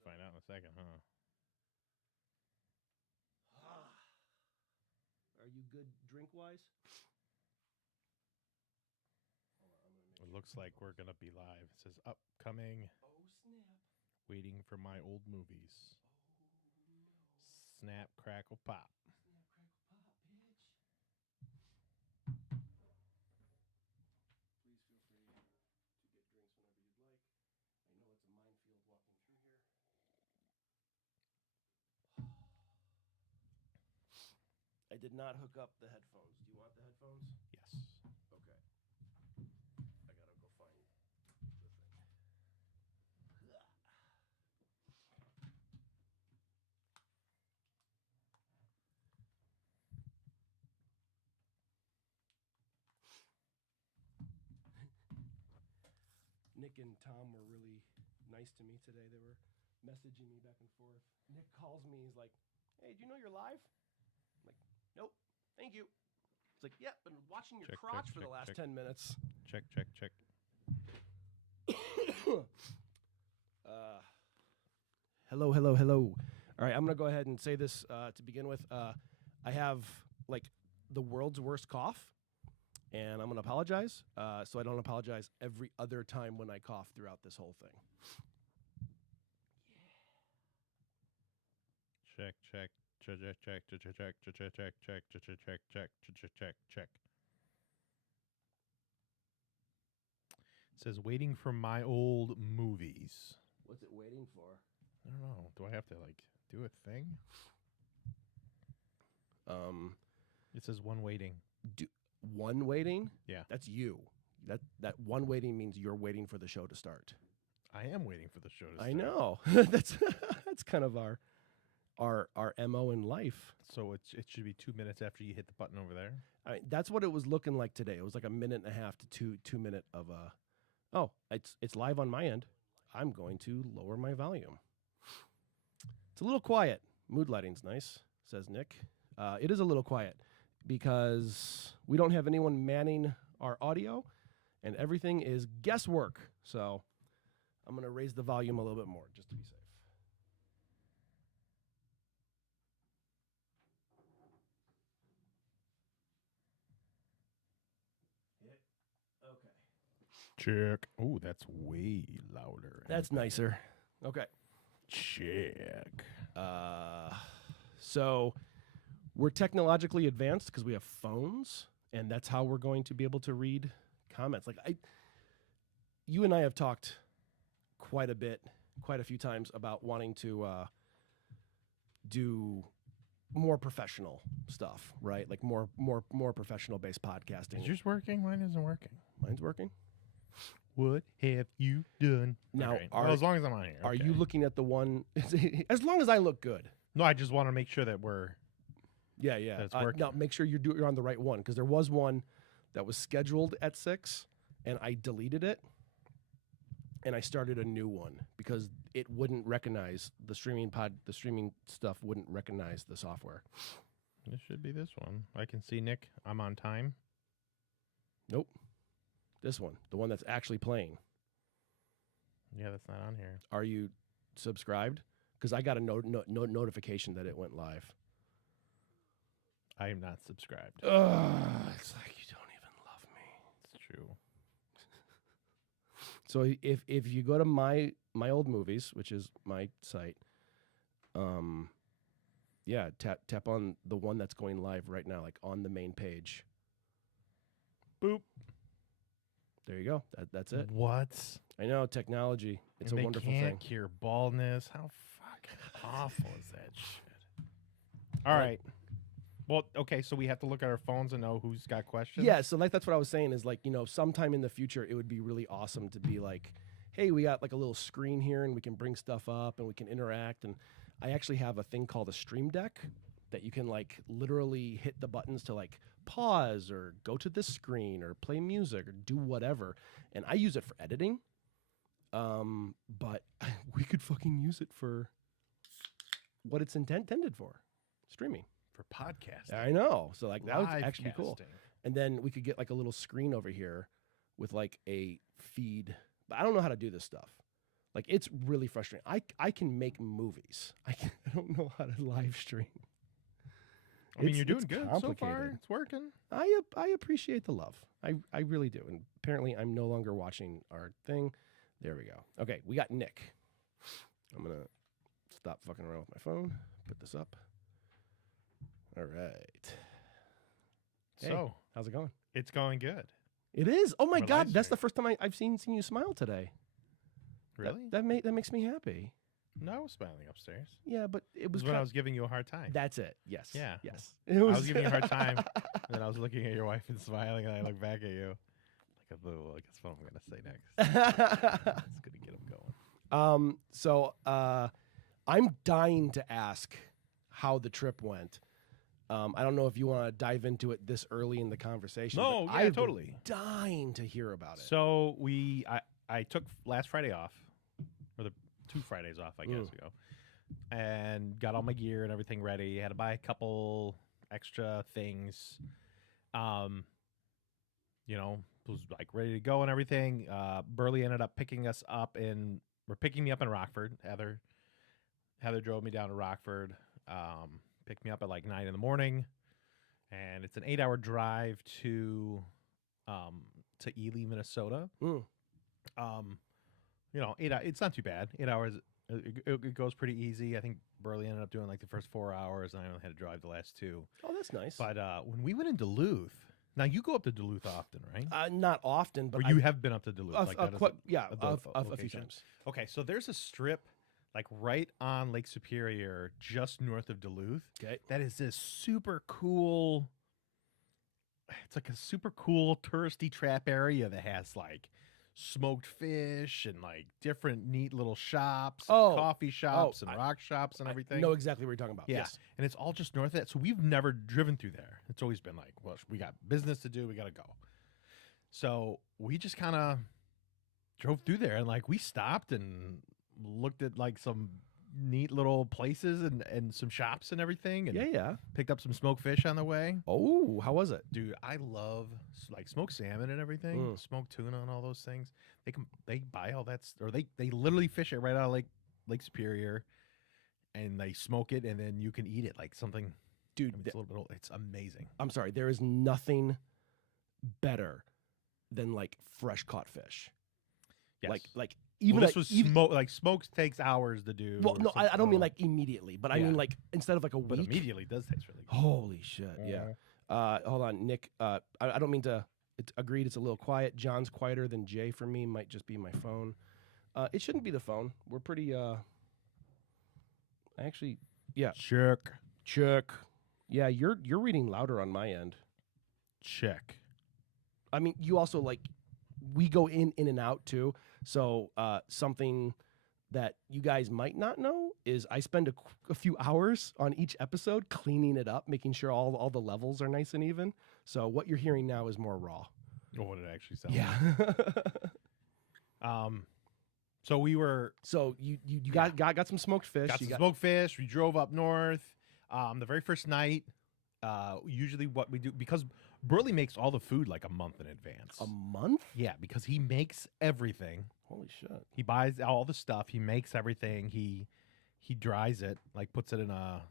gonna find out in a second, huh? Are you good drink-wise? It looks like we're gonna be live. It says upcoming, Oh, snap. waiting for my old movies. Oh, no. Snap, crackle, pop. Snap, crackle, pop, bitch. Please feel free to get drinks whenever you'd like. I know it's a minefield walking through here. I did not hook up the headphones. Do you want the headphones? Yes. Okay. I gotta go find the thing. Nick and Tom were really nice to me today. They were messaging me back and forth. Nick calls me. He's like, "Hey, do you know you're live?" I'm like, "Nope. Thank you." It's like, "Yeah, been watching your crotch for the last 10 minutes." Check. Hello. All right, I'm going to go ahead and say this to begin with. I have, like, the world's worst cough, and I'm going to apologize. So I don't apologize every other time when I cough throughout this whole thing. Check. It says waiting for my old movies. What's it waiting for? I don't know. Do I have to do a thing? It says one waiting. One waiting? Yeah. That's you. That one waiting means you're waiting for the show to start. I am waiting for the show to start. I know. that's kind of our MO in life. So it should be 2 minutes after you hit the button over there. I mean, that's what it was looking like today. It was like a minute and a half to 2 minute of a. Oh, it's live on my end. I'm going to lower my volume. It's a little quiet. Mood lighting's nice, says Nick. It is a little quiet because we don't have anyone manning our audio, and everything is guesswork. So I'm going to raise the volume a little bit more just to be safe. Okay. Check. Oh, that's way louder. That's nicer. Okay. Check. So we're technologically advanced because we have phones, and that's how we're going to be able to read comments. You and I have talked quite a few times about wanting to do more professional stuff, right? Like more professional based podcasting. Is yours working? Mine isn't working. Mine's working. What have you done? Now, Okay. Well, as long as I'm on here. Are okay. you looking at the one? As long as I look good. No, I just want to make sure that we're. Yeah. That's working. No, make sure you're on the right one, because there was one that was scheduled at 6, and I deleted it, and I started a new one because it wouldn't recognize the streaming stuff wouldn't recognize the software. This should be this one. I can see Nick. I'm on time. Nope. This one, the one that's actually playing. Yeah, that's not on here. Are you subscribed? Because I got a notification that it went live. I am not subscribed. It's like you don't even love me. It's true. So if you go to my old movies, which is my site, tap on the one that's going live right now, like on the main page. Boop. There you go. That's it. What? I know, technology. It's and a wonderful they thing. can't cure baldness. How fucking awful is that shit? All right. Well, okay, so we have to look at our phones and know who's got questions? Yeah, so that's what I was saying is sometime in the future, it would be really awesome to be like, hey, we got like a little screen here and we can bring stuff up and we can interact. And I actually have a thing called a Stream Deck that you can literally hit the buttons to pause or go to this screen or play music or do whatever. And I use it for editing. But we could fucking use it for what it's intended for, streaming. For podcasting. I know. So that would actually be cool. Live-casting. And then we could get a little screen over here with a feed. But I don't know how to do this stuff. Like it's really frustrating. I can make movies. I don't know how to live stream. I mean, you're doing it's good so complicated. far. It's working. I appreciate the love. I really do. And apparently, I'm no longer watching our thing. There we go. Okay, we got Nick. I'm gonna stop fucking around with my phone. Put this up. All right. Hey, So how's it going? it's going good. It is. Oh my We're God, live that's the streaming. first time I've seen you smile today. Really? That makes me happy. No, I was smiling upstairs. Yeah, but it It was was when I kind- was giving you a hard time. That's it. Yes. Yeah. Yes. I was giving you a hard time, and then I was looking at your wife and smiling, and I looked back at you. Like, oh, I guess what I'm going to say next. It's going to get him going. So I'm dying to ask how the trip went. I don't know if you want to dive into it this early in the conversation. No, but yeah, I've been totally. dying to hear about it. So I took last Friday off, or the 2 Fridays off, I guess, ago, and got all my gear and everything ready. Had to buy a couple extra things. You know, was like ready to go and everything. Burley ended up picking me up in Rockford. Heather drove me down to Rockford. Picked me up at like 9 in the morning, and it's an 8-hour drive to Ely, Minnesota. You know, it's not too bad. 8 hours, it goes pretty easy. I think Burley ended up doing like the first 4 hours, and I only had to drive the last 2. Oh, that's nice. But when we went in Duluth, now you go up to Duluth often, right? Not often, but Or you have been up to Duluth, like that is a few location. times. Okay, so there's a strip like right on Lake Superior, just north of Duluth. Okay. That is this super cool. It's like a super cool touristy trap area that has like smoked fish and like different neat little shops, coffee shops, and rock shops and everything. I know exactly what you're talking about. Yeah. Yes. And it's all just north of that. So we've never driven through there. It's always been like, well, we got business to do. We got to go. So we just kind of drove through there, and like we stopped and looked at like some neat little places and some shops and everything. And Yeah. picked up some smoked fish on the way. Oh, how was it? Dude, I love like smoked salmon and everything, smoked tuna and all those things. They buy all that, or they literally fish it right out of Lake Superior, and they smoke it, and then you can eat it like something. Dude, I mean, it's a little bit old. It's amazing. I'm sorry. There is nothing better than like fresh caught fish. Yes. Like even this was smoked takes hours to do. Well, no, I don't mean like immediately, but I mean like instead of like a week. But immediately does taste really good. Holy shit! Yeah. Hold on, Nick. I don't mean to. It's agreed. It's a little quiet. John's quieter than Jay for me. Might just be my phone. It shouldn't be the phone. We're pretty. Actually, yeah. Check. Yeah, you're reading louder on my end. Check. I mean, you also like we go in and out too. So something that you guys might not know is I spend a few hours on each episode cleaning it up, making sure all the levels are nice and even. So what you're hearing now is more raw. Or what it actually sounds Yeah. So we were So you got some smoked fish. got some smoked fish. We drove up north. The very first night, usually what we do, because Burley makes all the food like a month in advance. A month? Yeah, because he makes everything. Holy shit. He buys all the stuff. He makes everything. He dries it, like puts it in a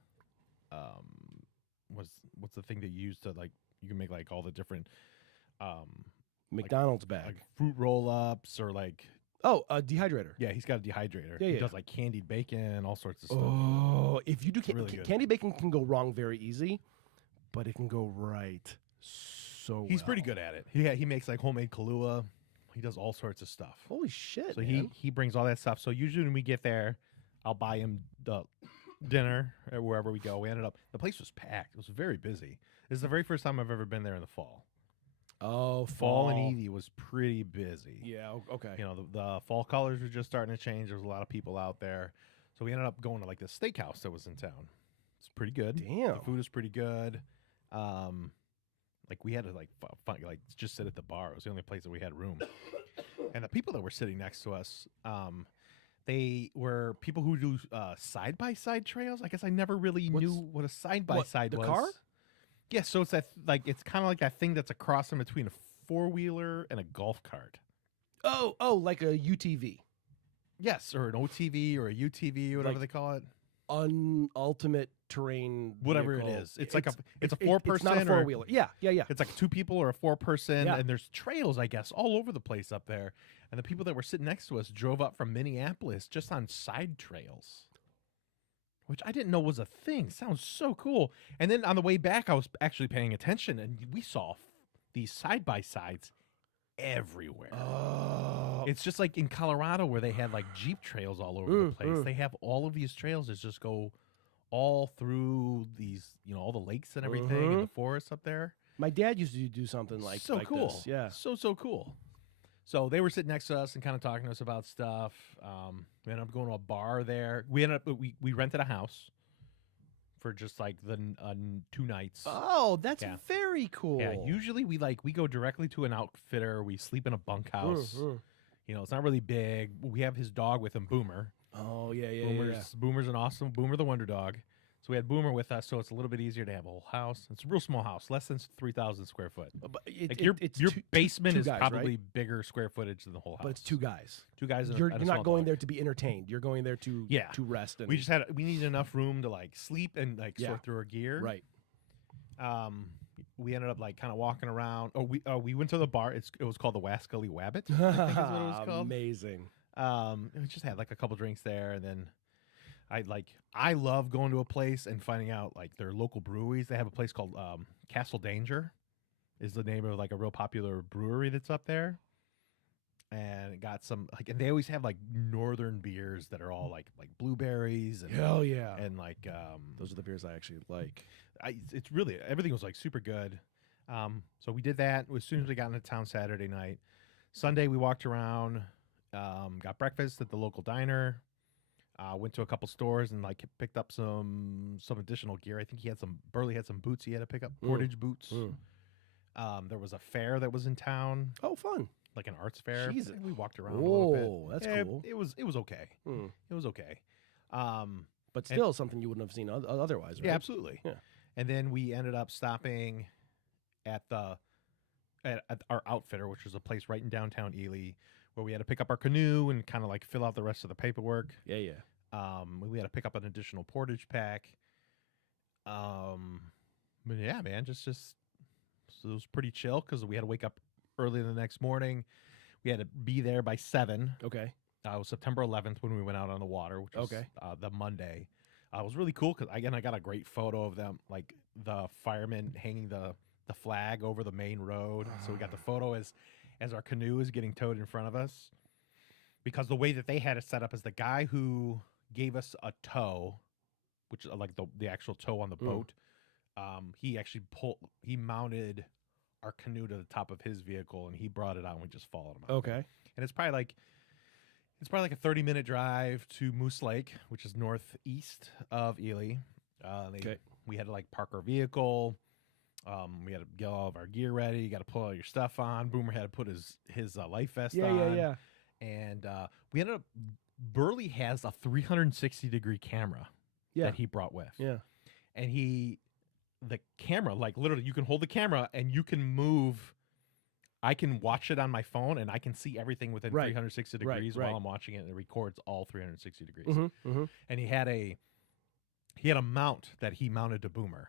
what's the thing that you use to like you can make like all the different McDonald's bag. like fruit roll ups or like A dehydrator. yeah, he's got a dehydrator. Yeah, He yeah. does like candied bacon, all sorts of stuff. Oh, if you do Really good. candy bacon can go wrong very easy, but it can go right so He's well. pretty good at it. He makes like homemade Kahlua. He does all sorts of stuff. Holy shit, So man. he brings all that stuff. So usually when we get there, I'll buy him the dinner or wherever we go. We ended up the place was packed. It was very busy. This is the very first time I've ever been there in the fall. Oh, Fall in Edie was pretty busy. Yeah, okay. You know, the fall colors were just starting to change. There was a lot of people out there. So we ended up going to like this steakhouse that was in town. It's pretty good. Damn. The food is pretty good. Like we had to like like just sit at the bar. It was the only place that we had room. And the people that were sitting next to us, they were people who do side-by-side trails. I guess I never really knew what a side-by-side was. The car? Yeah, so it's that like it's kind of like that thing that's a cross in between a four-wheeler and a golf cart. Oh, like a UTV. Yes, or an OTV or a UTV, whatever Like, they call it. Ultimate terrain, Whatever vehicle. it is. It's like it's a four-person. It's not a four-wheeler. Yeah. It's like 2 people or a 4-person, Yeah. and there's trails, I guess, all over the place up there. And the people that were sitting next to us drove up from Minneapolis just on side trails, which I didn't know was a thing. Sounds so cool. And then on the way back, I was actually paying attention, and we saw these side-by-sides everywhere. Oh, It's just like in Colorado where they had like Jeep trails all over the place. They have all of these trails that just go all through these, all the lakes and everything and the forests up there. my dad used to do something like cool. this. Yeah. So cool. So they were sitting next to us and kind of talking to us about stuff. We ended up going to a bar there. We rented a house for just like the 2 nights. Oh, that's very cool. Yeah, usually we go directly to an outfitter. We sleep in a bunkhouse. It's not really big. We have his dog with him, Boomer. Oh, yeah. Boomer's an awesome Boomer, the Wonder Dog. So we had Boomer with us, so it's a little bit easier to have a whole house. It's a real small house, less than 3,000 square foot. But Your basement two is guys, probably right? bigger square footage than the whole house. But it's 2 guys. 2 guys. You're and a not small going dog. there to be entertained. You're going there to rest. And We needed enough room to like sleep and like sort through our gear. Right. We ended up like kind of walking around. We went to the bar. It was called the Wascally Wabbit, I think is what it was called. Amazing. We just had like a couple drinks there, and then I love going to a place and finding out like their local breweries. They have a place called Castle Danger, is the name of like a real popular brewery that's up there, and it got some and they always have like northern beers that are all like blueberries and Hell yeah. and like Those are the beers I actually like. it's really everything was like super good. So we did that as soon as we got into town Saturday night. Sunday we walked around, got breakfast at the local diner. Went to a couple stores and like picked up some additional gear. I think Burley had some boots he had to pick up, portage boots. There was a fair that was in town, Oh, fun. like an arts fair. Jesus. We walked around a little bit. Oh, that's cool. It was okay. It was okay. But still something you wouldn't have seen otherwise, right? Yeah, absolutely. Yeah. And then we ended up stopping at our outfitter, which was a place right in downtown Ely, where we had to pick up our canoe and kind of like fill out the rest of the paperwork. Yeah. We had to pick up an additional portage pack. But yeah, man, just so it was pretty chill because we had to wake up early the next morning. We had to be there by 7. Okay. It was September 11th when we went out on the water, which was the Monday. It was really cool because I got a great photo of them, like the firemen hanging the flag over the main road. So we got the photo as our canoe is getting towed in front of us. Because the way that they had it set up is the guy who gave us a tow, which like the actual tow on the boat, he actually mounted our canoe to the top of his vehicle and he brought it out and we just followed him out. Okay. And it's probably like a 30-minute drive to Moose Lake, which is northeast of Ely. We had to like park our vehicle. We had to get all of our gear ready. You got to pull all your stuff on. Boomer had to put his life vest on. Yeah. And we ended up. Burley has a 360-degree camera that he brought with. Yeah. And the camera, like literally, you can hold the camera and you can move. I can watch it on my phone and I can see everything within 360 degrees while I'm watching it, and it records all 360 degrees. And he had a mount that he mounted to Boomer,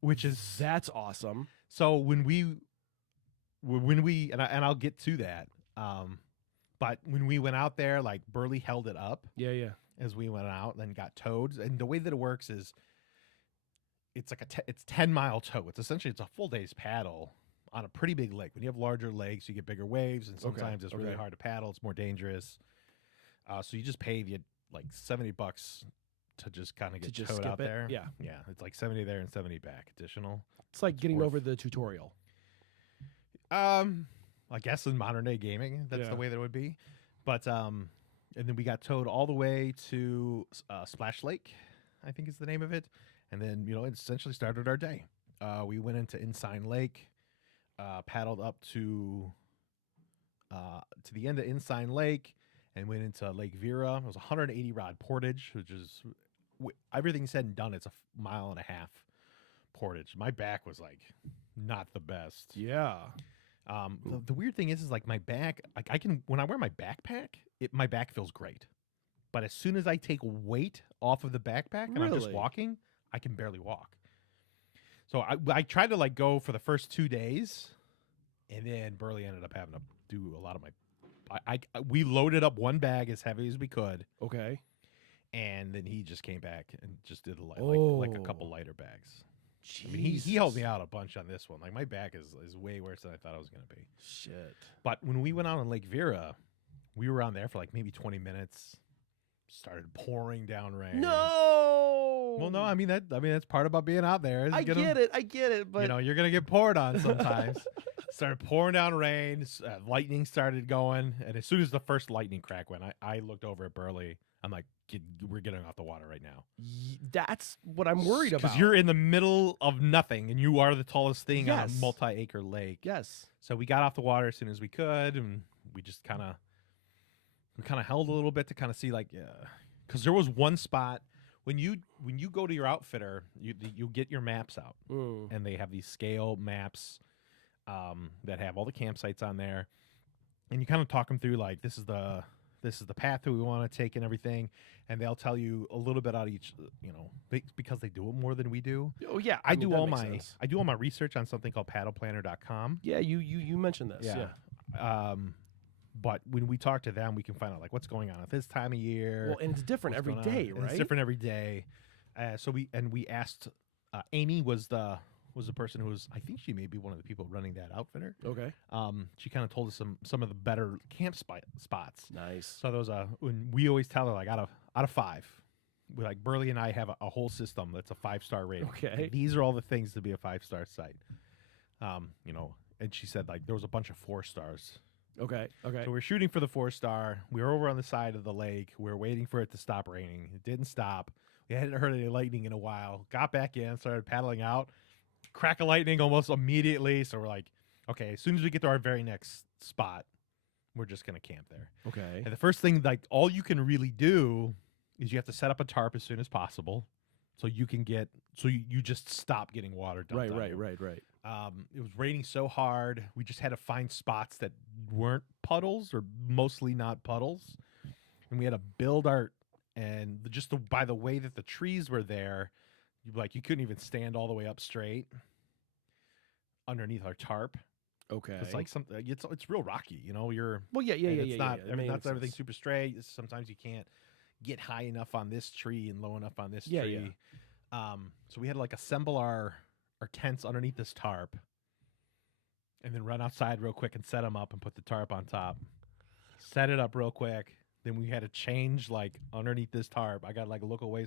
which is that's awesome. So when we and I'll get to that, but when we went out there, like Burley held it up, as we went out, and then got towed. And the way that it works is, it's like it's 10-mile tow. It's essentially a full day's paddle on a pretty big lake. When you have larger lakes, you get bigger waves, and sometimes it's really hard to paddle. It's more dangerous. So you just pay like $70 to just kind of get towed out there. Yeah. It's like 70 there and 70 back additional. It's like getting over the tutorial. I guess in modern day gaming, that's the way that it would be. But and then we got towed all the way to Splash Lake, I think is the name of it. And then it essentially started our day. We went into Ensign Lake, paddled up to the end of Ensign Lake, and went into Lake Vera. It was 180 rod portage, which is everything said and done. It's a 1.5 mile portage. My back was like not the best. Yeah. The weird thing is like my back. Like I can when I wear my backpack, my back feels great. But as soon as I take weight off of the backpack and I'm just Really? walking, I can barely walk. So I tried to like go for the first 2 days, and then Burley ended up having to do a lot of my. We loaded up one bag as heavy as we could, Okay. and then he just came back and just did like a couple lighter bags. I mean, he helped me out a bunch on this one. Like my back is way worse than I thought it was gonna be. Shit. But when we went out on Lake Vera, we were on there for like maybe 20 minutes. Started pouring down rain. No. Well, no, I mean that's part about being out there. I get it, but you're gonna get poured on sometimes. Started pouring down rain. Lightning started going, and as soon as the first lightning crack went, I looked over at Burley. I'm like, we're getting off the water right now. That's what I'm worried about. Because you're in the middle of nothing, and you are the tallest thing on a Yes. multi-acre lake. Yes. So we got off the water as soon as we could, and we just kind of held a little bit to kind of see, like, because there was one spot when you go to your outfitter, you get your maps out, and they have these scale maps that have all the campsites on there, and you kind of talk them through, like, this is the path that we want to take and everything, and they'll tell you a little bit out of each, because they do it more than we do. Oh yeah, I mean, do that all makes my sense. I do all my research on something called paddleplanner.com. Yeah, you mentioned this. Yeah. But when we talk to them, we can find out like what's going on at this time of year. Well, and it's different what's every going on, day, and right? It's different every day. So we asked Amy was the person who was, I think she may be one of the people running that outfitter. Okay. She kind of told us some of the better camp spots. Nice. So there was when we always tell her like out of 5. We like Burley and I have a whole system that's a 5-star rating. Okay. And these are all the things to be a 5-star site. And she said like there was a bunch of 4 stars. Okay. Okay. So we're shooting for the 4-star. We were over on the side of the lake. We were waiting for it to stop raining. It didn't stop. We hadn't heard any lightning in a while. Got back in, started paddling out. Crack of lightning almost immediately. So we're like, okay, as soon as we get to our very next spot, we're just gonna camp there. Okay. And the first thing, like all you can really do is you have to set up a tarp as soon as possible. So you can you just stop getting water dumped on you. Right. It was raining so hard. We just had to find spots that weren't puddles or mostly not puddles. And we had to build by the way that the trees were there, you couldn't even stand all the way up straight underneath our tarp. Okay. It's like it's real rocky, you're Well, yeah. it's not, That makes everything's sense. super straight. Sometimes you can't get high enough on this tree and low enough on this Yeah, tree. So we had to like assemble our tents underneath this tarp and then run outside real quick and set them up and put the tarp on top. Set it up real quick. Then we had to change like underneath this tarp. I got to like look away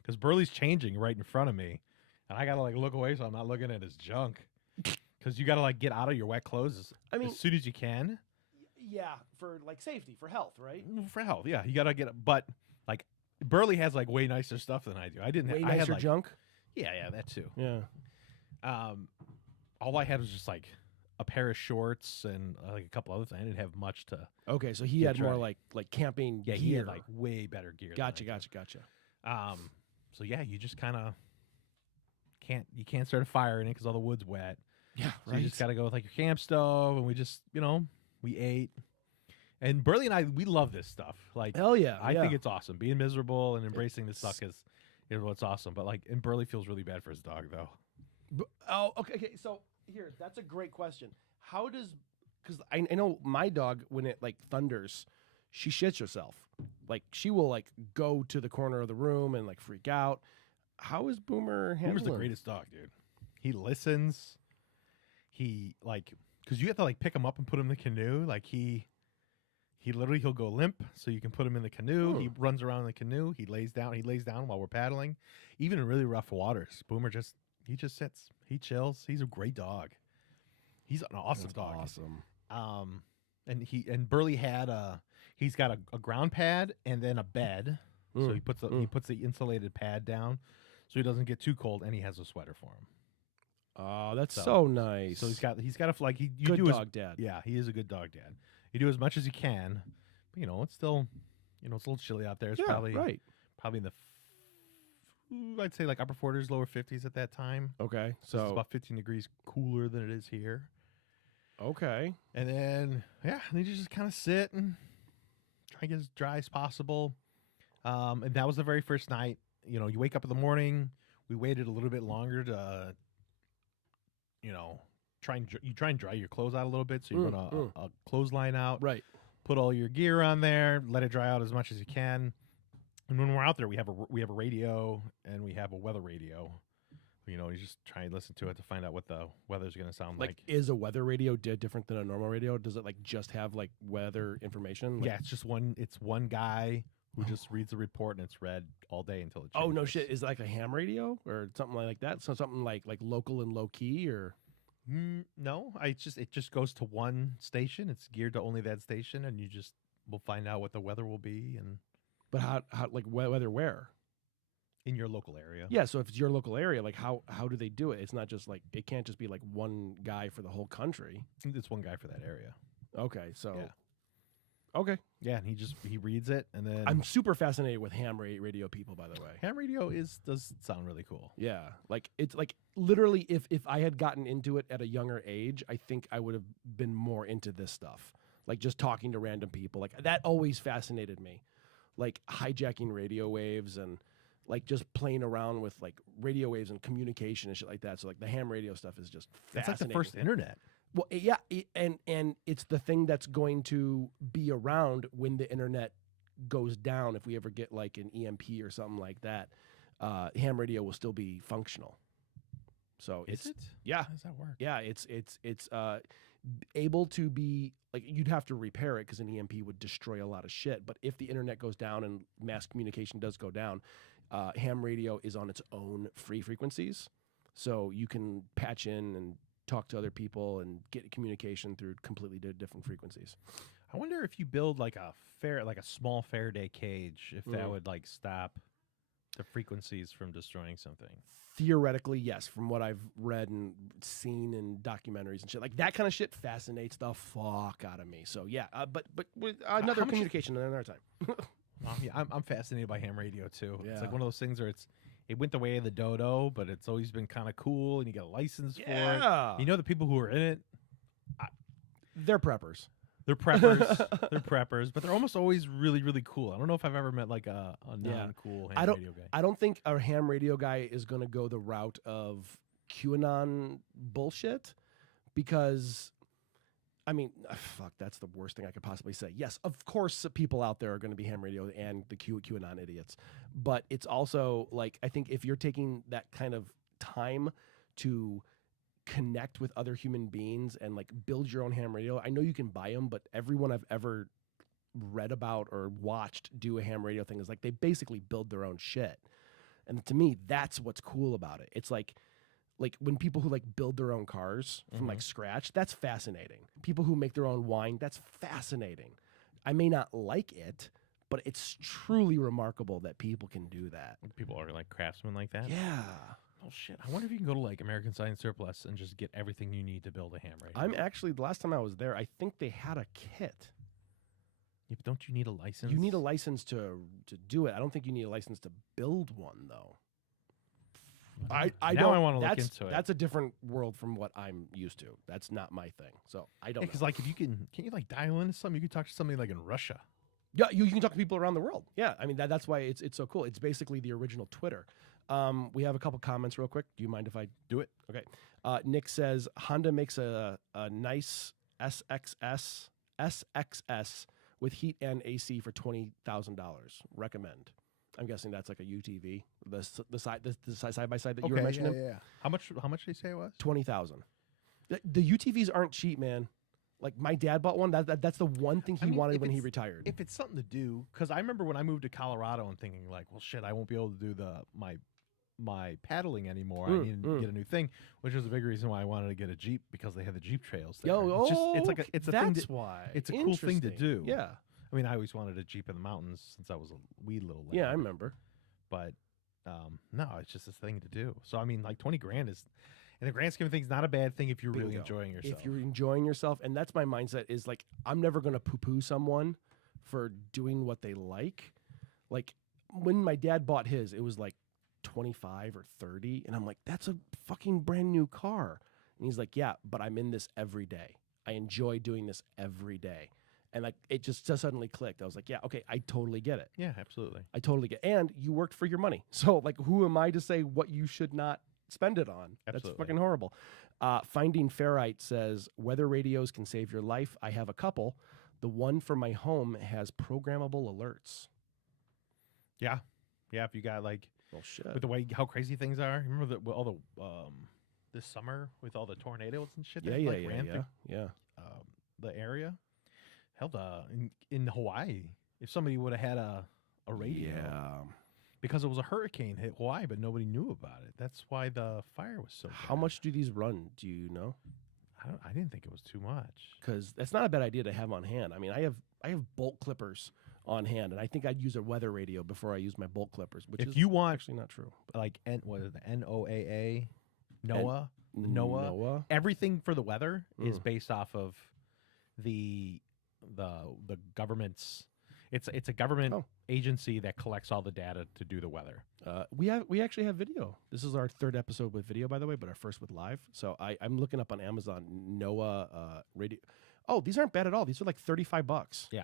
because Burley's changing right in front of me, and I got to like look away so I'm not looking at his junk. Because you got to like get out of your wet clothes as soon as you can. Yeah, for like safety, for health, right? For health, yeah. You got to but like Burley has like way nicer stuff than I do. I didn't. Way I had nicer like junk. Yeah, that too. Yeah. All I had was just like a pair of shorts and like a couple other things. I didn't have much to. Okay, so he Get had more dry. like camping Yeah, gear. he had like way better gear. than I Gotcha. did. So yeah, you just kind of can't start a fire in it because all the wood's wet. Yeah, So you just got to go with like your camp stove, and we just we ate. And Burley and I, we love this stuff. Like, Hell yeah. I think it's awesome. Being miserable and embracing the suck is what's awesome. But like, and Burley feels really bad for his dog though. Okay. So here, that's a great question. How does? Because I know my dog, when it like thunders, she shits herself. Like she will like go to the corner of the room and like freak out. How is Boomer handling? Boomer's the greatest dog, dude. He listens. He because you have to like pick him up and put him in the canoe. Like he literally he'll go limp, so you can put him in the canoe. He runs around in the canoe. He lays down while we're paddling. Even in really rough waters, Boomer just sits. He chills. He's a great dog. He's an awesome dog. Awesome. And Burley had he's got a ground pad and then a bed. So he puts the insulated pad down so he doesn't get too cold, and he has a sweater for him. Oh, that's so nice. So he's got a good dog dad. Yeah, he is a good dog dad. You do as much as you can, but it's still it's a little chilly out there. It's probably in the I'd say like upper 40s, lower 50s at that time. Okay, So it's about 15 degrees cooler than it is here. Okay. And then you just kind of sit and try and get as dry as possible. And that was the very first night. You know, you wake up in the morning. We waited a little bit longer to, try and dry your clothes out a little bit. So you run a clothesline out, Right. put all your gear on there, let it dry out as much as you can. And when we're out there, we have a radio and we have a weather radio. You just try and listen to it to find out what the weather's going to sound like. Is a weather radio different than a normal radio? Does it just have weather information? Yeah, it's just one guy who just reads the report, and it's read all day until it changes. Oh, no shit. Is it like a ham radio or something like that? So something like local and low key or? No, it just goes to one station. It's geared to only that station, and we'll find out what the weather will be. And But how weather where? In your local area. Yeah, so if it's your local area, how do they do it? It's not just it can't just be one guy for the whole country. It's one guy for that area. Okay, so yeah. Okay. Yeah, and he reads it, and then I'm super fascinated with ham radio people, by the way. Ham radio does sound really cool. Yeah, it's literally if I had gotten into it at a younger age, I think I would have been more into this stuff. Just talking to random people, that always fascinated me. Hijacking radio waves and just playing around with radio waves and communication and shit like that. So the ham radio stuff is just fascinating. It's the first internet. Well, yeah, and it's the thing that's going to be around when the internet goes down. If we ever get an EMP or something like that, ham radio will still be functional. So is it? Yeah. How does that work? Yeah, it's able to be you'd have to repair it because an EMP would destroy a lot of shit. But if the internet goes down and mass communication does go down, ham radio is on its own free frequencies, so you can patch in and talk to other people and get communication through completely different frequencies. I wonder if you build a small Faraday cage, if that would stop the frequencies from destroying something. Theoretically, yes. From what I've read and seen in documentaries and shit, that kind of shit fascinates the fuck out of me. So yeah, but with another communication another time. Yeah, I'm fascinated by ham radio too. Yeah. It's one of those things where it went the way of the dodo, but it's always been kind of cool, and you get a license for it. The people who are in it, they're preppers. They're preppers. They're preppers, but they're almost always really, really cool. I don't know if I've ever met a non-cool ham radio guy. I don't think a ham radio guy is going to go the route of QAnon bullshit because, fuck, that's the worst thing I could possibly say. Yes, of course, people out there are going to be ham radio and the QAnon idiots, but it's also I think if you're taking that kind of time to connect with other human beings and build your own ham radio. I know you can buy them, but everyone I've ever read about or watched do a ham radio thing is they basically build their own shit. And to me, that's what's cool about it. It's like when people who build their own cars from scratch, that's fascinating. People who make their own wine, that's fascinating. I may not like it, but it's truly remarkable that people can do that. People are craftsmen like that? Yeah. Oh shit! I wonder if you can go to American Science Surplus and just get everything you need to build a ham radio. I'm actually, the last time I was there, I think they had a kit. Yeah, but don't you need a license? You need a license to do it. I don't think you need a license to build one though. I want to look into it. That's a different world from what I'm used to. That's not my thing. So I don't know. Because if you can't you dial into something? You can talk to somebody in Russia. Yeah, you can talk to people around the world. Yeah, that's why it's so cool. It's basically the original Twitter. We have a couple comments real quick. Do you mind if I do it? Okay. Nick says Honda makes a nice SXS with heat and AC for $20,000. Recommend. I'm guessing that's a UTV, the side by side that you were mentioning. Yeah. How much did you say it was? 20,000. The UTVs aren't cheap, man. My dad bought one. That's the one thing he wanted when he retired. If it's something to do, because I remember when I moved to Colorado and thinking well, shit, I won't be able to do my paddling anymore. I need to get a new thing, which was a big reason why I wanted to get a Jeep because they had the Jeep trails there. That's why. It's a cool thing to do. Yeah. I always wanted a Jeep in the mountains since I was a wee little lad. Yeah, I remember. But no, it's just a thing to do. So $20,000 is, in the grand scheme of things, not a bad thing if you're really enjoying yourself. If you're enjoying yourself, and that's my mindset is I'm never going to poo-poo someone for doing what they like. When my dad bought his, it was 25 or 30, and I'm that's a fucking brand new car. And he's yeah, but I'm in this every day. I enjoy doing this every day. And like it just suddenly clicked. I was like, yeah, okay, I totally get it. Yeah, absolutely. I totally get. And you worked for your money, so like, who am I to say what you should not spend it on? Absolutely. That's fucking horrible. Finding Ferrite says weather radios can save your life. I have a couple. The one for my home has programmable alerts. Yeah, yeah. If you got like Well, shit. with the way how crazy things are, remember all the this summer with all the tornadoes and shit. Yeah, that, yeah, like, yeah, ran yeah, through, yeah. the area. Hell, in Hawaii, if somebody would have had a radio, Yeah. because it was a hurricane hit Hawaii, but nobody knew about it. That's why the fire was so. How bad. much do these run? Do you know? I didn't think it was too much. Because that's not a bad idea to have on hand. I mean, I have bolt clippers on hand, and I think I'd use a weather radio before I use my bolt clippers, which If is you want, actually not true. like, what is it, NOAA, NOAA, everything for the weather is based off of the government's. It's a government agency that collects all the data to do the weather. We actually have video. This is our third episode with video, by the way, but our first with live. So I'm looking up on Amazon NOAA radio. Oh, these aren't bad at all. These are like $35. Yeah.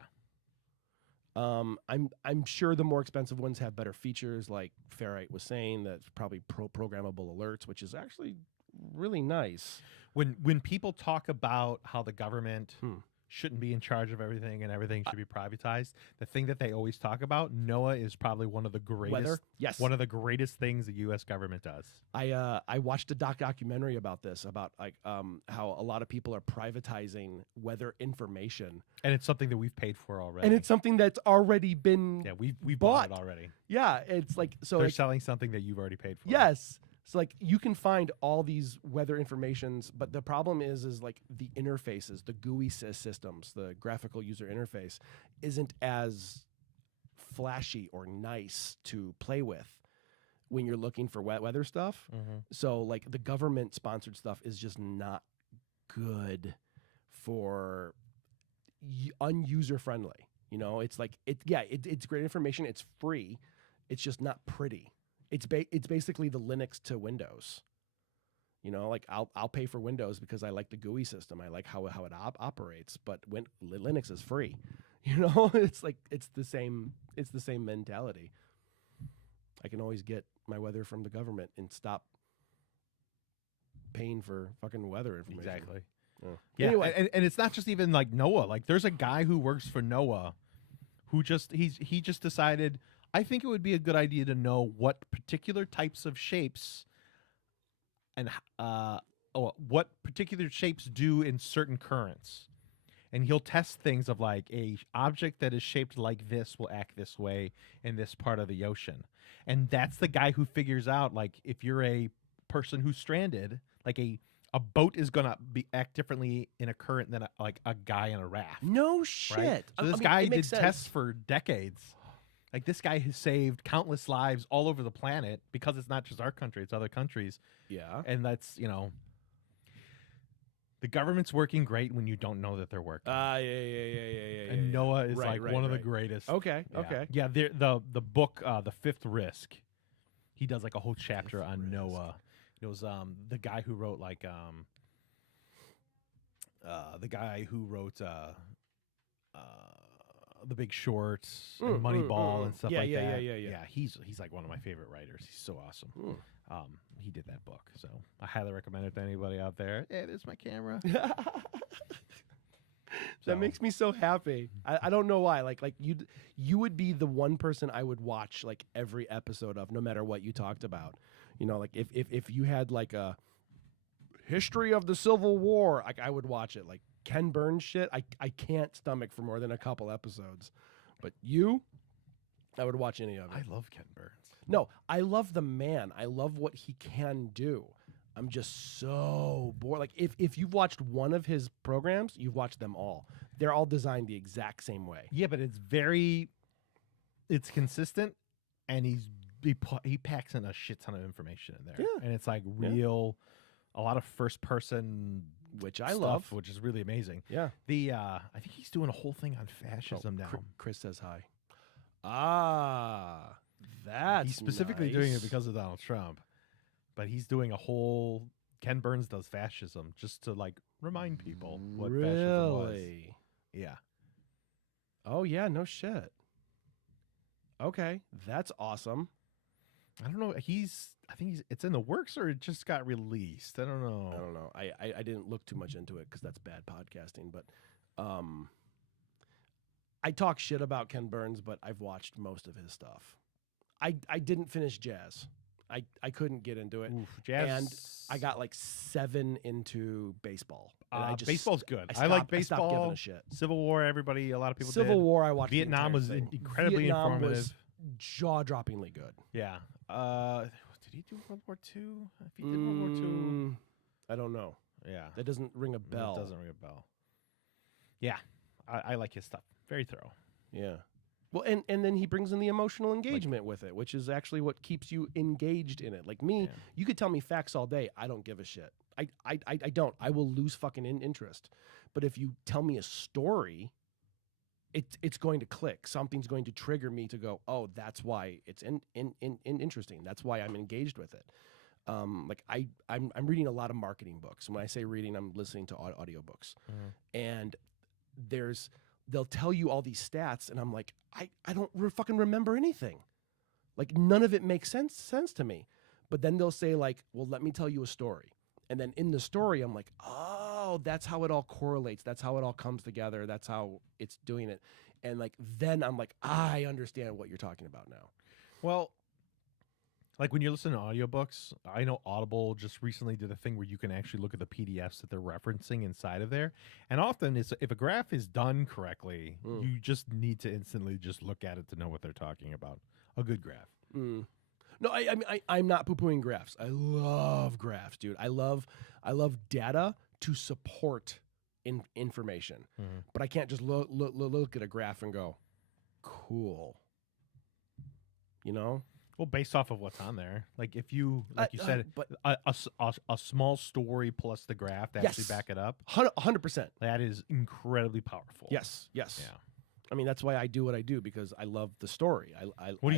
I'm sure the more expensive ones have better features, like Ferrite was saying. That's probably programmable alerts, which is actually really nice. When people talk about how the government shouldn't be in charge of everything and everything should be privatized, the thing that they always talk about, NOAA is probably one of the greatest. Weather? Yes. One of the greatest things the U.S. government does. I watched a documentary about this, about like how a lot of people are privatizing weather information, and it's something that we've paid for already. and it's something that's already been we've bought. bought it already. Yeah, it's like so They're like, selling something that you've already paid for. yes. So like you can find all these weather informations, but the problem is like the interfaces, the GUI systems, the graphical user interface isn't as flashy or nice to play with when you're looking for weather stuff. So like the government sponsored stuff is just not good for unuser friendly. You know, it's like it's great information. It's free. It's just not pretty. It's basically the Linux to Windows. You know, like I'll pay for Windows because I like the GUI system. I like how it operates. But when Linux is free, you know, it's like it's the same mentality. I can always get my weather from the government and stop paying for fucking weather information. Exactly. Yeah. Anyway, and it's not just even like NOAA. Like there's a guy who works for NOAA who he just decided, I think it would be a good idea to know what particular types of shapes and what particular shapes do in certain currents. And he'll test things of like a object that is shaped like this will act this way in this part of the ocean. And that's the guy who figures out, like, if you're a person who's stranded, like a boat is going to act differently in a current than a guy in a raft. No shit. Right? So this guy did tests for decades. Like this guy has saved countless lives all over the planet because it's not just our country, it's other countries. Yeah. And that's, the government's working great when you don't know that they're working. Yeah. And NOAA is one of the greatest. Okay. Yeah. Okay. Yeah, the book, The Fifth Risk, he does like a whole chapter on NOAA. It was the guy who wrote The Big Short and Moneyball and stuff like that. Yeah. He's like one of my favorite writers. He's so awesome. He did that book, so I highly recommend it to anybody out there. Hey, there's my camera. That makes me so happy. I don't know why. Like you would be the one person I would watch like every episode of, no matter what you talked about. You know, like if you had like a history of the Civil War, like I would watch it. Like Ken Burns shit, I can't stomach for more than a couple episodes. But I would watch any of it. I love Ken Burns. No, I love the man. I love what he can do. I'm just so bored. Like if you've watched one of his programs, you've watched them all. They're all designed the exact same way. Yeah, but it's consistent, and he packs in a shit ton of information in there. Yeah. And it's like real, a lot of first person, which I stuff, love, which is really amazing. Yeah. I think he's doing a whole thing on fascism now. Chris says hi. Ah, that's he's specifically nice. doing it because of Donald Trump, but he's doing a whole. Ken Burns does fascism just to like remind people what fascism was. Really? Yeah. Oh yeah, no shit. Okay, that's awesome. I don't know. I think it's in the works or it just got released. I don't know. I don't know. I didn't look too much into it because that's bad podcasting. But I talk shit about Ken Burns, but I've watched most of his stuff. I didn't finish Jazz. I couldn't get into it. Oof, Jazz. And I got like 7 into baseball. And I just, baseball's good. I like stopped baseball. giving a shit. Civil War, a lot of people Civil did. War, I watched. Vietnam was incredibly Vietnam informative. was jaw-droppingly good. Yeah. Did he do World War II? If he did World War II, I don't know. yeah, That doesn't ring a bell. That doesn't ring a bell. Yeah, I like his stuff. Very thorough. Yeah. Well, and then he brings in the emotional engagement with it, which is actually what keeps you engaged in it. Like me, you could tell me facts all day. I don't give a shit. I don't. I will lose fucking interest. But if you tell me a story, it's going to click. Something's going to trigger me to go, oh, that's why it's interesting. That's why I'm engaged with it. Like I'm reading a lot of marketing books. When I say reading, I'm listening to audiobooks. And they'll tell you all these stats, and I'm like, I don't fucking remember anything. Like none of it makes sense to me. But then they'll say like, well, let me tell you a story. And then in the story, I'm like, oh, that's how it all correlates. That's how it all comes together. That's how it's doing it. And like then I'm like, I understand what you're talking about now. Well, like when you're listening to audiobooks, I know Audible just recently did a thing where you can actually look at the PDFs that they're referencing inside of there. And often if a graph is done correctly, you just need to instantly just look at it to know what they're talking about. A good graph. No, I'm not poo-pooing graphs. I love graphs, dude. I love data to support information. But I can't just look at a graph and go, cool. You know? Well, based off of what's on there, like if you, like you said, but a small story plus the graph to actually back it up, 100%. that is incredibly powerful. Yes. Yeah. I mean, that's why I do what I do, because I love the story. What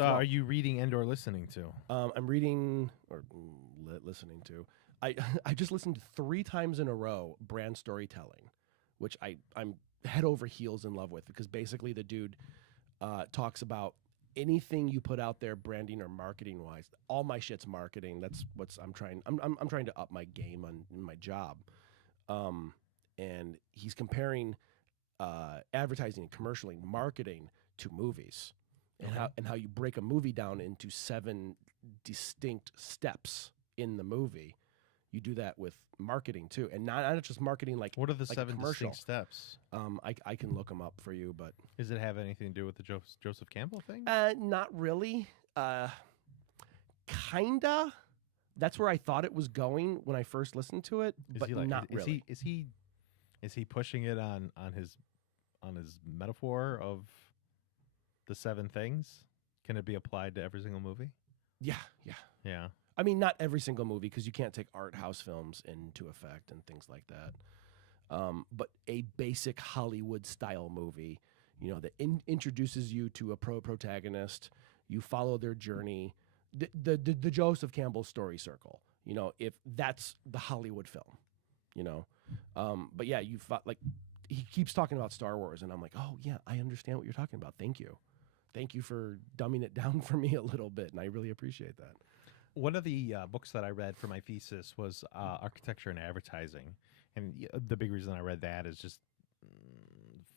are you reading and/or listening to? I'm reading or listening to. I just listened 3 times in a row brand storytelling, which I'm head over heels in love with, because basically the dude talks about anything you put out there, branding or marketing wise. All my shit's marketing. That's what's I'm trying to up my game in my job. And he's comparing advertising and commercially marketing to movies, and how you break a movie down into 7 distinct steps in the movie. You do that with marketing too, and not just marketing. Like, what are the like 7 distinct steps? I can look them up for you, but does it have anything to do with the Joseph Campbell thing? Not really. Kinda. That's where I thought it was going when I first listened to it, but not really. Is he pushing it on his metaphor of the 7 things? Can it be applied to every single movie? Yeah. I mean, not every single movie, because you can't take art house films into effect and things like that. But a basic Hollywood style movie, that introduces you to a protagonist. You follow their journey. The Joseph Campbell story circle. If that's the Hollywood film, But yeah, he keeps talking about Star Wars, and I'm like, oh yeah, I understand what you're talking about. Thank you for dumbing it down for me a little bit, and I really appreciate that. One of the books that I read for my thesis was Architecture and Advertising, and the big reason I read that is just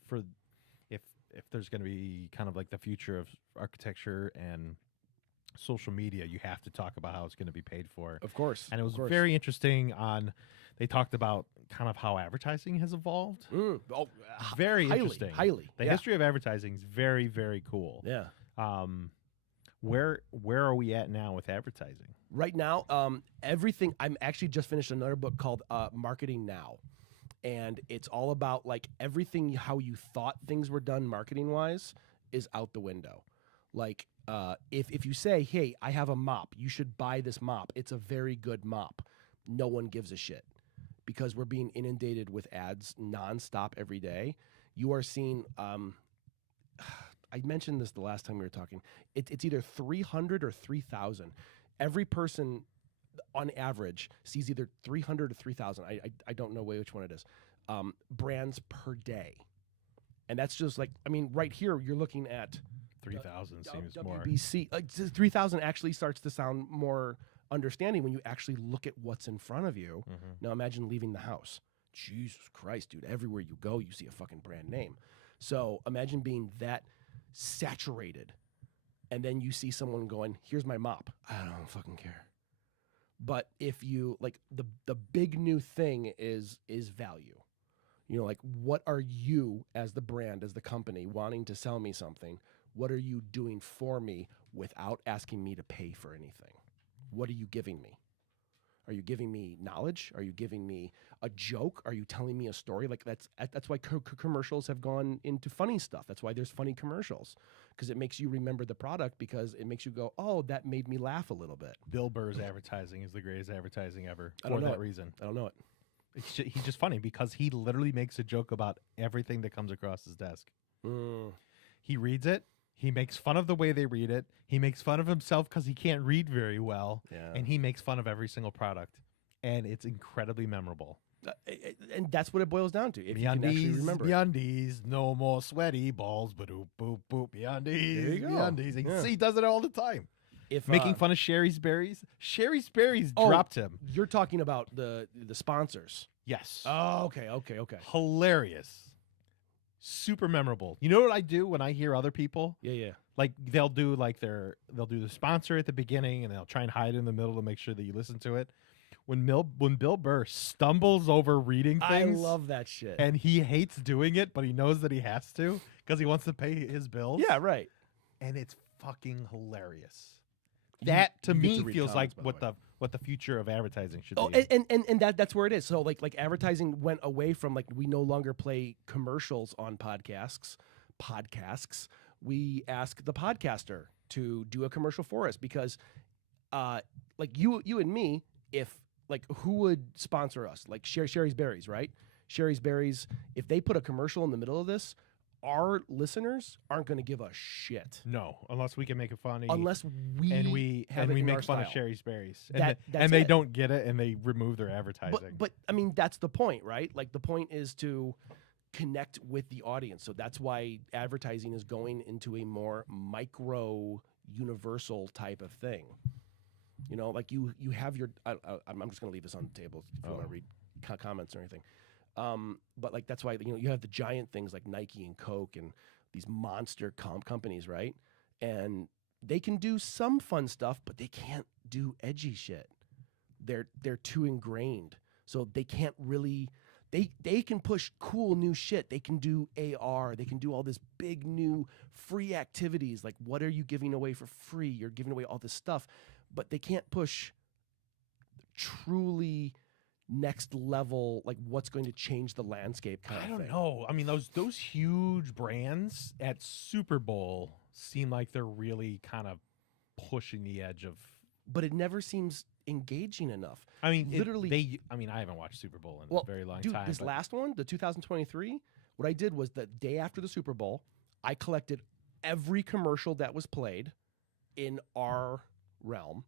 for if there's going to be kind of like the future of architecture and social media, you have to talk about how it's going to be paid for. Of course. And it was very interesting they talked about kind of how advertising has evolved. Very interesting. Highly. The history of advertising is very, very cool. Yeah. Where are we at now with advertising? Right now, everything. I'm actually just finished another book called Marketing Now. And it's all about like everything, how you thought things were done marketing wise is out the window. Like if you say, hey, I have a mop, you should buy this mop. It's a very good mop. No one gives a shit, because we're being inundated with ads nonstop every day. You are seeing, I mentioned this the last time we were talking. It's either 300 or 3,000. Every person on average, sees either 300 or 3,000. I don't know which one it is. Brands per day. And that's just like, I mean, right here, you're looking at 3,000 seems more. WBC. 3,000 actually starts to sound more understanding when you actually look at what's in front of you. Now imagine leaving the house. Jesus Christ, dude. Everywhere you go, you see a fucking brand name. So imagine being that saturated. And then you see someone going, here's my mop. I don't fucking care. But if you, like, the big new thing is value. You know, like, what are you as the brand, as the company, wanting to sell me something? What are you doing for me without asking me to pay for anything? What are you giving me? Are you giving me knowledge? Are you giving me a joke? Are you telling me a story? Like, that's why commercials have gone into funny stuff. That's why there's funny commercials, because it makes you remember the product, because it makes you go, oh, that made me laugh a little bit. Bill Burr's advertising is the greatest advertising ever I don't for know that it. reason. I don't know it. He's just funny because he literally makes a joke about everything that comes across his desk. He reads it. He makes fun of the way they read it. He makes fun of himself because he can't read very well. Yeah. And he makes fun of every single product. And it's incredibly memorable. And that's what it boils down to. If you can actually remember. Meundies, no more sweaty balls, but boop, boop, boop, meundies. There you go. Meundies. Yeah. He does it all the time. If Making fun of Sherry's Berries. Sherry's Berries dropped him. You're talking about the sponsors. Yes. Oh, okay. Hilarious. Super memorable. You know what I do when I hear other people? Yeah. Like they'll do the sponsor at the beginning and they'll try and hide in the middle to make sure that you listen to it. When Bill Burr stumbles over reading things, I love that shit. and he hates doing it, but he knows that he has to because he wants to pay his bills. Yeah, right. And it's fucking hilarious. That to you get me to read feels like comments, by the what the future of advertising should Oh, be. and that's where it is. So like advertising went away from, like, we no longer play commercials on podcasts. We ask the podcaster to do a commercial for us, because like you and me, if like, who would sponsor us? Like Sherry's Berries, right? Sherry's Berries, if they put a commercial in the middle of this, our listeners aren't going to give a shit. No, unless we can make it funny. Unless we and we make fun of style. Sherry's Berries. That's and they it. don't get it, and they remove their advertising. But I mean, that's the point, right? Like, the point is to connect with the audience. So that's why advertising is going into a more micro, universal type of thing. You know, like you have your. I'm just going to leave this on the table if you want to read comments or anything. But like, that's why, you have the giant things like Nike and Coke and these monster companies, right? And they can do some fun stuff, but they can't do edgy shit. They're too ingrained, so they can't really. They can push cool new shit. They can do AR. They can do all this big new free activities. Like, what are you giving away for free? You're giving away all this stuff, but they can't push truly next level, like what's going to change the landscape kind of thing. I don't know. I mean, those huge brands at Super Bowl seem like they're really kind of pushing the edge of. But it never seems engaging enough. I mean, literally. I haven't watched Super Bowl in a very long time. This last one, the 2023, what I did was the day after the Super Bowl, I collected every commercial that was played in our realm,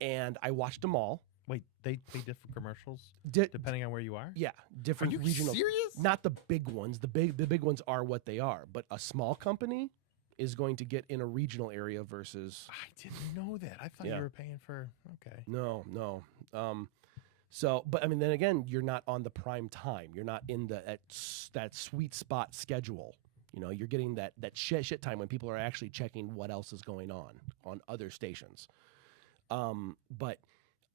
and I watched them all. Wait, they play different commercials depending on where you are? Yeah, different Are you regional. serious? Not the big ones. The big ones are what they are. But a small company is going to get in a regional area versus. I didn't know that. I thought you were paying for. Okay. No. So, but I mean, then again, you're not on the prime time. You're not in that sweet spot schedule. You know, you're getting that shit time when people are actually checking what else is going on other stations. But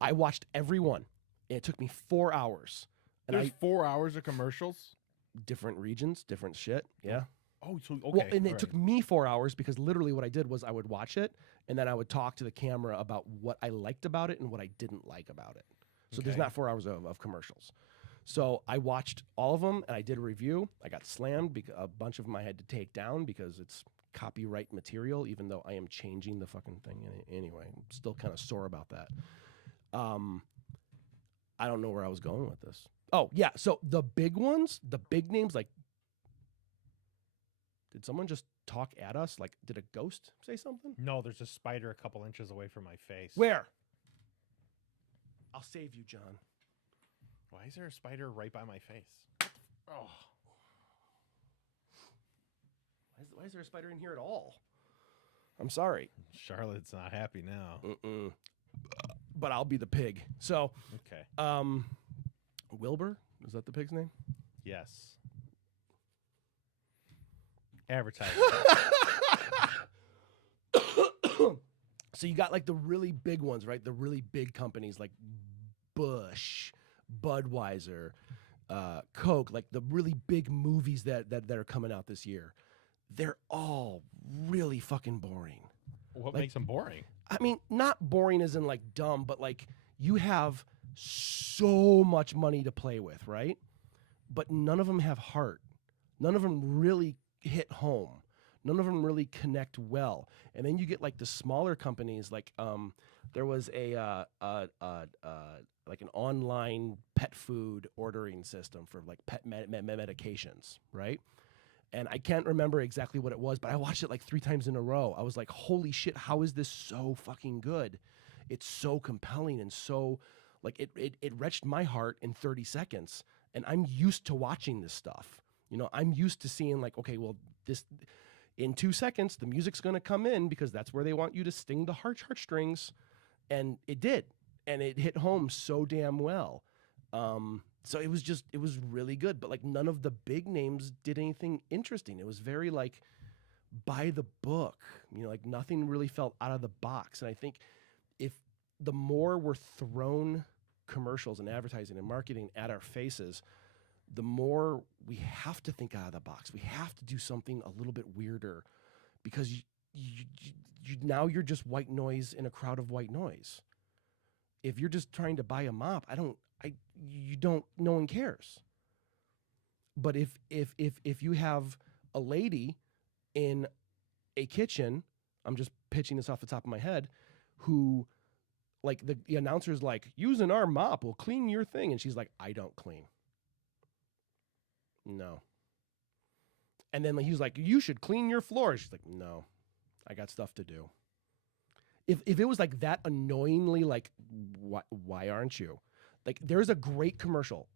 I watched every one. It took me 4 hours. And There's 4 hours of commercials? Different regions, different shit. Yeah. Oh, so okay. Well, and it took me 4 hours because literally what I did was I would watch it and then I would talk to the camera about what I liked about it and what I didn't like about it. So there's not 4 hours of commercials. So I watched all of them and I did a review. I got slammed because a bunch of them I had to take down because it's copyright material, even though I am changing the fucking thing anyway. I'm still kind of sore about that. I don't know where I was going with this. Oh, yeah. So the big ones, the big names, like, did someone just talk at us? Like, did a ghost say something? No, there's a spider a couple inches away from my face. Where? I'll save you, John. Why is there a spider right by my face? Oh. Why is there a spider in here at all? I'm sorry. Charlotte's not happy now. But I'll be the pig. So, Okay. Wilbur? Is that the pig's name? Yes. Advertising. So you got like the really big ones, right? The really big companies like Bush, Budweiser, Coke, like the really big movies that are coming out this year. They're all really fucking boring. What like, makes them boring? I mean, not boring as in like dumb, but like you have so much money to play with, right? But none of them have heart. None of them really hit home. None of them really connect well. And then you get like the smaller companies, like there was a like an online pet food ordering system for like pet medications, right? And I can't remember exactly what it was, but I watched it like 3 times in a row. I was like, holy shit, how is this so fucking good? It's so compelling and so like it wrenched my heart in 30 seconds. And I'm used to watching this stuff. You know, I'm used to seeing like, okay, well, this in 2 seconds, the music's going to come in because that's where they want you to sting the heartstrings. And it did. And it hit home so damn well. So it was really good. But like none of the big names did anything interesting. It was very like by the book, you know, like nothing really felt out of the box. And I think if the more we're thrown commercials and advertising and marketing at our faces, the more we have to think out of the box. We have to do something a little bit weirder because now you're just white noise in a crowd of white noise. If you're just trying to buy a mop, no one cares. But if you have a lady in a kitchen, I'm just pitching this off the top of my head, who like the announcer's like, using our mop will clean your thing. And she's like, I don't clean. No. And then he was like, you should clean your floor. She's like, no, I got stuff to do. If it was like that annoyingly, like, why aren't you? Like, there's a great commercial.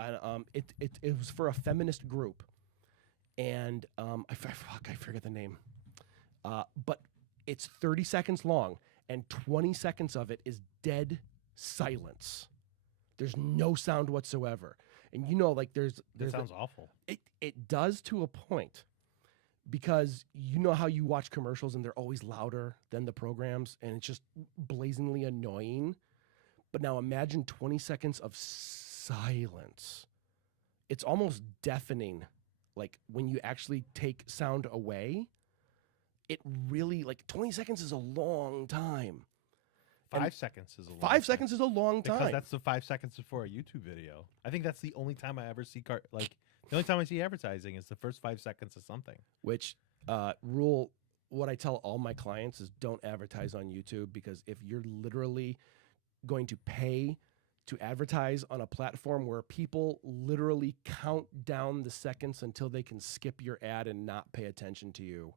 It was for a feminist group. And I forget the name. But it's 30 seconds long. And 20 seconds of it is dead silence. There's no sound whatsoever. And you know, like there's That sounds awful. It does to a point, because you know how you watch commercials and they're always louder than the programs and it's just blazingly annoying. But now imagine 20 seconds of silence. It's almost deafening. Like when you actually take sound away, it really, like 20 seconds is a long time. 5 seconds is a long 5 seconds is a long time. Because that's the 5 seconds before a YouTube video. I think that's the only time I ever see the only time I see advertising is the first 5 seconds of something. Which what I tell all my clients is don't advertise on YouTube, because if you're literally going to pay to advertise on a platform where people literally count down the seconds until they can skip your ad and not pay attention to you,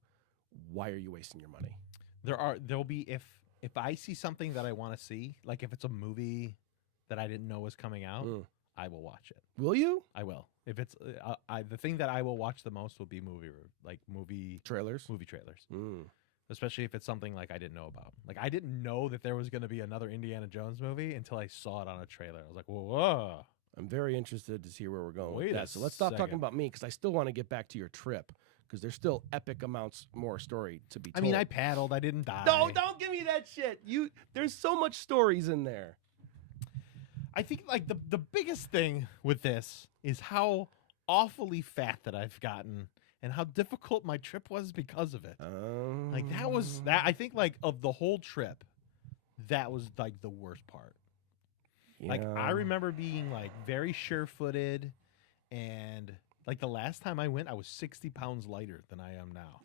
why are you wasting your money? There'll be, if I see something that I want to see, like if it's a movie that I didn't know was coming out, I will watch it. Will you? I will. If it's the thing that I will watch the most will be movie trailers. Especially if it's something like I didn't know about. Like I didn't know that there was going to be another Indiana Jones movie until I saw it on a trailer. I was like, whoa. I'm very interested to see where we're going with Wait that. So let's stop talking about me, because I still want to get back to your trip, because there's still epic amounts more story to be told. I mean, I paddled. I didn't die. No, don't give me that shit. There's so much stories in there. I think like the biggest thing with this is how awfully fat that I've gotten and how difficult my trip was because of it. Like that I think like of the whole trip, that was like the worst part. Yeah. Like I remember being like very sure-footed, and like the last time I went, I was 60 pounds lighter than I am now.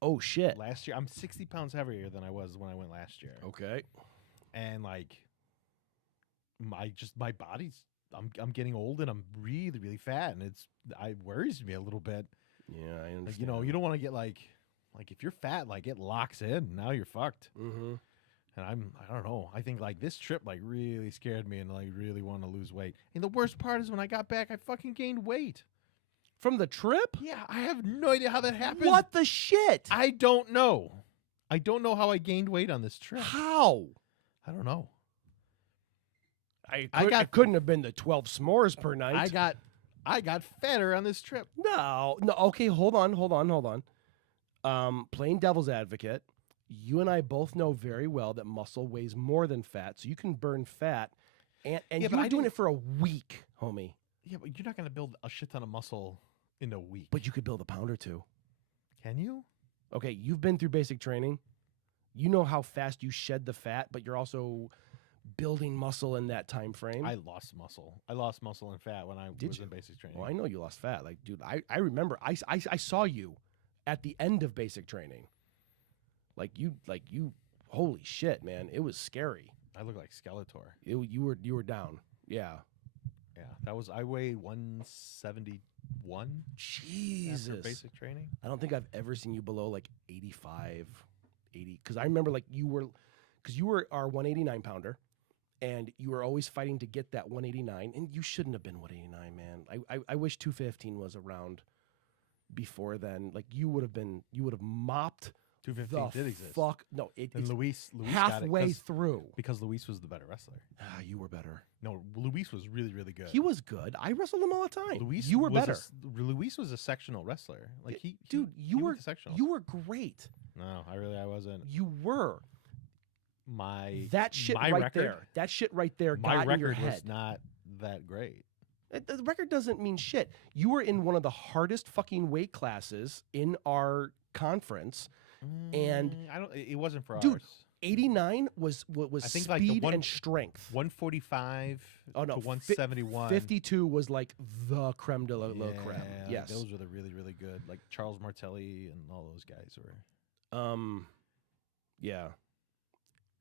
Oh shit. Last year, I'm 60 pounds heavier than I was when I went last year. Okay. And like my body's I'm getting old and I'm really, really fat, and it worries me a little bit. Yeah, I understand. Like, you know, you don't want to get like if you're fat, like it locks in. Now you're fucked. Mm-hmm. And I don't know. I think like this trip like really scared me and like really want to lose weight. And the worst part is when I got back, I fucking gained weight. From the trip? Yeah, I have no idea how that happened. What the shit? I don't know. I don't know how I gained weight on this trip. How? I don't know. It couldn't have been the 12 s'mores per night. I got fatter on this trip. No. Okay, hold on. Playing devil's advocate, you and I both know very well that muscle weighs more than fat, so you can burn fat, and Yeah, you were I doing didn't- it for a week, homie. Yeah, but you're not going to build a shit ton of muscle in a week. But you could build a pound or two. Can you? Okay, you've been through basic training. You know how fast you shed the fat, but you're also building muscle in that time frame. I lost muscle. I lost muscle and fat when I was in basic training. Well, I know you lost fat. Like, dude, I remember I saw you at the end of basic training. Like you, holy shit, man. It was scary. I look like Skeletor. You were down. Yeah. Yeah, that was. I weighed 171. Jesus. After basic training. I don't think I've ever seen you below like 85, 80. Because I remember like you were our 189 pounder, and you were always fighting to get that 189, and you shouldn't have been 189, man. I wish 215 was around before then. Like you would have mopped. 215 did exist. Fuck no! It's Luis halfway got it through. because Luis was the better wrestler. You were better. No, Luis was really, really good. He was good. I wrestled him all the time. Luis, you were was better. Luis was a sectional wrestler. Like Dude, he went to sectionals. you were great. No, I wasn't. You were. That shit my right record, there. That shit right there My got in your record head. was not that great. The record doesn't mean shit. You were in one of the hardest fucking weight classes in our conference, and I don't. It wasn't for dude, ours. 89 was I think speed like the and strength. 145 Oh no, to 171. 52 was like the creme de la creme. Yes, those were the really, really good. Like Charles Martelli and all those guys were. Yeah.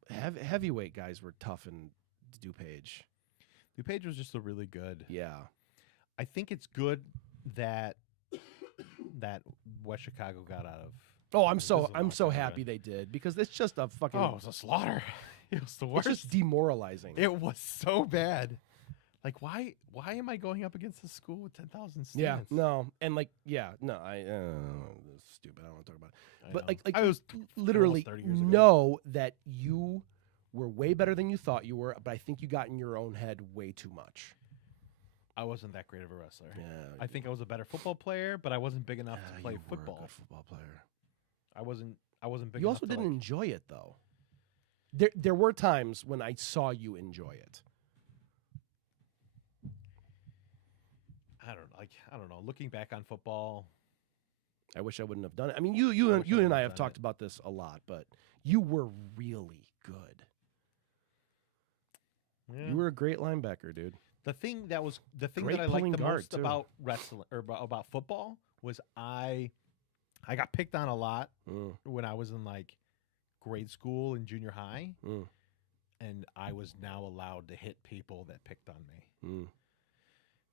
Heavyweight guys were tough in DuPage. DuPage was just a really good. Yeah. I think it's good that West Chicago got out of. Oh, I'm This is so a long time happy they did, because it's just a fucking. Oh, it was a slaughter. It was the it's worst. just demoralizing. It was so bad. Like, why am I going up against a school with 10,000 students? Yeah, no, and like, yeah, no, it's stupid. I don't want to talk about it. But like I was literally 30 years ago. know that you were way better than you thought you were, but I think you got in your own head way too much. I wasn't that great of a wrestler. Yeah, I think I was a better football player, but I wasn't big enough to play you were a football. good football player. I wasn't big You enough also to, didn't like, enjoy it though. There were times when I saw you enjoy it. I don't know. Looking back on football, I wish I wouldn't have done it. I mean, you wish I and wouldn't I have have done talked about this a lot, but you were really good. yeah. You were a great linebacker, dude. The thing that Great I liked pulling the guard, most too. about wrestling or about football was I got picked on a lot when I was in like grade school and junior high, and I was now allowed to hit people that picked on me.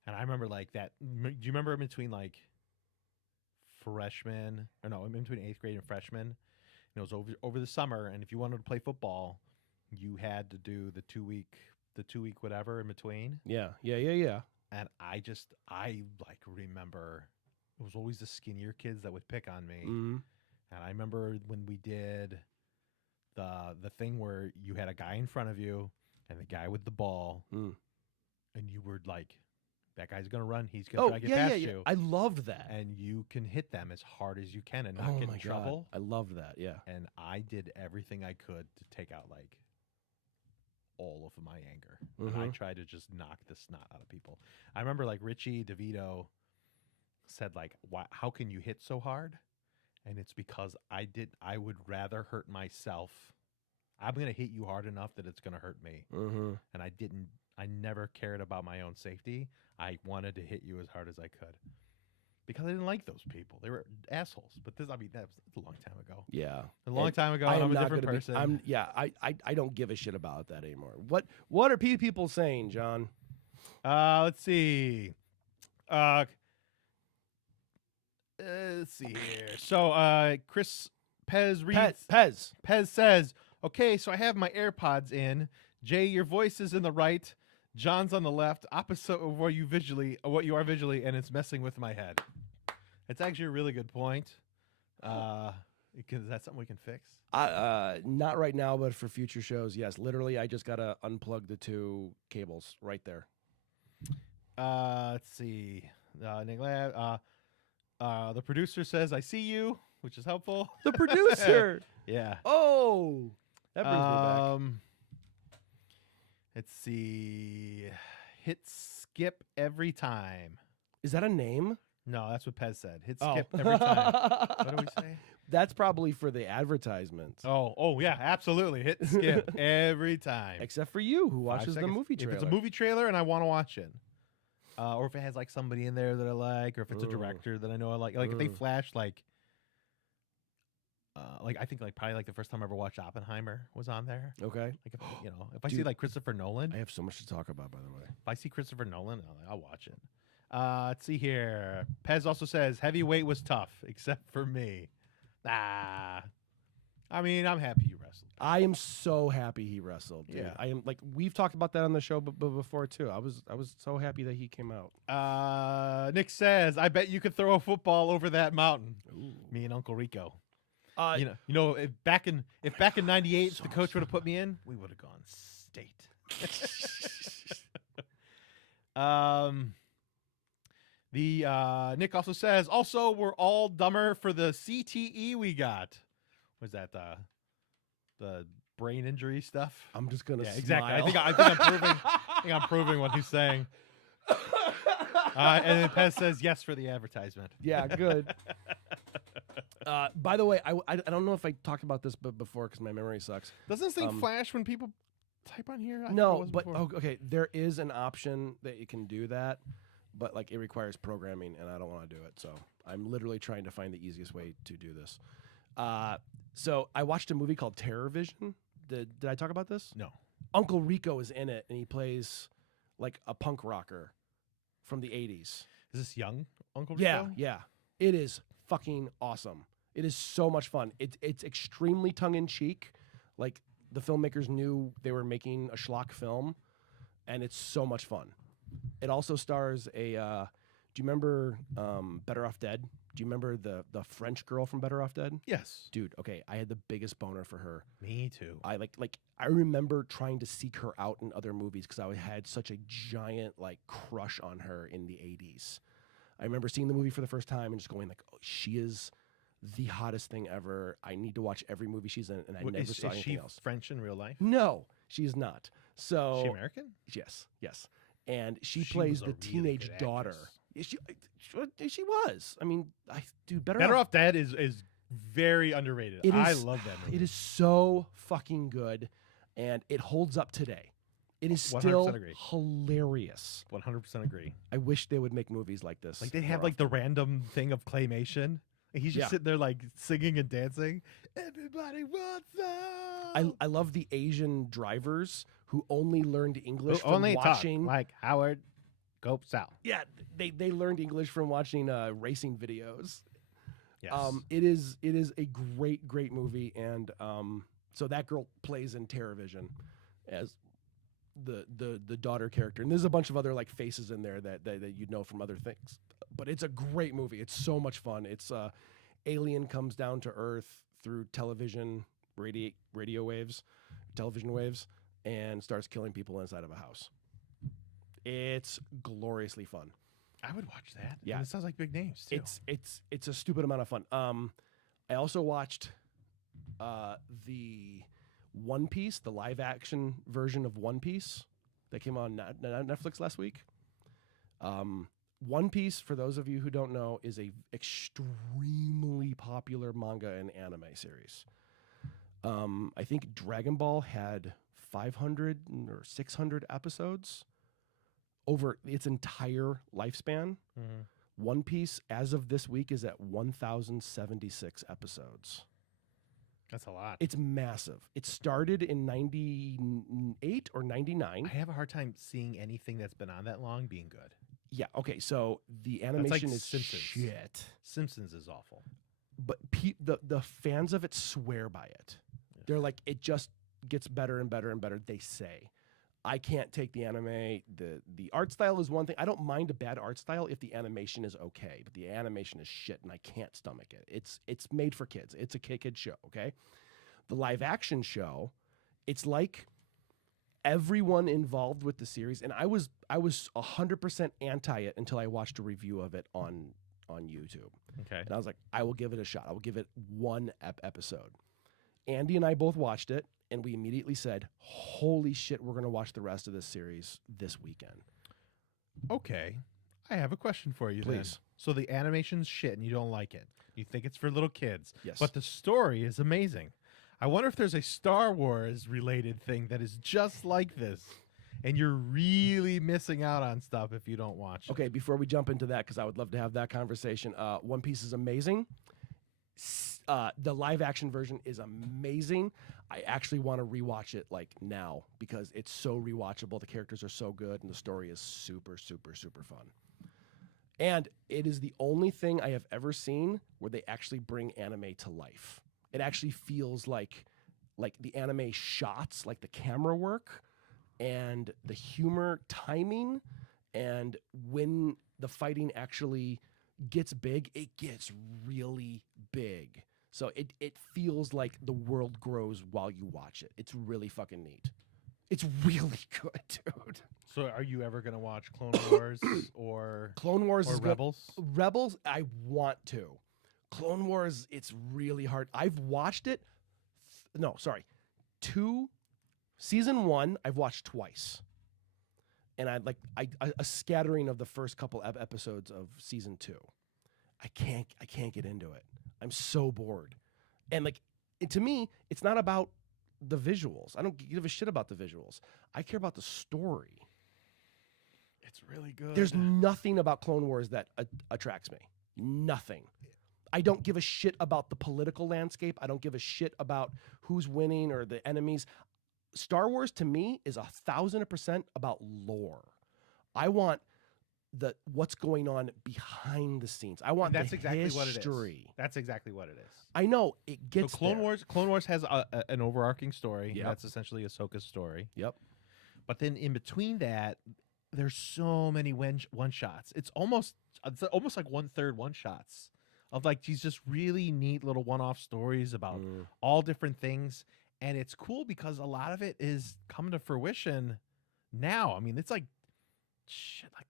And I remember like that. Do you remember in between like freshman or no, in between 8th grade and freshman? It was over the summer, and if you wanted to play football, you had to do the 2 week whatever in between. Yeah. And I like remember it was always the skinnier kids that would pick on me. Mm-hmm. And I remember when we did the thing where you had a guy in front of you and the guy with the ball, and you were like, that guy's gonna run. He's gonna try to get past you. I loved that. And you can hit them as hard as you can and not Oh get my in trouble. God. I loved that. Yeah. And I did everything I could to take out like all of my anger. And I tried to just knock the snot out of people. I remember like Richie DeVito said like, how can you hit so hard? And it's because I would rather hurt myself. I'm going to hit you hard enough that it's going to hurt me. And I never cared about my own safety. I wanted to hit you as hard as I could because I didn't like those people. They were assholes. But that was a long time ago. Yeah. A long time ago, I and am I'm a not different gonna person. I don't give a shit about that anymore. What are people saying, John? Let's see. Let's see here. So, Chris Pez reads. Pez. Pez says, Okay, so I have my AirPods in. Jay, your voice is in the right. John's on the left, opposite of what you are visually, and it's messing with my head. It's actually a really good point. Is that something we can fix? Not right now, but for future shows, yes. Literally, I just gotta unplug the two cables right there. Let's see. The producer says, "I see you," which is helpful. The producer. Yeah. Oh, that brings me back. Let's see. Hit skip every time. Is that a name? No, that's what Pez said. Hit skip every time. What do we say? That's probably for the advertisements. Oh yeah, absolutely. Hit skip every time. Except for you, who watches the movie trailer. If it's a movie trailer and I want to watch it, or if it has like somebody in there that I like, or if it's a director that I know I like if they flash like I think like probably like the first time I ever watched Oppenheimer was on there. Okay. Like if I see like Christopher Nolan, I have so much to talk about, by the way. If I see Christopher Nolan, I'll watch it. Let's see here. Pez also says heavyweight was tough, except for me. I mean, I'm happy you wrestled. I am so happy he wrestled. Dude. Yeah. I am like we've talked about that on the show before too. I was so happy that he came out. Nick says, I bet you could throw a football over that mountain. Ooh. Me and Uncle Rico. If back in '98 the coach would have put me in, we would have gone state. Nick also says, also we're all dumber for the CTE we got. Was that the brain injury stuff? I'm just gonna smile. Exactly. I think I'm proving what he's saying. And then Pez says yes for the advertisement. Yeah, good. By the way, I don't know if I talked about this before because my memory sucks. Doesn't this thing flash when people type on here? No, but okay, there is an option that you can do that, but like it requires programming, and I don't want to do it. So I'm literally trying to find the easiest way to do this. So I watched a movie called Terror Vision. Did I talk about this? No. Uncle Rico is in it, and he plays like a punk rocker from the 80s. Is this young Uncle Rico? Yeah. It is fucking awesome. It is so much fun. It's extremely tongue-in-cheek. Like, the filmmakers knew they were making a schlock film, and it's so much fun. It also stars a... do you remember Better Off Dead? Do you remember the French girl from Better Off Dead? Yes. Dude, okay, I had the biggest boner for her. Me too. I I remember trying to seek her out in other movies because I had such a giant like crush on her in the 80s. I remember seeing the movie for the first time and just going like, oh, she is the hottest thing ever. I need to watch every movie she's in, and I never saw anything else. Is she French in real life? No, she is not. So is she American? Yes. And she plays the teenage daughter. She was. I mean, Better Off Dead is very underrated. I love that movie. It is so fucking good, and it holds up today. It is still hilarious. 100% agree. I wish they would make movies like this. Like they have like the random thing of claymation. And he's just sitting there like singing and dancing. Everybody wants some. I love the Asian drivers who only learned English from watching like Howard Cosell. Yeah, they learned English from watching racing videos. Yes. It is a great movie, and so that girl plays in Terror Vision as the daughter character, and there's a bunch of other like faces in there that you'd know from other things. But it's a great movie. It's so much fun. It's alien comes down to Earth through television television waves, and starts killing people inside of a house. It's gloriously fun. I would watch that. Yeah, it sounds like big names too. It's a stupid amount of fun. I also watched the One Piece, the live action version of One Piece that came on Netflix last week. One Piece, for those of you who don't know, is a extremely popular manga and anime series. I think Dragon Ball had 500 or 600 episodes over its entire lifespan. Mm-hmm. One Piece, as of this week, is at 1,076 episodes. That's a lot. It's massive. It started in 98 or 99. I have a hard time seeing anything that's been on that long being good. Yeah, okay, so the animation is Simpsons. shit. Simpsons is awful. But the fans of it swear by it. Yeah. They're like, it just gets better and better and better, they say. I can't take the anime. The art style is one thing. I don't mind a bad art style if the animation is okay, but the animation is shit and I can't stomach it. It's made for kids. It's a kid show, okay? The live action show, it's like everyone involved with the series, and I was 100% anti it until I watched a review of it on YouTube. Okay. And I was like, I will give it a shot. I will give it one episode. Andy and I both watched it, and we immediately said, holy shit, we're going to watch the rest of this series this weekend. Okay. I have a question for you then. Please. So the animation's shit and you don't like it. You think it's for little kids. Yes. But the story is amazing. I wonder if there's a Star Wars related thing that is just like this. And you're really missing out on stuff if you don't watch it. Okay, before we jump into that, because I would love to have that conversation, One Piece is amazing. The live action version is amazing. I actually want to rewatch it like now because it's so rewatchable. The characters are so good and the story is super, super, super fun. And it is the only thing I have ever seen where they actually bring anime to life. It actually feels like the anime shots, like the camera work and the humor timing, and when the fighting actually gets big, it gets really big. So it feels like the world grows while you watch it. It's really fucking neat. It's really good, dude. So are you ever going to watch Clone Wars or Clone Wars is Rebels? Good. Rebels, I want to. Clone Wars, it's really hard. I've watched it. Season 1, I've watched twice. And a scattering of the first couple episodes of season 2. I can't get into it. I'm so bored. And to me, it's not about the visuals. I don't give a shit about the visuals. I care about the story. It's really good. There's nothing about Clone Wars that attracts me. Nothing. I don't give a shit about the political landscape. I don't give a shit about who's winning or the enemies. Star Wars to me is 1,000% about lore. I want what's going on behind the scenes. I want that's the exactly history. What it is. That's exactly what it is. I know it gets so Clone there. Wars. Clone Wars has an overarching story. Yep. That's essentially Ahsoka's story. Yep. But then in between that, there's so many one shots. It's almost like 1/3 one shots of like these just really neat little one-off stories about all different things. And it's cool because a lot of it is coming to fruition now. I mean, it's like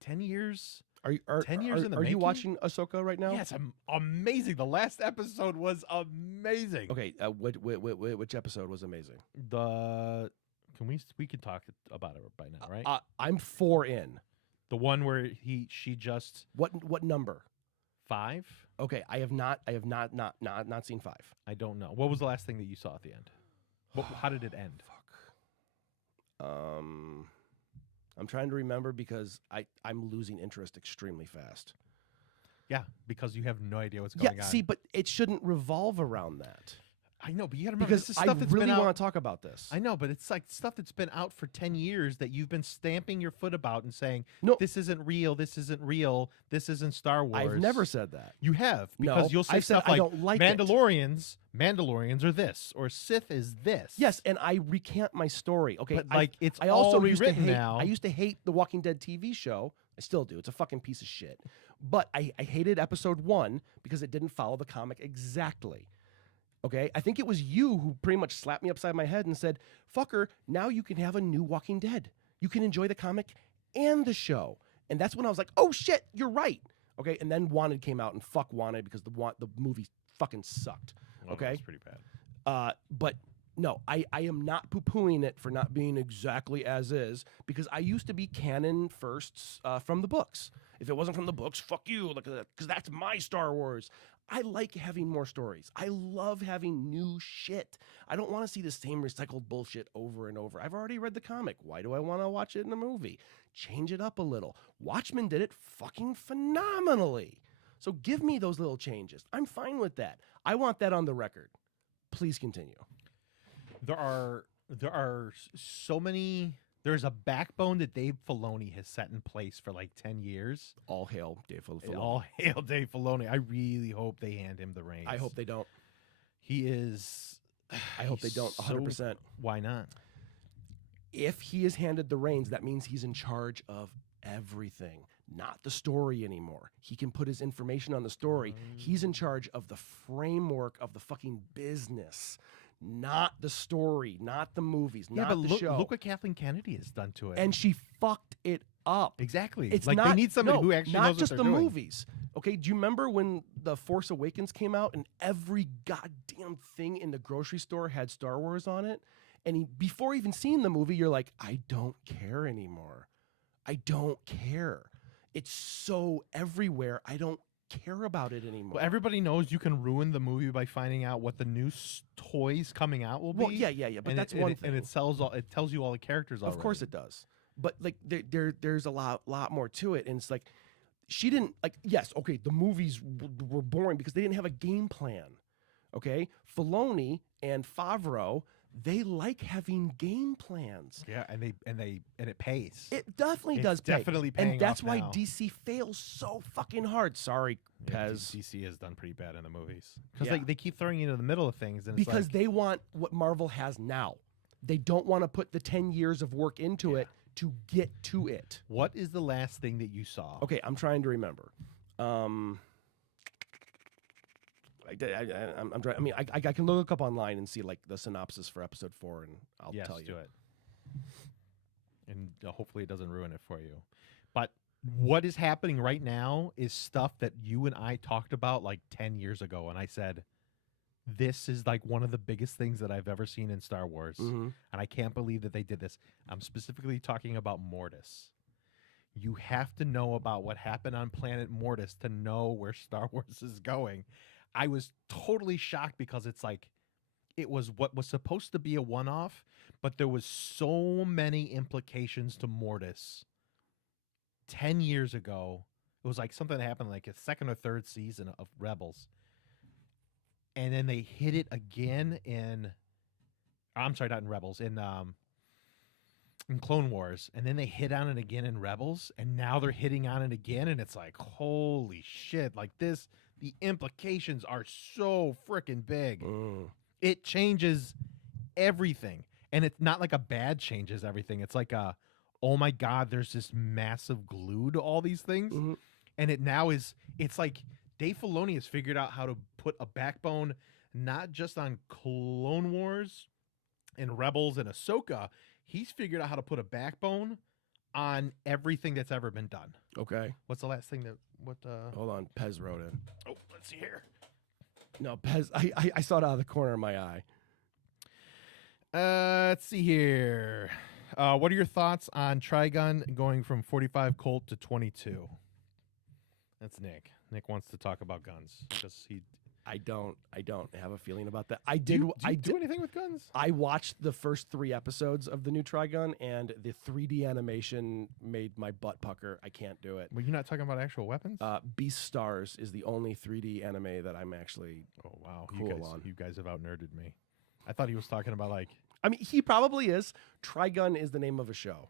10 years. Are you 10 years in the Are you making? watching Ahsoka right now? Yeah, it's amazing. The last episode was amazing. Okay, which episode was amazing? We can talk about it by now, right? I'm 4 in. The one where she just What number? 5? Okay, I have not seen 5. I don't know. What was the last thing that you saw at the end? How did it end? Fuck. I'm trying to remember because I'm losing interest extremely fast. Yeah, because you have no idea what's going on. Yeah, see, but it shouldn't revolve around that. I know, but you got to remember Because this is I stuff that's really been out. want to talk about this. I know, but it's like stuff that's been out for 10 years that you've been stamping your foot about and saying, No. this isn't real, this isn't real, this isn't Star Wars. I've never said that. You have, because No, you'll say I've said stuff I like, don't like it. Mandalorians are this, or Sith is this. Yes, and I recant my story. Okay, But it's I also all used to rewritten hate. now. I used to hate the Walking Dead TV show. I still do. It's a fucking piece of shit. But I hated episode 1 because it didn't follow the comic exactly. Okay, I think it was you who pretty much slapped me upside my head and said, "Fucker, now you can have a new Walking Dead. You can enjoy the comic and the show." And that's when I was like, "Oh shit, you're right." Okay, and then Wanted came out, and fuck Wanted because the movie fucking sucked. Okay, It's pretty bad. But no, I am not poo-pooing it for not being exactly as is because I used to be canon first from the books. If it wasn't from the books, fuck you, because that's my Star Wars. I like having more stories. I love having new shit. I don't want to see the same recycled bullshit over and over. I've already read the comic. Why do I want to watch it in a movie? Change it up a little. Watchmen did it fucking phenomenally. So give me those little changes. I'm fine with that. I want that on the record. Please continue. There are so many. There's a backbone that Dave Filoni has set in place for like 10 years. All hail Dave Filoni. All hail Dave Filoni. I really hope they hand him the reins. I hope they don't. He is I hope they don't 100%. Why not? If he is handed the reins, that means he's in charge of everything, not the story anymore. He can put his information on the story. He's in charge of the framework of the fucking business, not the story, not the movies, not the show. Look what Kathleen Kennedy has done to it. And she fucked it up. Exactly. It's like not, they need somebody who actually knows not just what the they're doing. movies. Okay, do you remember when The Force Awakens came out and every goddamn thing in the grocery store had Star Wars on it? And before even seeing the movie, you're like, I don't care anymore. I don't care. It's so everywhere. I don't care about it anymore. Well, everybody knows you can ruin the movie by finding out what the new toys coming out will be. Well, yeah. But and that's one thing. And it tells you all the characters already. Of course it does. But like there's a lot more to it. And it's like, she didn't, like, yes, okay, the movies were boring because they didn't have a game plan. Okay? Filoni and Favreau, they like having game plans. Yeah, and it pays. It definitely It's does pay. definitely paying And that's off why now. DC fails so fucking hard. Sorry, Yeah, Pez. DC has done pretty bad in the movies because Yeah. they keep throwing you into the middle of things, and Because it's they want what Marvel has now. They don't want to put the 10 years of work into it to get to it. what is the last thing that you saw? Okay, I'm trying to remember. I'm trying. I mean, I can look up online and see like the synopsis for episode 4, and I'll yes, tell you. do it. And hopefully it doesn't ruin it for you. But what is happening right now is stuff that you and I talked about like 10 years ago, and I said, this is like one of the biggest things that I've ever seen in Star Wars, Mhm. and I can't believe that they did this. I'm specifically talking about Mortis. You have to know about what happened on planet Mortis to know where Star Wars is going. I was totally shocked because it's like it was what was supposed to be a one-off, but there was so many implications to Mortis 10 years ago. It was like something that happened like a second or third season of Rebels. And then they hit it again in I'm sorry, not in Rebels, in Clone Wars, and then they hit on it again in Rebels, and now they're hitting on it again, and it's like, holy shit, like this, the implications are so freaking big. It changes everything, and it's not like a bad changes everything. It's like a, oh my God, there's this massive glue to all these things, Mhm. and it now is, it's like Dave Filoni has figured out how to put a backbone not just on Clone Wars and Rebels and Ahsoka. He's figured out how to put a backbone on everything that's ever been done. Okay. What's the last thing that Hold on. Pez wrote in. Oh, let's see here. No, Pez. I saw it out of the corner of my eye. Let's see here. What are your thoughts on Trigun going from 45 Colt to 22? That's Nick. Nick wants to talk about guns because he. I don't have a feeling about that. Do you do anything with guns? I watched the first 3 episodes of the new Trigun, and the 3D animation made my butt pucker. I can't do it. Well, you're not talking about actual weapons? Beast Stars is the only 3D anime that I'm actually oh, wow. cool on. You guys have out-nerded me. I thought he was talking about, like... I mean, he probably is. Trigun is the name of a show,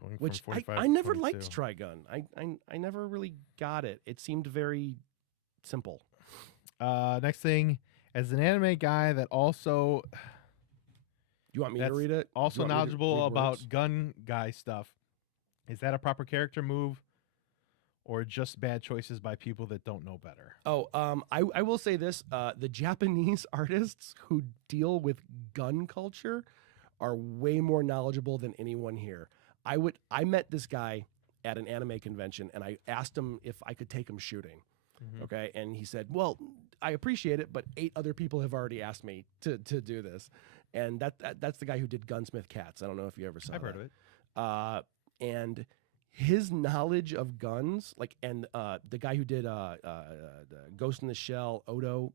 Going which from 45 I to never 22. liked Trigun. I never really got it. It seemed very simple. Next thing, as an anime guy that also... You want me to That's read it? Also You want me to knowledgeable read about words? gun guy stuff. Is that a proper character move, or just bad choices by people that don't know better? Oh, I will say this: the Japanese artists who deal with gun culture are way more knowledgeable than anyone here. I met this guy at an anime convention, and I asked him if I could take him shooting. Mhm. Okay, and he said, "Well, I appreciate it, but 8 other people have already asked me to do this." And that's the guy who did Gunsmith Cats. I don't know if you ever saw. I've that. heard of it. And his knowledge of guns, like, and the guy who did the Ghost in the Shell, Odo,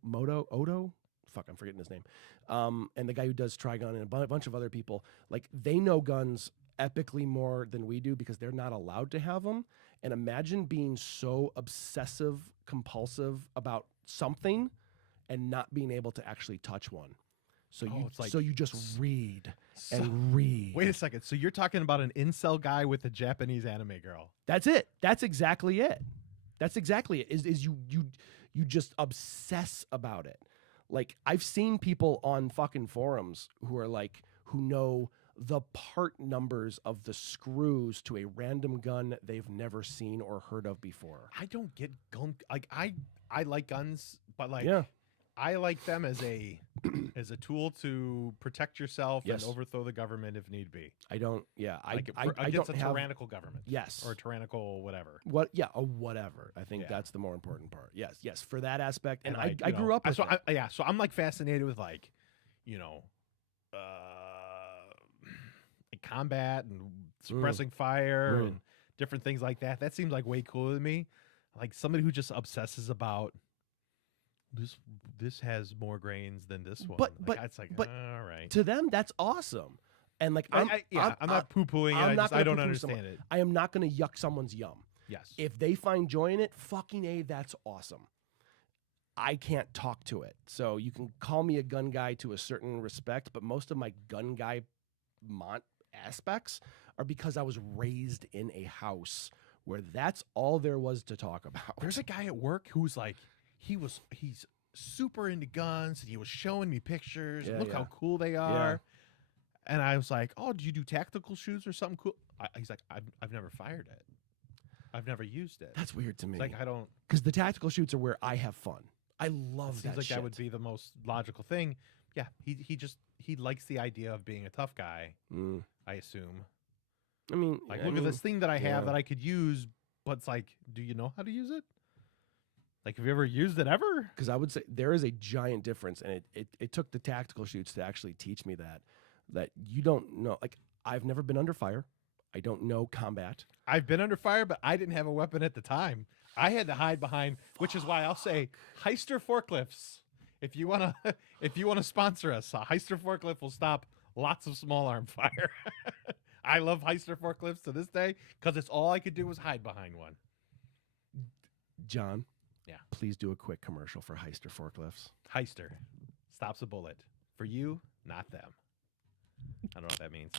fuck, I'm forgetting his name, and the guy who does Trigun and a bunch of other people, like, they know guns epically more than we do because they're not allowed to have them. And imagine being so obsessive, compulsive about something and not being able to actually touch one. So you just read and read. Wait a second. So you're talking about an incel guy with a Japanese anime girl? That's it. That's exactly it. That's exactly it. Is you just obsess about it. Like, I've seen people on fucking forums who are like, who know the part numbers of the screws to a random gun they've never seen or heard of before. I don't get gun. Like I like guns, but like Yeah. I like them as a as a tool to protect yourself Yes. and overthrow the government if need be. I don't. Yeah. Like I against don't a have. tyrannical government. Yes. Or a tyrannical whatever. What? Yeah. A whatever. I think Yeah. that's the more important part. Yes. Yes. For that aspect, and like, I you know, grew up with so it. so I'm like fascinated with like, you know, like combat and suppressing fire and different things like that. That seems like way cooler to me. Like somebody who just obsesses about this has more grains than this one. Like, it's like, all right. To them, that's awesome. And like, I'm not poo-pooing it. I don't understand it. I am not going to yuck someone's yum. Yes. If they find joy in it, fucking A, that's awesome. I can't talk to it. So you can call me a gun guy to a certain respect, but most of my gun guy aspects are because I was raised in a house where that's all there was to talk about. There's a guy at work who's like, he's super into guns, and he was showing me pictures. Yeah, Look how cool they are. And I was like, oh, do you do tactical shoots or something cool? He's like, I've never fired it. I've never used it. That's weird to me. It's like, I don't. Because the tactical shoots are where I have fun. I love that. Seems like shit. that would be the most logical thing. Yeah, he likes the idea of being a tough guy. I assume. I mean, like, look at this thing that I have that I could use, but it's like, do you know how to use it? Like, have you ever used it ever? Because I would say there is a giant difference, and it took the tactical shoots to actually teach me that you don't know. Like, I've never been under fire. I don't know combat. I've been under fire, but I didn't have a weapon at the time. I had to hide behind, which is why I'll say Heister forklifts. If you wanna sponsor us, a Heister forklift will stop lots of small arm fire. I love Heister forklifts to this day because it's all I could do was hide behind one. John, yeah, please do a quick commercial for Heister forklifts. Heister stops a bullet for you, not them. I don't know what that means.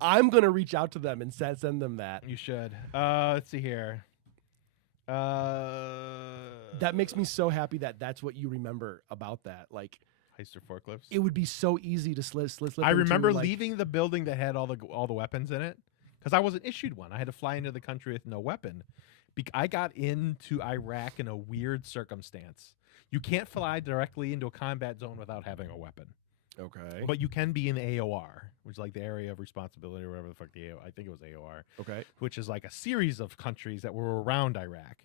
I'm gonna reach out to them and send them that. You should. Let's see here. That makes me so happy that that's what you remember about that. Like, Heister forklifts. It would be so easy to slip. I remember leaving the building that had all the weapons in it because I wasn't issued one. I had to fly into the country with no weapon. I got into Iraq in a weird circumstance. You can't fly directly into a combat zone without having a weapon. Okay. But you can be in the AOR, which is like the area of responsibility or whatever the fuck I think it was AOR. Okay. Which is like a series of countries that were around Iraq.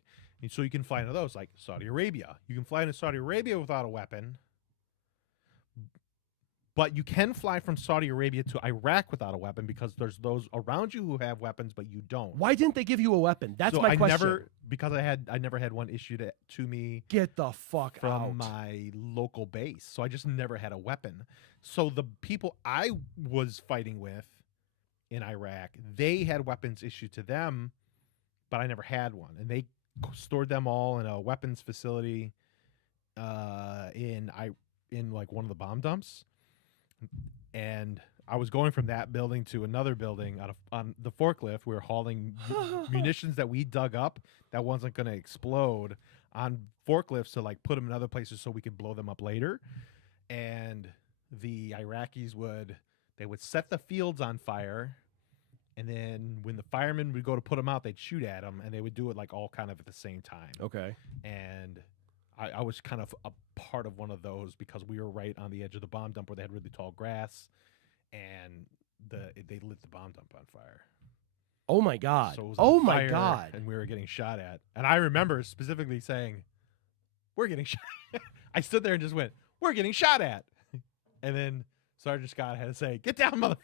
And so you can fly into those, like Saudi Arabia. You can fly into Saudi Arabia without a weapon. But you can fly from Saudi Arabia to Iraq without a weapon because there's those around you who have weapons, but you don't. Why didn't they give you a weapon? That's my question. I never had one issued to me. Get the fuck from out. my local base. So I just never had a weapon. So the people I was fighting with in Iraq, they had weapons issued to them, but I never had one. And they stored them all in a weapons facility in like one of the bomb dumps. And I was going from that building to another building on the forklift. We were hauling munitions that we dug up that wasn't going to explode on forklifts to like put them in other places so we could blow them up later. And the Iraqis would set the fields on fire. And then when the firemen would go to put them out, they'd shoot at them, and they would do it like all kind of at the same time. Okay. And I was kind of a part of one of those because we were right on the edge of the bomb dump where they had really tall grass, and they lit the bomb dump on fire. Oh my God! So it was oh on my fire, God! And we were getting shot at. And I remember specifically saying, "We're getting shot." I stood there and just went, "We're getting shot at." And then Sergeant Scott had to say, "Get down, motherfucker!"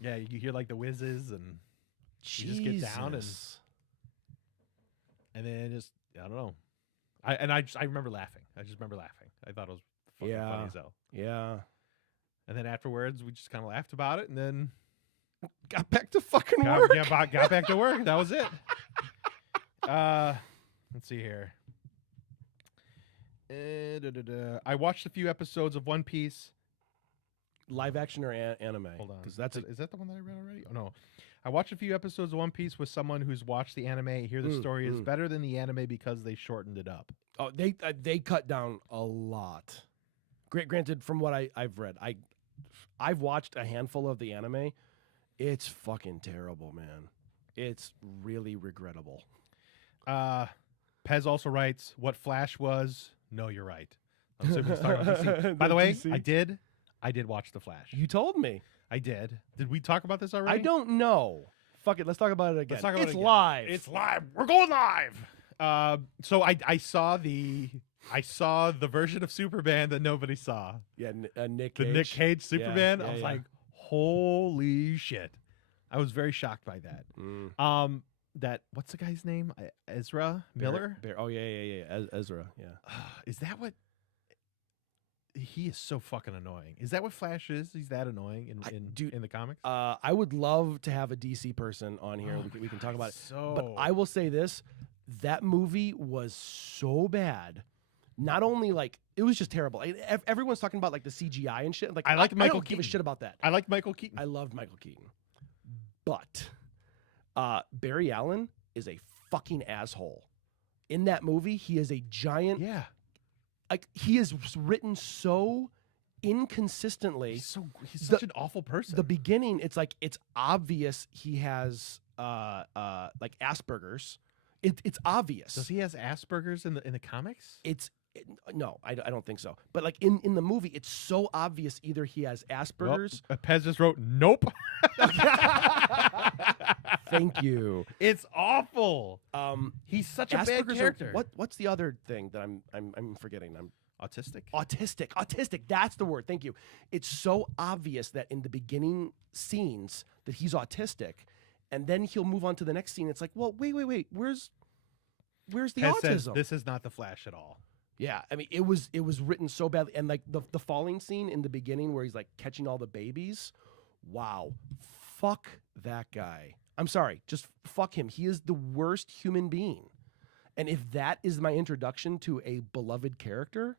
Yeah, you hear like the whizzes, and you just get down, and then just. I don't know. I remember laughing. I just remember laughing. I thought it was fucking funny as hell. Yeah. And then afterwards, we just kind of laughed about it, and then got back to fucking work. Got back to work. That was it. Let's see here. I watched a few episodes of One Piece. Live action or anime? Hold on. Because that's is that the one that I read already? Oh no. I watched a few episodes of One Piece with someone who's watched the anime. I hear the story is better than the anime because they shortened it up. Oh, they cut down a lot. Granted, from what I've read, I've watched a handful of the anime. It's fucking terrible, man. It's really regrettable. Pez also writes, "What Flash was? No, you're right." I'm assuming he's talking about DC. By the way, DC. I did watch the Flash. You told me. I did. Did we talk about this already? I don't know. Fuck it. Let's talk about it again. Let's talk about it's it again. live. It's live. We're going live. So I saw the version of Superman that nobody saw. Yeah, Nick The Cage. Nick Cage Superman. Yeah, I was yeah. like, holy shit. I was very shocked by that. That what's the guy's name? Ezra Miller? Oh yeah. Ezra. Yeah. Is that what? He is so fucking annoying. Is that what Flash is? He's that annoying in the comics? I would love to have a DC person on here. We can talk about it. But I will say this: that movie was so bad. Not only like it was just terrible. Everyone's talking about like the CGI and shit. Like I like Michael don't give a Keaton. shit about that. I like Michael Keaton. I loved Michael Keaton, but Barry Allen is a fucking asshole. In that movie, he is a giant. Yeah. Like he is written so inconsistently. He's such an awful person. The beginning, it's like it's obvious he has like Asperger's. It's obvious. Does he has Asperger's in the comics? No, I don't think so. But like in the movie, it's so obvious either he has Asperger's. Well, Pez just wrote nope. Thank you. It's awful. He's such a bad Asperger's. character. What's the other thing that I'm forgetting? I'm autistic. Autistic. That's the word. Thank you. It's so obvious that in the beginning scenes that he's autistic, and then he'll move on to the next scene. It's like, well, wait. Where's the Pez says, autism? this is not the Flash at all. Yeah, I mean, it was written so badly, and like the falling scene in the beginning where he's like catching all the babies. Wow, fuck that guy. I'm sorry, just fuck him. He is the worst human being. And if that is my introduction to a beloved character,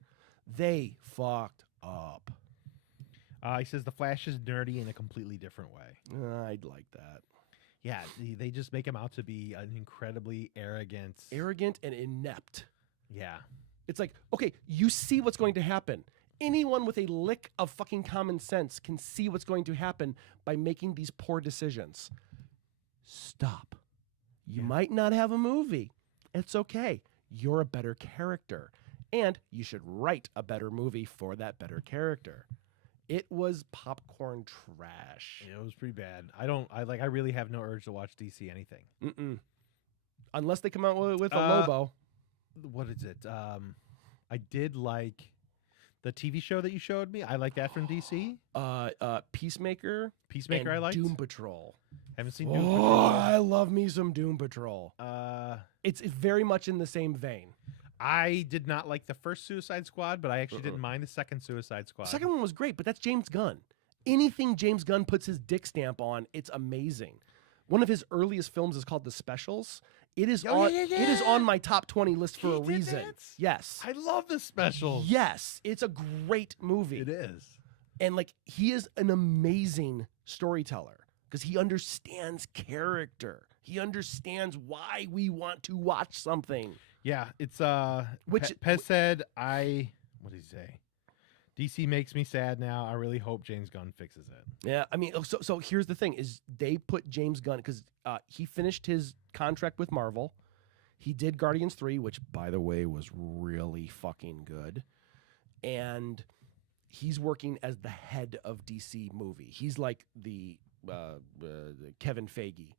they fucked up. He says the Flash is nerdy in a completely different way. I'd like that. Yeah, they just make him out to be an incredibly arrogant And inept. Yeah. It's like, okay, you see what's going to happen. Anyone with a lick of fucking common sense can see what's going to happen by making these poor decisions. Stop. You might not have a movie. It's okay. You're a better character. And you should write a better movie for that better character. It was popcorn trash. Yeah, it was pretty bad. I really have no urge to watch DC anything. Mm-mm. Unless they come out with a Lobo. What is it? I did like the TV show that you showed me. I like that from DC. Peacemaker. Peacemaker, and I liked. Doom Patrol. Haven't seen Doom Oh, Patrol. I love me some Doom Patrol. It's very much in the same vein. I did not like the first Suicide Squad, but I actually didn't mind the second Suicide Squad. The second one was great, but that's James Gunn. Anything James Gunn puts his dick stamp on, it's amazing. One of his earliest films is called The Specials. It is It is on my top 20 list for a reason. That? Yes. I love The Specials. Yes, it's a great movie. It is. And like he is an amazing storyteller because he understands character. He understands why we want to watch something. Yeah, it's Which Pez said what did he say? DC makes me sad now. I really hope James Gunn fixes it. Yeah, I mean, so here's the thing: is they put James Gunn because he finished his contract with Marvel. He did Guardians 3, which by the way was really fucking good, and he's working as the head of DC movie. He's like the Kevin Feige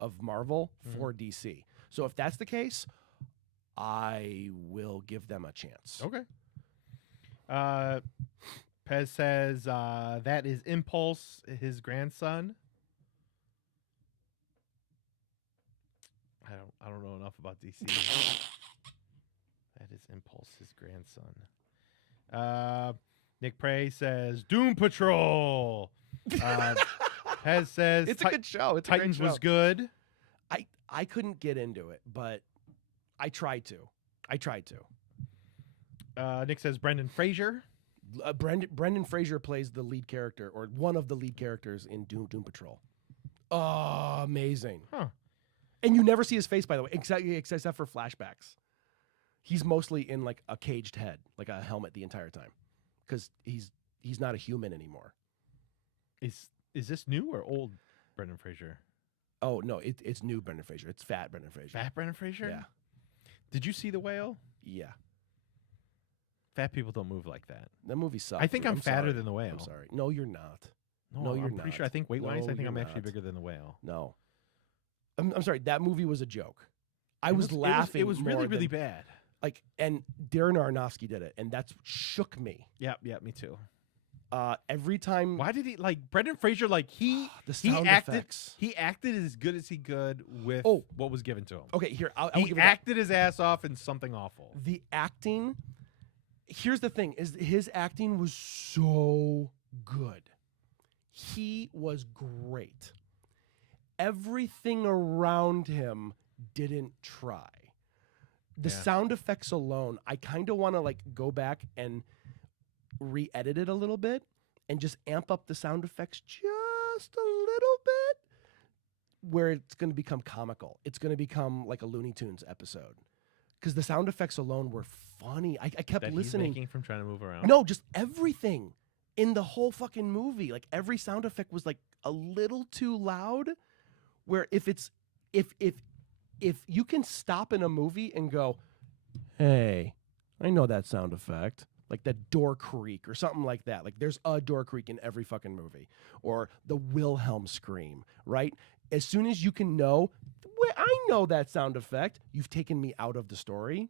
of Marvel for DC. So if that's the case, I will give them a chance. Okay. Pez says that is Impulse, his grandson. I don't know enough about DC. That is Impulse, his grandson. Nick Prey says Doom Patrol. Pez says It's a good show. It's Titans a great show. was good. I couldn't get into it, but I tried to. Nick says Brendan Fraser. Brendan Fraser plays the lead character, or one of the lead characters in Doom Patrol. Amazing. Huh. And you never see his face, by the way, except for flashbacks. He's mostly in like a caged head, like a helmet the entire time, because he's not a human anymore. Is this new or old Brendan Fraser? Oh no, it's new Brendan Fraser. It's fat Brendan Fraser. Fat Brendan Fraser? Yeah. Did you see The Whale? Yeah. Fat people don't move like that. That movie sucks. I think dude. I'm fatter sorry. than The Whale. I'm sorry. No, you're not. No, you're I'm not. pretty sure. I think weight-wise, No, I think you're I'm actually not. bigger than The Whale. No. I'm sorry. That movie was a joke. I It was laughing. It was really, more really than- bad. Like, and Darren Aronofsky did it, and that's shook me. Yeah, me too. Every time. Why did he like Brendan Fraser? Like the he sound acted. effects. He acted as good as he could with what was given to him. Okay, here I'll He give it acted his ass off in something awful. the acting. Here's the thing: is his acting was so good. He was great. Everything around him didn't try. The Yeah. sound effects alone, I kind of want to like go back and re-edit it a little bit and just amp up the sound effects just a little bit, where it's going to become comical. It's going to become like a Looney Tunes episode, because the sound effects alone were funny. I kept That listening. he's making from trying to move around. No, just everything in the whole fucking movie. Like every sound effect was like a little too loud. Where if you can stop in a movie and go, hey, I know that sound effect. Like that door creak or something like that. Like there's a door creak in every fucking movie. Or the Wilhelm scream, right? As soon as you can know, I know that sound effect, you've taken me out of the story.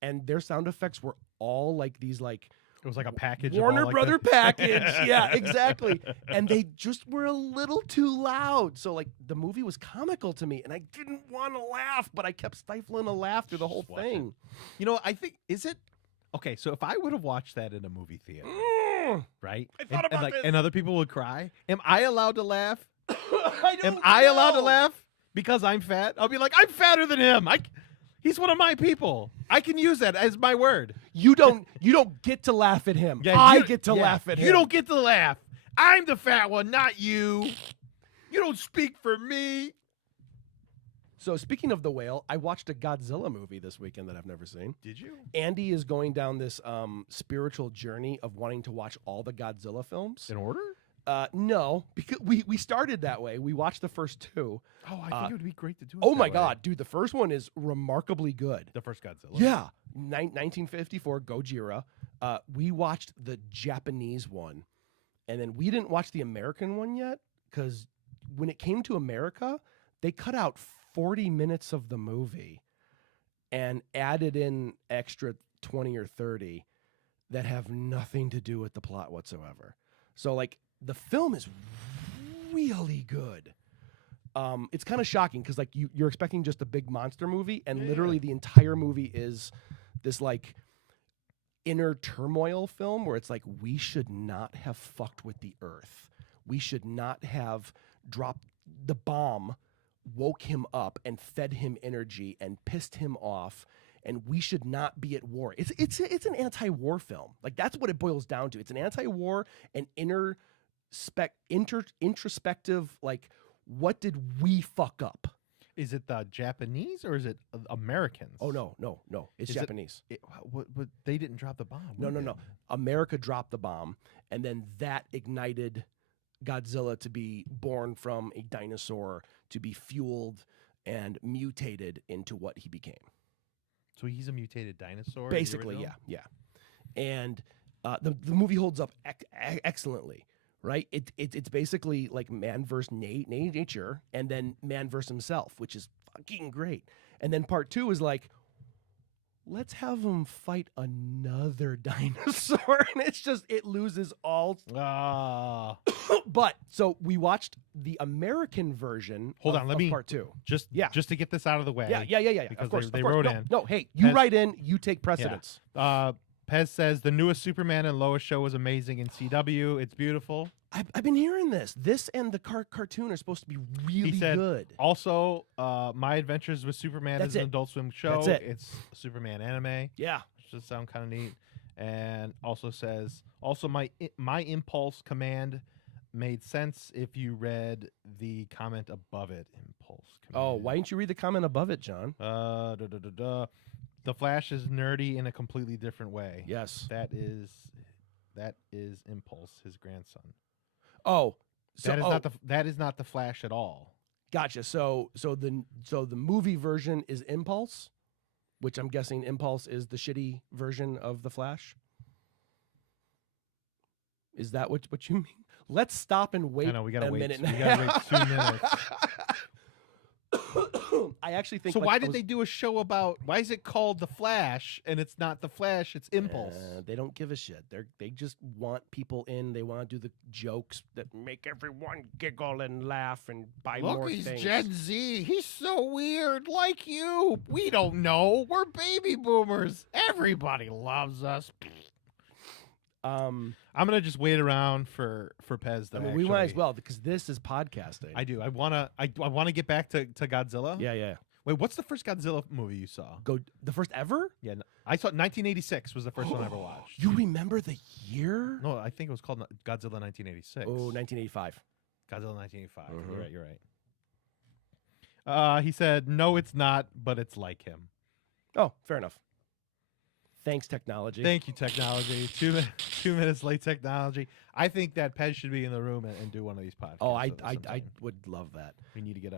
And their sound effects were all like these like It was like a package. of Warner all, like, Brother the- package. Yeah, exactly. And they just were a little too loud. So like the movie was comical to me and I didn't want to laugh, but I kept stifling a laugh through the whole Just watch thing. You know, I think is it okay. So if I would have watched that in a movie theater, right? I thought about this. and other people would cry. Am I allowed to laugh? I don't Am I allowed to know. laugh because I'm fat? I'll be like, I'm fatter than him. He's one of my people. I can use that as my word. You don't get to laugh at him. Yeah, I you- get to yeah, laugh at him. You don't get to laugh. I'm the fat one, not you. You don't speak for me. So speaking of The Whale, I watched a Godzilla movie this weekend that I've never seen. Did you? Andy is going down this spiritual journey of wanting to watch all the Godzilla films. In order? No, because we started that way. We watched the first two. Oh, I think it would be great to do it Oh that my way. God, dude, the first one is remarkably good. The first Godzilla. Yeah, 1954 Gojira. We watched the Japanese one, and then we didn't watch the American one yet because when it came to America, they cut out 40 minutes of the movie and added in extra 20 or 30 that have nothing to do with the plot whatsoever. So like the film is really good. It's kind of shocking because like you're expecting just a big monster movie, and Yeah. literally the entire movie is this like inner turmoil film where it's like we should not have fucked with the earth. We should not have dropped the bomb, woke him up and fed him energy and pissed him off, and we should not be at war. It's an anti-war film. Like that's what it boils down to. It's an anti-war and introspective, like what did we fuck up? Is it the Japanese or is it Americans? Oh no. It's Is it- Japanese. What, they didn't drop the bomb. No. We did. America dropped the bomb, and then that ignited Godzilla to be born from a dinosaur, to be fueled and mutated into what he became. So he's a mutated dinosaur. in the Basically, original? yeah. And the movie holds up excellently, right? It's basically like man versus nature, and then man versus himself, which is fucking great. And then part two is like, let's have him fight another dinosaur, and it loses all. Ah. But so we watched the American version. Hold of, on, let of me- part two. Just to get this out of the way. Yeah. Because Of course, they of course. wrote no, in. No, hey, you Pez- write in, you take precedence. Pez says the newest Superman and Lois show was amazing in CW. It's beautiful. I've been hearing this. This and the cartoon are supposed to be really He said, good. Also, My Adventures with Superman That's is an it. Adult Swim show. That's it. It's a Superman anime. Yeah. Which does sound kind of neat. And also says, my impulse command made sense if you read the comment above it. Impulse. Oh, why didn't you read the comment above it, John? The Flash is nerdy in a completely different way. Yes. That is Impulse, his grandson. Oh, so that is not the Flash at all. Gotcha. So the movie version is Impulse, which I'm guessing Impulse is the shitty version of the Flash. Is that what you mean? Let's stop and wait. I know we gotta wait. Minute. We gotta wait 2 minutes. I actually think. So why did they do a show about? Why is it called The Flash and it's not The Flash? It's Impulse. They don't give a shit. They just want people in. They want to do the jokes that make everyone giggle and laugh and buy more things. Look, he's Gen Z. He's so weird, like you. We don't know. We're baby boomers. Everybody loves us. I'm gonna just wait around for Pez. I mean, we might as well because this is podcasting. I do. I wanna get back to Godzilla. Yeah. Wait, what's the first Godzilla movie you saw? The first ever? Yeah, I saw 1986 was the first one I ever watched. You remember the year? No, I think it was called Godzilla 1986. Oh, 1985. Godzilla 1985. You're right. He said, "No, it's not, but it's like him." Oh, fair enough. Thanks, technology. Thank you, technology. 2 minutes late, technology. I think that Pez should be in the room and do one of these podcasts. Oh, I would love that. We need to get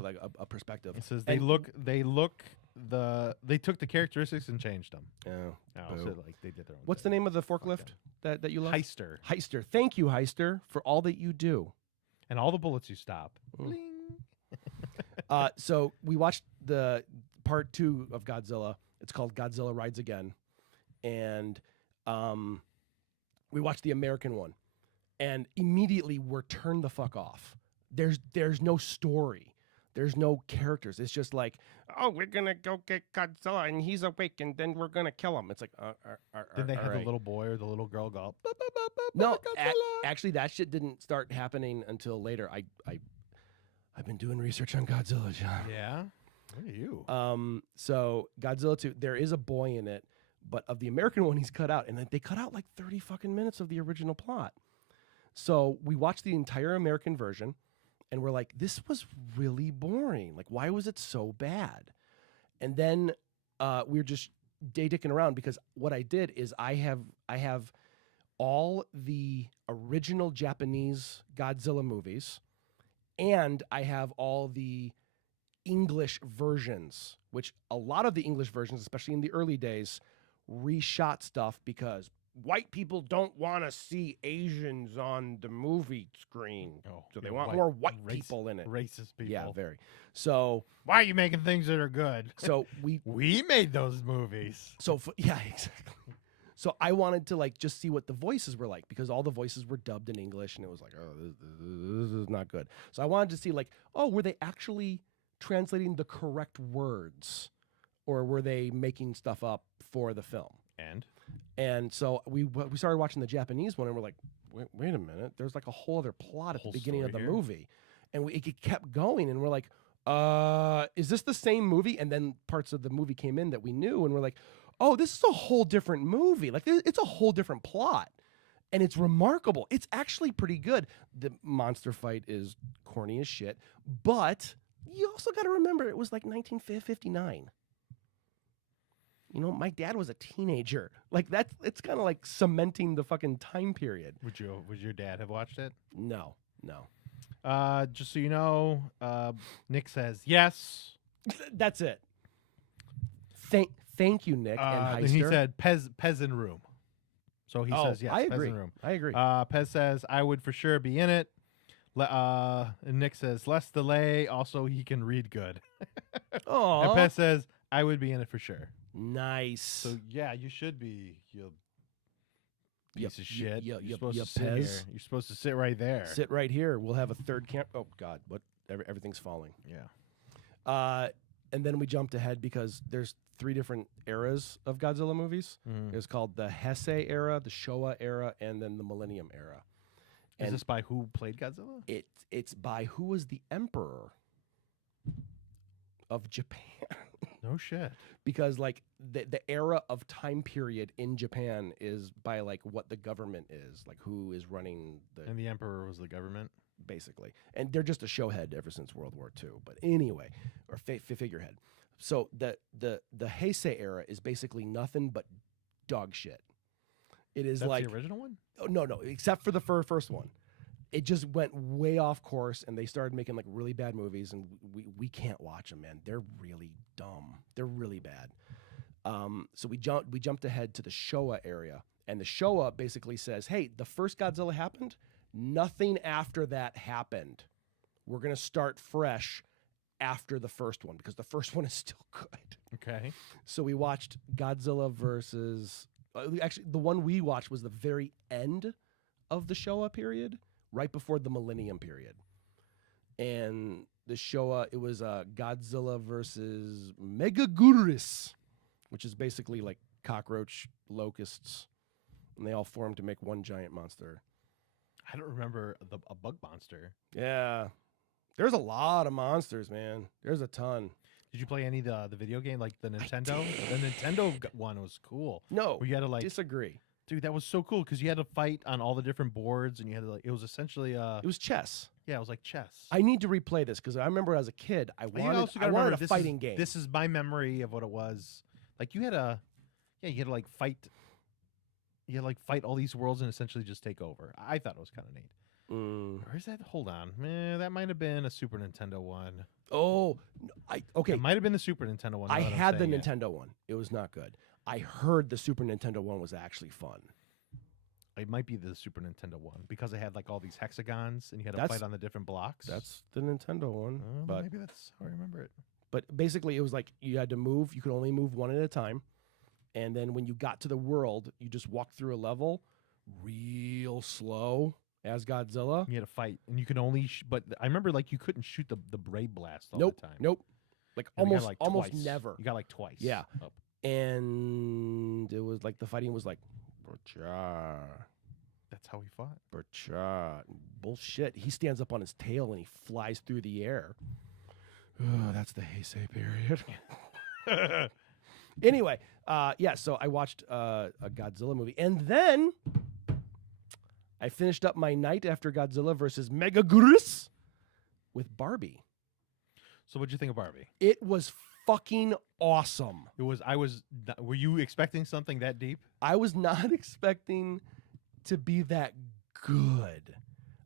like a perspective. It says they took the characteristics and changed them. Oh, so like they did their own. What's thing. the name of the forklift that you love? Heister. Heister. Thank you, Heister, for all that you do and all the bullets you stop. So we watched the part 2 of Godzilla. It's called Godzilla Rides Again, and we watched the American one, and immediately we're turned the fuck off. There's no story, there's no characters. It's just like, oh, we're gonna go get Godzilla, and he's awake, and then we're gonna kill him. It's like, did they have the little boy or the little girl go? No, actually, that shit didn't start happening until later. I've been doing research on Godzilla, John. Yeah. What are you? So Godzilla 2, there is a boy in it, but of the American one, he's cut out, and they cut out like 30 fucking minutes of the original plot. So we watched the entire American version, and we're like, this was really boring. Like, why was it so bad? And then we were just dicking around because what I did is I have all the original Japanese Godzilla movies, and I have all the English versions, which a lot of the English versions, especially in the early days, reshot stuff because white people don't want to see Asians on the movie screen. So they want more white people in it. Racist people. Yeah, very. So why are you making things that are good? So we made those movies. So yeah, exactly. So I wanted to like just see what the voices were like because all the voices were dubbed in English, and it was like, oh, this is not good. So I wanted to see like, oh, were they actually translating the correct words, or were they making stuff up for the film? And so we started watching the Japanese one, and we're like, wait a minute, there's like a whole other plot at the beginning of the movie, and it kept going, and we're like, is this the same movie? And then parts of the movie came in that we knew, and we're like, oh, this is a whole different movie. Like it's a whole different plot, and it's remarkable. It's actually pretty good. The monster fight is corny as shit, but you also got to remember it was like 1959. You know, my dad was a teenager. Like it's kind of like cementing the fucking time period. Would your dad have watched it? No. Just so you know, Nick says yes. That's it. Thank you, Nick. And he said Pez in room. So he says yes. I agree. Pez in room. I agree. Pez says I would for sure be in it. And Nick says less delay. Also, he can read good. Oh. And Pez says I would be in it for sure. Nice. So yeah, you should be. You piece of shit. You're supposed to sit here. You're supposed to sit right there. Sit right here. We'll have a third camp. Oh God, what? Everything's falling. Yeah. And then we jumped ahead because there's 3 different eras of Godzilla movies. Mm. It's called the Heisei era, the Showa era, and then the Millennium era. Is this by who played Godzilla? It's by who was the emperor of Japan. No shit. because like the era of time period in Japan is by like what the government is, like who is running the And the emperor was the government. basically, and they're just a showhead ever since World War II. But anyway, or figurehead. So the Heisei era is basically nothing but dog shit. It is That's like the original one. oh, no, except for the first one. It just went way off course, and they started making like really bad movies, and we can't watch them, man. They're really dumb. They're really bad. So we jumped ahead to the Showa area, and the Showa basically says, "Hey, the first Godzilla happened. Nothing after that happened. We're gonna start fresh after the first one because the first one is still good." Okay. So we watched Godzilla versus. Actually, the one we watched was the very end of the Showa period, right before the Millennium period. And the Showa, it was Godzilla versus Megaguirus, which is basically like cockroach locusts, and they all form to make one giant monster. I don't remember a bug monster. Yeah, there's a lot of monsters, man. There's a ton. Did you play any of the video game, like the Nintendo? The Nintendo one was cool. No, Where you had to like, disagree. dude, that was so cool because you had to fight on all the different boards, and you had to like, it was essentially It was chess. yeah, it was like chess. I need to replay this because I remember as a kid, I And you also wanted gotta remember, a this fighting is, game. This is my memory of what it was. Like you had to like fight. You had to like fight all these worlds and essentially just take over. I thought it was kind of neat. Or is that? Hold on, man. That might have been a Super Nintendo one. Oh, okay. It might have been the Super Nintendo one. I now that I'm had the saying it. Nintendo one. It was not good. I heard the Super Nintendo one was actually fun. It might be the Super Nintendo one because it had like all these hexagons and you had to That's- fight on the different blocks. That's the Nintendo one. Oh, but maybe that's how I remember it. but basically, it was like you had to move. You could only move one at a time, and then when you got to the world, you just walked through a level, real slow as Godzilla. You had to fight, and you could only. But I remember like you couldn't shoot the Brave Blast all Nope, the time. nope. Like And you got, almost twice. never. You got like twice. Yeah. Oh. And it was like the fighting was like, Bercha, That's how he fought. Bercha. Bullshit. He stands up on his tail and he flies through the air. Oh, that's the Heisei period. Anyway, yeah, so I watched a Godzilla movie. And then I finished up my night after Godzilla versus Megaguirus with Barbie. So what'd you think of Barbie? It was fucking awesome. It was. Were you expecting something that deep? I was not expecting to be that good.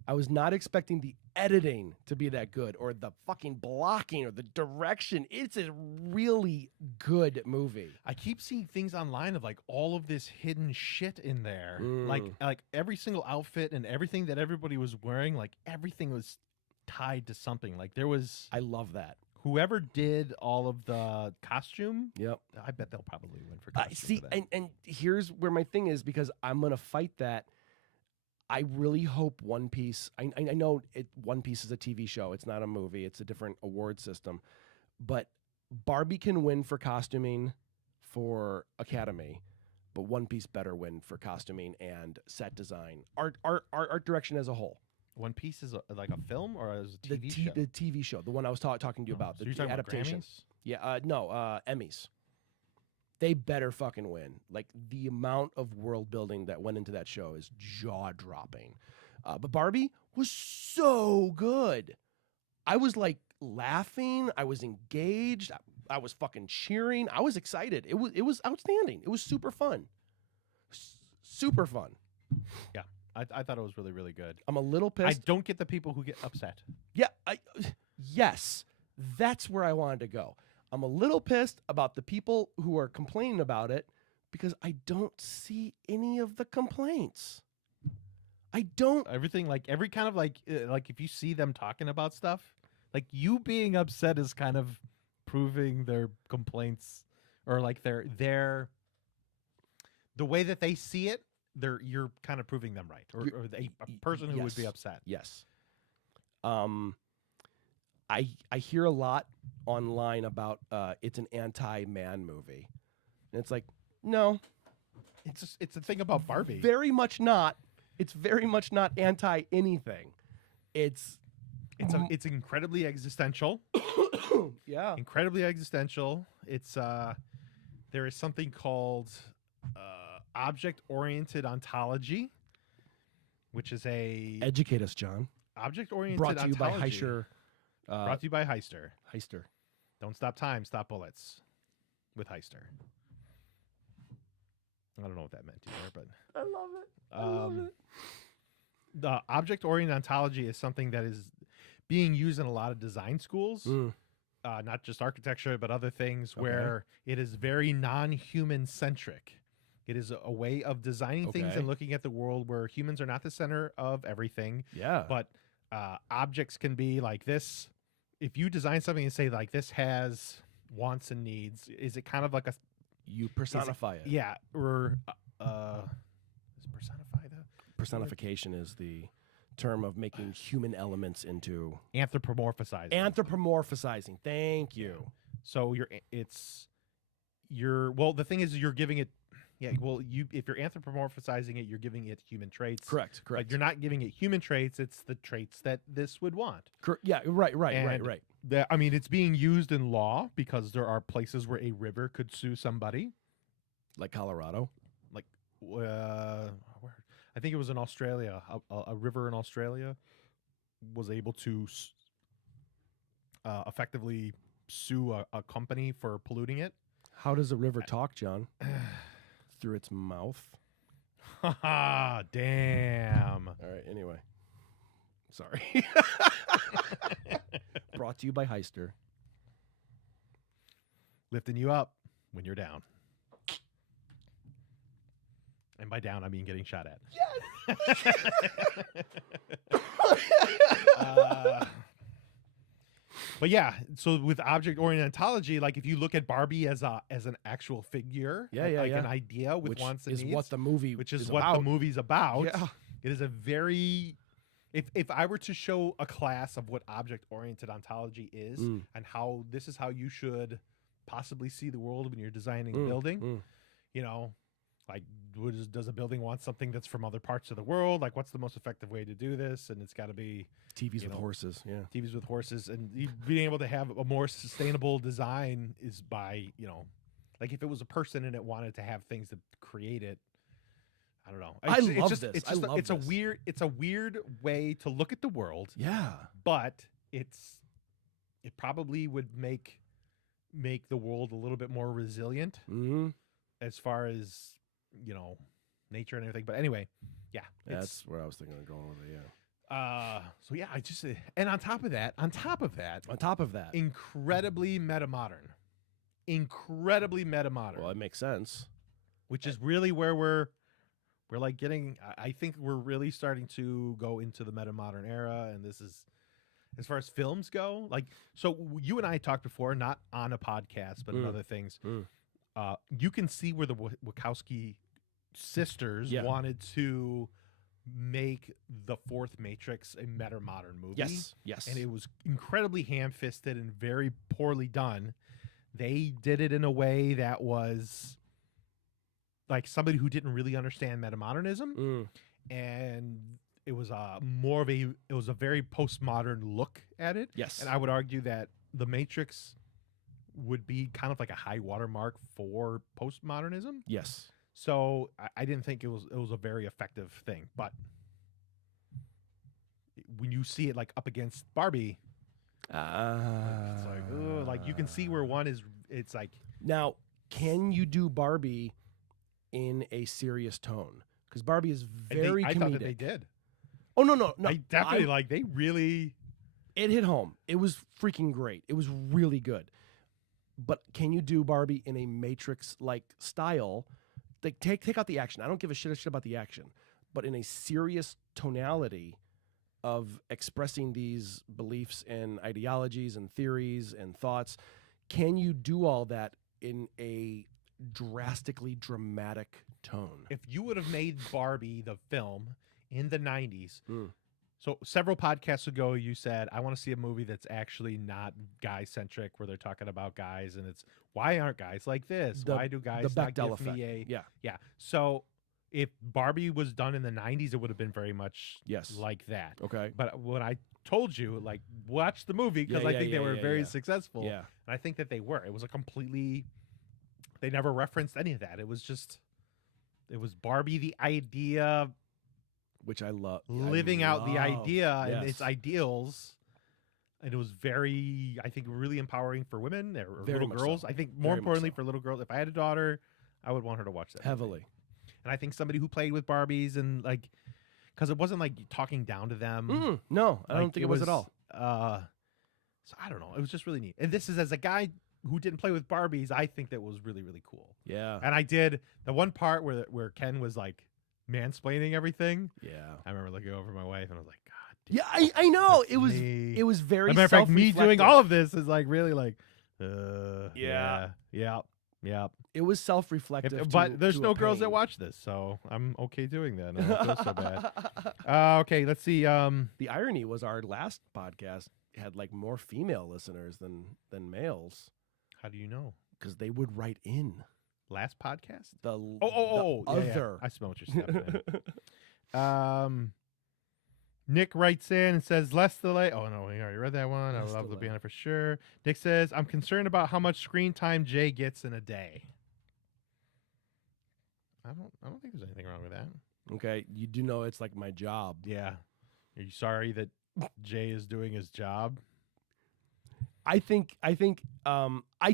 I was not expecting the editing to be that good or the fucking blocking or the direction. It's a really good movie. I keep seeing things online of like all of this hidden shit in there. Like every single outfit and everything that everybody was wearing, like everything was tied to something. Like there was I love that. whoever did all of the costume. Yep. I bet they'll probably win for costume. See, for that. and here's where my thing is because I'm gonna fight that. I really hope One Piece. I know One Piece is a TV show. It's not a movie. It's a different award system. But Barbie can win for costuming for Academy, but One Piece better win for costuming and set design, art direction as a whole. One Piece is like a film or is a TV show? The TV show, the one I was talking to you about, So the you're talking about adaptation. Grammys? Yeah, no, Emmys. They better fucking win. Like the amount of world building that went into that show is jaw dropping. But Barbie was so good. I was like laughing. I was engaged. I was fucking cheering. I was excited. It was outstanding. It was super fun. Super fun. Yeah, I thought it was really, really good. I'm a little I pissed. don't get the people who get upset. Yeah, yes, that's where I wanted to go. I'm a little pissed about the people who are complaining about it because I don't see any of the complaints. I don't. Everything like every kind of like if you see them talking about stuff, like you being upset is kind of proving their complaints or like their the way that they see it. You're kind of proving them right, or a person who would be yes. upset. Yes. I hear a lot online about it's an anti-man movie, and it's like no, It's a thing about Barbie. very much not. It's very much not anti anything. It's It's incredibly existential. Yeah. Incredibly existential. It's there is something called object-oriented ontology, which is a Educate us, John. object-oriented Brought to you by ontology. Heischer. Brought to you by Heister. Heister. Don't stop time, stop bullets with Heister. I don't know what that meant either, but I love it. I love it. The object-oriented ontology is something that is being used in a lot of design schools, not just architecture, but other things, where it is very non-human centric. It is a way of designing things and looking at the world where humans are not the center of everything. Yeah. But objects can be like this. If you design something and say like this has wants and needs, is it kind of like a You personify it. yeah, or is personify the Personification is the term of making human elements into anthropomorphizing. anthropomorphizing. Thank you. So well, the thing is you're giving it if you're anthropomorphizing it, you're giving it human traits. Correct. But you're not giving it human traits, it's the traits that this would want. Yeah, right. And I mean, it's being used in law because there are places where a river could sue somebody. Like Colorado. Like where I think it was in Australia. A river in Australia was able to effectively sue a company for polluting it. How does a river talk, John? Through its mouth. Ha! Damn. All right, anyway. Sorry. Brought to you by Heister. Lifting you up when you're down. And by down, I mean getting shot at. Yes! But yeah, so with object-oriented ontology, like if you look at Barbie as an actual figure, an idea with wants and needs, needs, what the movie which is is what about. the movie's about. Yeah. It is a very if I were to show a class of what object-oriented ontology is and how this is how you should possibly see the world when you're designing a building, you know, like does a building want something that's from other parts of the world? Like what's the most effective way to do this? And it's got to be TVs with horses. Yeah. TVs with horses. And being able to have a more sustainable design is by, like if it was a person and it wanted to have things that create it, I don't know. I love this. It's a weird way to look at the world. Yeah. But it probably would make the world a little bit more resilient as far as, nature and everything. But anyway, yeah. That's where I was thinking of going with it, yeah. So yeah, I just and on top of that, incredibly meta modern. Well, it makes sense. Which is really where we're like getting. I think we're really starting to go into the meta modern era, and this is as far as films go. Like, so you and I talked before, not on a podcast, but in other things. You can see where the Wachowski sisters wanted to make the fourth Matrix a meta modern movie. Yes. And it was incredibly ham-fisted and very poorly done. They did it in a way that was like somebody who didn't really understand metamodernism, and it was a very postmodern look at it. Yes. And I would argue that the Matrix would be kind of like a high watermark for postmodernism. Yes. So I didn't think it was a very effective thing, but when you see it like up against Barbie, it's like, ugh, like you can see where one is. It's like, now, can you do Barbie in a serious tone? Because Barbie is very comedic. I thought that they did. Oh no! I definitely they really. It hit home. It was freaking great. It was really good. But can you do Barbie in a Matrix-like style? Like take out the action. I don't give a shit about the action, but in a serious tonality of expressing these beliefs and ideologies and theories and thoughts, can you do all that in a drastically dramatic tone? If you would have made Barbie the film in the 90s, so several podcasts ago you said, I want to see a movie that's actually not guy-centric, where they're talking about guys and it's, why aren't guys like this? Why do guys not give me a... Yeah. Yeah. So if Barbie was done in the 90s, it would have been very much Yes. like that. Okay. But when I told you, like, watch the movie, because Yeah, I yeah, think they yeah, were yeah, very yeah. successful. Yeah. And I think that they were. It was a completely, they never referenced any of that. It was just, it was Barbie, the idea, Which I love. living out the idea and its Yes. ideals. And it was very, I think, really empowering for women or Very little much girls. so. I think more Very much importantly so. for little girls, if I had a daughter, I would want her to watch that movie. Heavily. And I think somebody who played with Barbies and like, because it wasn't like talking down to them. No, I Like, don't think it was at all. So I don't know. It was just really neat. And this is as a guy who didn't play with Barbies, I think that was really, really cool. Yeah. And I did the one part where Ken was like mansplaining everything. Yeah. I remember looking over at my wife and I was like, God. Yeah, I know. that's It was me. it was very As a matter of fact, me doing self-reflective. all of this is like really like, Yeah. yeah. It was self-reflective. But there's to no a girls that pain. watch this, so I'm okay doing that. I don't feel so bad. Okay, let's see. The irony was our last podcast had like more female listeners than males How do you know? because they would write in Last podcast? the Oh, the yeah, yeah. other. I smell what you're saying. Nick writes in and says, less delay. Oh, no, we already read that one. I Less love the delay. banner for sure. Nick says, I'm concerned about how much screen time Jay gets in a day. I don't think there's anything wrong with that. Okay, you do know it's like my job. Yeah. Are you sorry that Jay is doing his job? I think I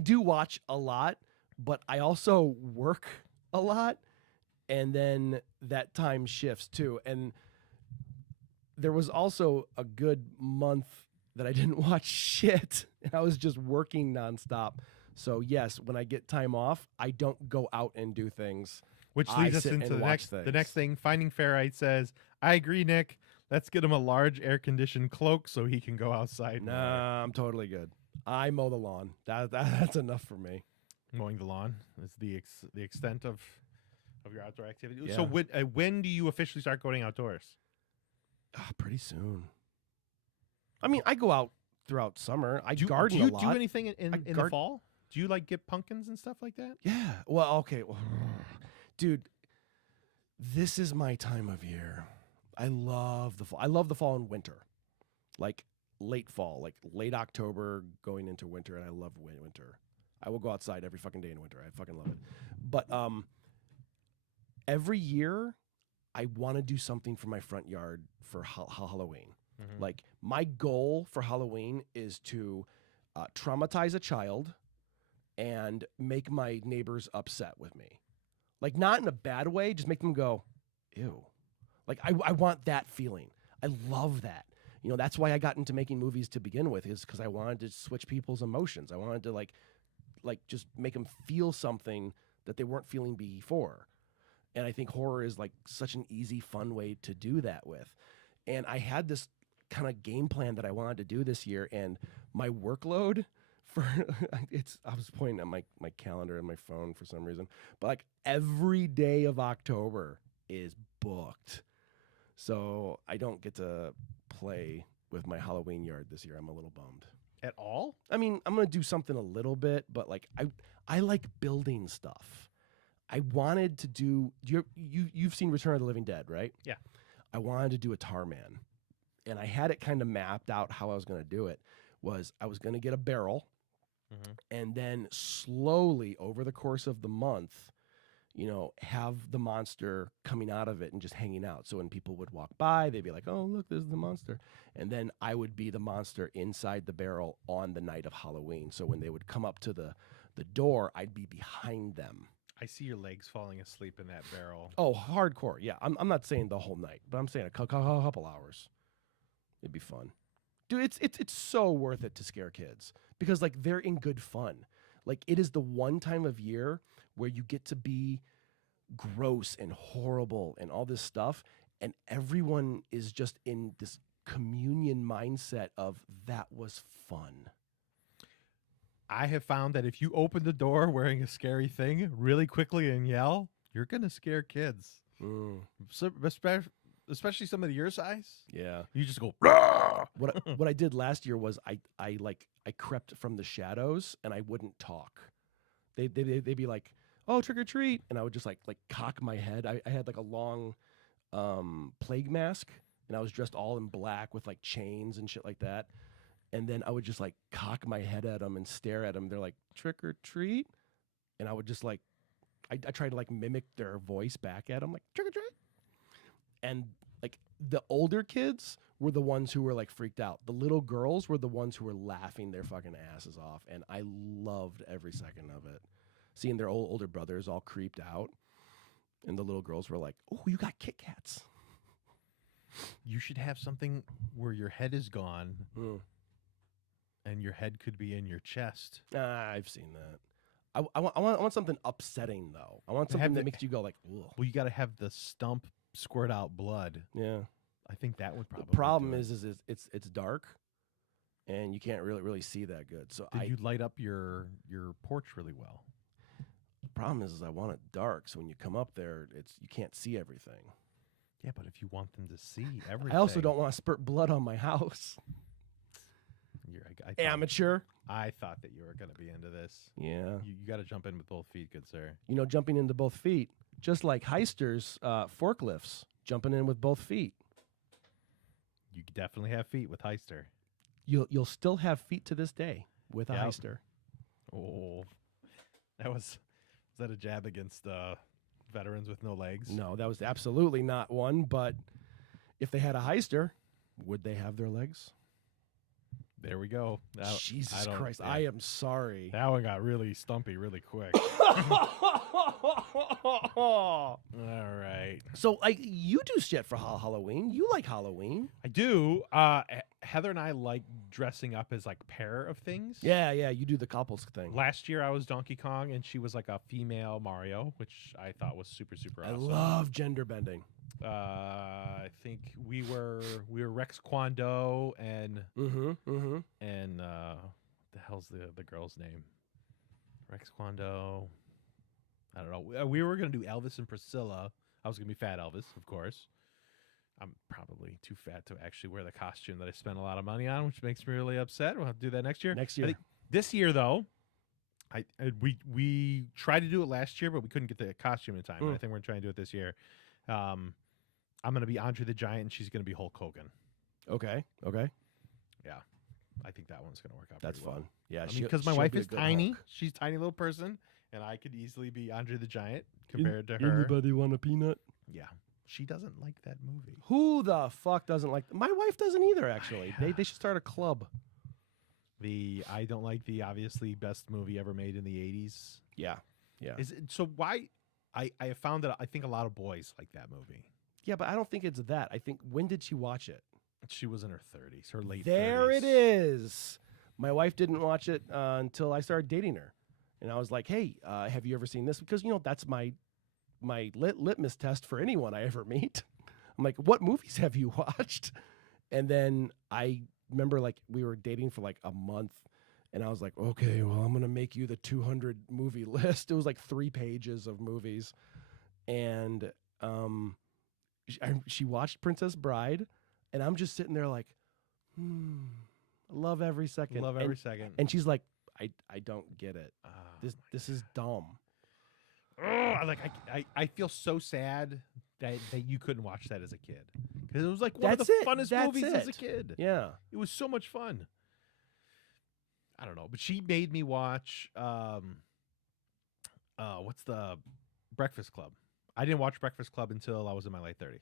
do watch a lot, but I also work a lot, and then that time shifts too. And there was also a good month that I didn't watch shit, and I was just working nonstop. So yes, when I get time off, I don't go out and do things. Which I leads us sit into and the watch next thing. Finding Ferrite says, I agree, Nick. Let's get him a large air-conditioned cloak so he can go outside. more." Nah, I'm totally good. I mow the lawn. That's enough for me. Mowing the lawn is the extent of your outdoor activity. Yeah. So when do you officially start going outdoors? Pretty soon. I mean, I go out throughout summer. I Do garden you a lot. do anything in the garden- fall? Do you like get pumpkins and stuff like that? Yeah. Well, okay. Well, dude, this is my time of year. I love the fall. I love the fall and winter. Like late fall, like late October going into winter, and I love winter. I will go outside every fucking day in winter. I fucking love it. But every year I want to do something for my front yard for Halloween. Mm-hmm. Like my goal for Halloween is to traumatize a child and make my neighbors upset with me. Like not in a bad way, just make them go, ew. Like I want that feeling. I love that. You know, that's why I got into making movies to begin with, is because I wanted to switch people's emotions. I wanted to like just make them feel something that they weren't feeling before. And I think horror is like such an easy, fun way to do that with. And I had this kind of game plan that I wanted to do this year, and my workload for I was pointing at my calendar and my phone for some reason, but like every day of October is booked. So I don't get to play with my Halloween yard this year. I'm a little bummed. At all? I mean, I'm going to do something a little bit, but like I like building stuff. I wanted to do you've seen Return of the Living Dead, right? Yeah. I wanted to do a tar man. And I had it kind of mapped out how I was going to do it. Was I was going to get a barrel, and then slowly over the course of the month, you know, have the monster coming out of it and just hanging out. So when people would walk by, they'd be like, "Oh, look, there's the monster." And then I would be the monster inside the barrel on the night of Halloween. So when they would come up to the door, I'd be behind them. I see your legs falling asleep in that barrel. Oh, hardcore. Yeah, I'm not saying the whole night, but I'm saying a couple hours. It'd be fun. Dude, it's so worth it to scare kids because like they're in good fun. Like it is the one time of year where you get to be gross and horrible and all this stuff, and everyone is just in this communion mindset of that was fun. I have found that if you open the door wearing a scary thing really quickly and yell, you're gonna scare kids. So, especially some of your size. Yeah. You just go, "Rah!" What I did last year was I crept from the shadows and I wouldn't talk. They'd be like, oh, trick or treat. And I would just like cock my head. I had like a long plague mask, and I was dressed all in black with like chains and shit like that. And then I would just like cock my head at them and stare at them. They're like, trick or treat. And I would just like, I tried to like mimic their voice back at them, like trick or treat. And like the older kids were the ones who were like freaked out. The little girls were the ones who were laughing their fucking asses off. And I loved every second of it. Seeing their older brothers all creeped out. And the little girls were like, oh, you got Kit Kats. You should have something where your head is gone and your head could be in your chest. I've seen that. I want something upsetting, though. I want something that makes you go like, ugh. Well, you got to have the stump squirt out blood. Yeah. I think that would probably The problem is it's dark, and you can't really see that good. So Did you light up your porch really well? The problem is I want it dark, so when you come up there, you can't see everything. Yeah, but if you want them to see everything, I also don't want to spurt blood on my house. Amateur. I thought that you were going to be into this. Yeah. You got to jump in with both feet, good sir. You know, jumping into both feet, just like heisters, forklifts, jumping in with both feet. You definitely have feet with Heister. You'll still have feet to this day with a heister. Oh, was that a jab against veterans with no legs? No, that was absolutely not one. But if they had a heister, would they have their legs? There we go. Jesus Christ, I am sorry. That one got really stumpy really quick. All right. So, like, you do shit for Halloween. You like Halloween. I do. Heather and I like dressing up as, like, pair of things. Yeah, you do the couples thing. Last year, I was Donkey Kong, and she was, like, a female Mario, which I thought was super, super awesome. I love gender bending. I think we were Rex Kwon Do and and what the hell's the girl's name? Rex Kwon Do. I don't know. We were gonna do Elvis and Priscilla. I was gonna be Fat Elvis, of course. I'm probably too fat to actually wear the costume that I spent a lot of money on, which makes me really upset. We'll have to do that next year. Next year. This year, though, we tried to do it last year, but we couldn't get the costume in time. And I think we're trying to do it this year. I'm going to be Andre the Giant, and she's going to be Hulk Hogan. Okay. Yeah. I think that one's going to work out That's pretty fun. well. Yeah, because my wife is tiny. Hulk. She's a tiny little person, and I could easily be Andre the Giant compared to her. Anybody want a peanut? Yeah. She doesn't like that movie. Who the fuck doesn't like My wife doesn't either, actually. They should start a club. I don't like the obviously best movie ever made in the 80s. Yeah. So why... I have found that I think a lot of boys like that movie. Yeah, but I don't think it's that. I think, when did she watch it? She was in her 30s, her late 30s. There it is. My wife didn't watch it until I started dating her. And I was like, hey, have you ever seen this? Because, that's my litmus test for anyone I ever meet. I'm like, what movies have you watched? And then I remember, like, we were dating for like a month. And I was like, okay, well, I'm going to make you the 200 movie list. It was like 3 pages of movies. And she watched Princess Bride. And I'm just sitting there like, love every second. Love every second. And she's like, I don't get it. This is dumb. I feel so sad that you couldn't watch that as a kid. Because it was like one of the funnest movies as a kid. Yeah. It was so much fun. I don't know, but she made me watch what's the Breakfast Club. I didn't watch Breakfast Club until I was in my late 30s.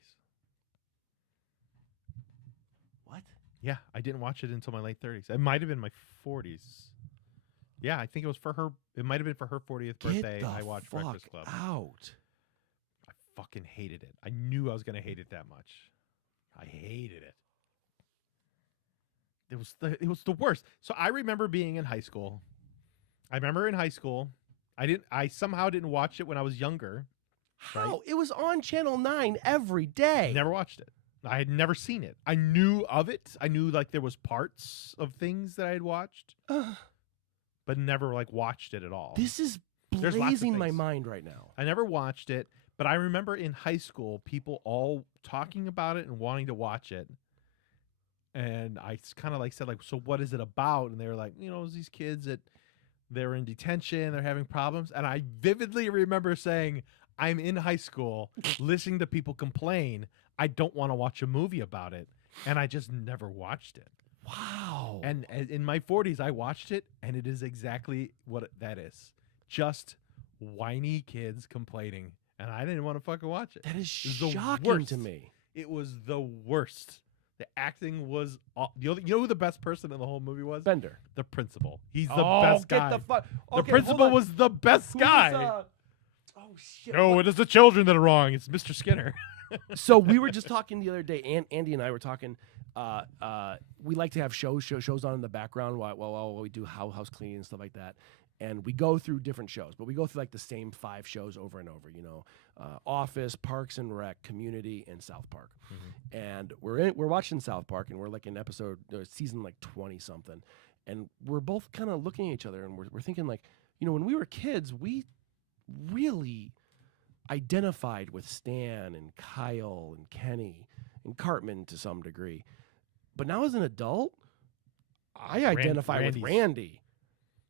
What? Yeah, I didn't watch it until my late 30s. It might have been my 40s. Yeah, I think it was for her. It might have been for her 40th birthday. I watched Breakfast Club. Out. I fucking hated it. I knew I was going to hate it that much. I hated it. It was the worst. So I remember being in high school. I somehow didn't watch it when I was younger. How? Right? It was on Channel 9 every day. Never watched it. I had never seen it. I knew of it. I knew like there was parts of things that I had watched, but never like watched it at all. This is blazing my mind right now. I never watched it, but I remember in high school people all talking about it and wanting to watch it. And I kind of like said, like, so what is it about? And they were like, it was these kids that They're in detention. They're having problems. And I vividly remember saying, I'm in high school listening to people complain. I don't want to watch a movie about it. And I just never watched it. Wow. And in my 40s, I watched it, and it is exactly what that is. Just whiny kids complaining. And I didn't want to fucking watch it. That is It was the shocking worst. to me. It was the worst. The acting was... You know who the best person in the whole movie was? Bender. The principal. He's the best guy. Get the fuck. The principal was the best guy. Oh shit. No, it is the children that are wrong. It's Mr. Skinner. So we were just talking the other day, and Andy and I were talking. We like to have shows on in the background while we do house cleaning and stuff like that. And we go through different shows, but we go through like the same 5 shows over and over. You know, Office, Parks and Rec, Community, and South Park. Mm-hmm. And we're watching South Park, and we're like in episode season like 20 something, and we're both kind of looking at each other, and we're thinking like, you know, when we were kids, we really identified with Stan and Kyle and Kenny and Cartman to some degree. But now as an adult, I identify with Randy.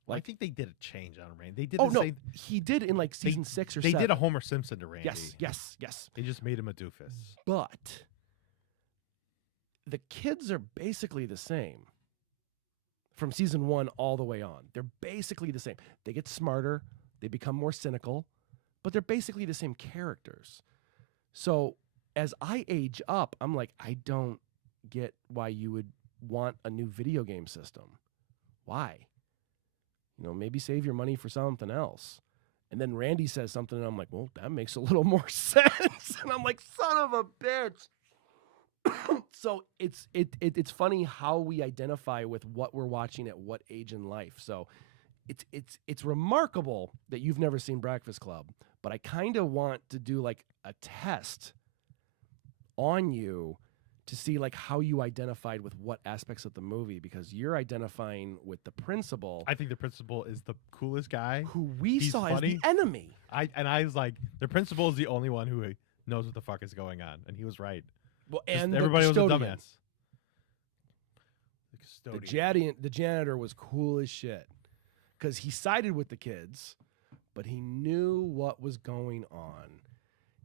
Well, I think they did a change on Randy. They did same. He did in like season 6 or 7. They did a Homer Simpson to Randy. Yes. They just made him a doofus. But the kids are basically the same from season 1 all the way on. They're basically the same. They get smarter. They become more cynical. But they're basically the same characters. So as I age up, I'm like, I don't get why you would want a new video game system. Why? You know, maybe save your money for something else. And then Randy says something, and I'm like, well, that makes a little more sense. And I'm like, son of a bitch. So it's funny how we identify with what we're watching at what age in life. So it's remarkable that you've never seen Breakfast Club, but I kind of want to do like a test on you to see like how you identified with what aspects of the movie, because you're identifying with the principal. I think the principal is the coolest guy. Who he's saw funny. As the enemy. I was like, the principal is the only one who knows what the fuck is going on, and he was right. Well, and everybody was a dumbass. The janitor was cool as shit because he sided with the kids, but he knew what was going on.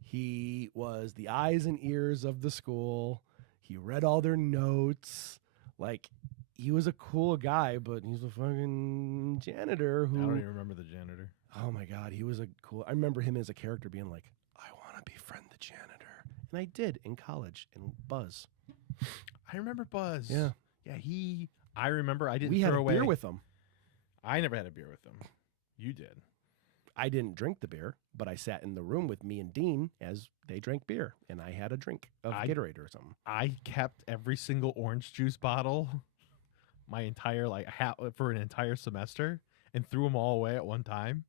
He was the eyes and ears of the school. He read all their notes. Like, he was a cool guy, but he's a fucking janitor who... I don't even remember the janitor. Oh, my God. He was a cool... I remember him as a character being like, I want to befriend the janitor. And I did in college, in Buzz. I remember Buzz. Yeah. Yeah, I remember I didn't throw away. We had a beer with him. I never had a beer with him. You did. I didn't drink the beer, but I sat in the room with me and Dean as they drank beer, and I had a drink of Gatorade or something. I kept every single orange juice bottle my entire, for an entire semester and threw them all away at one time.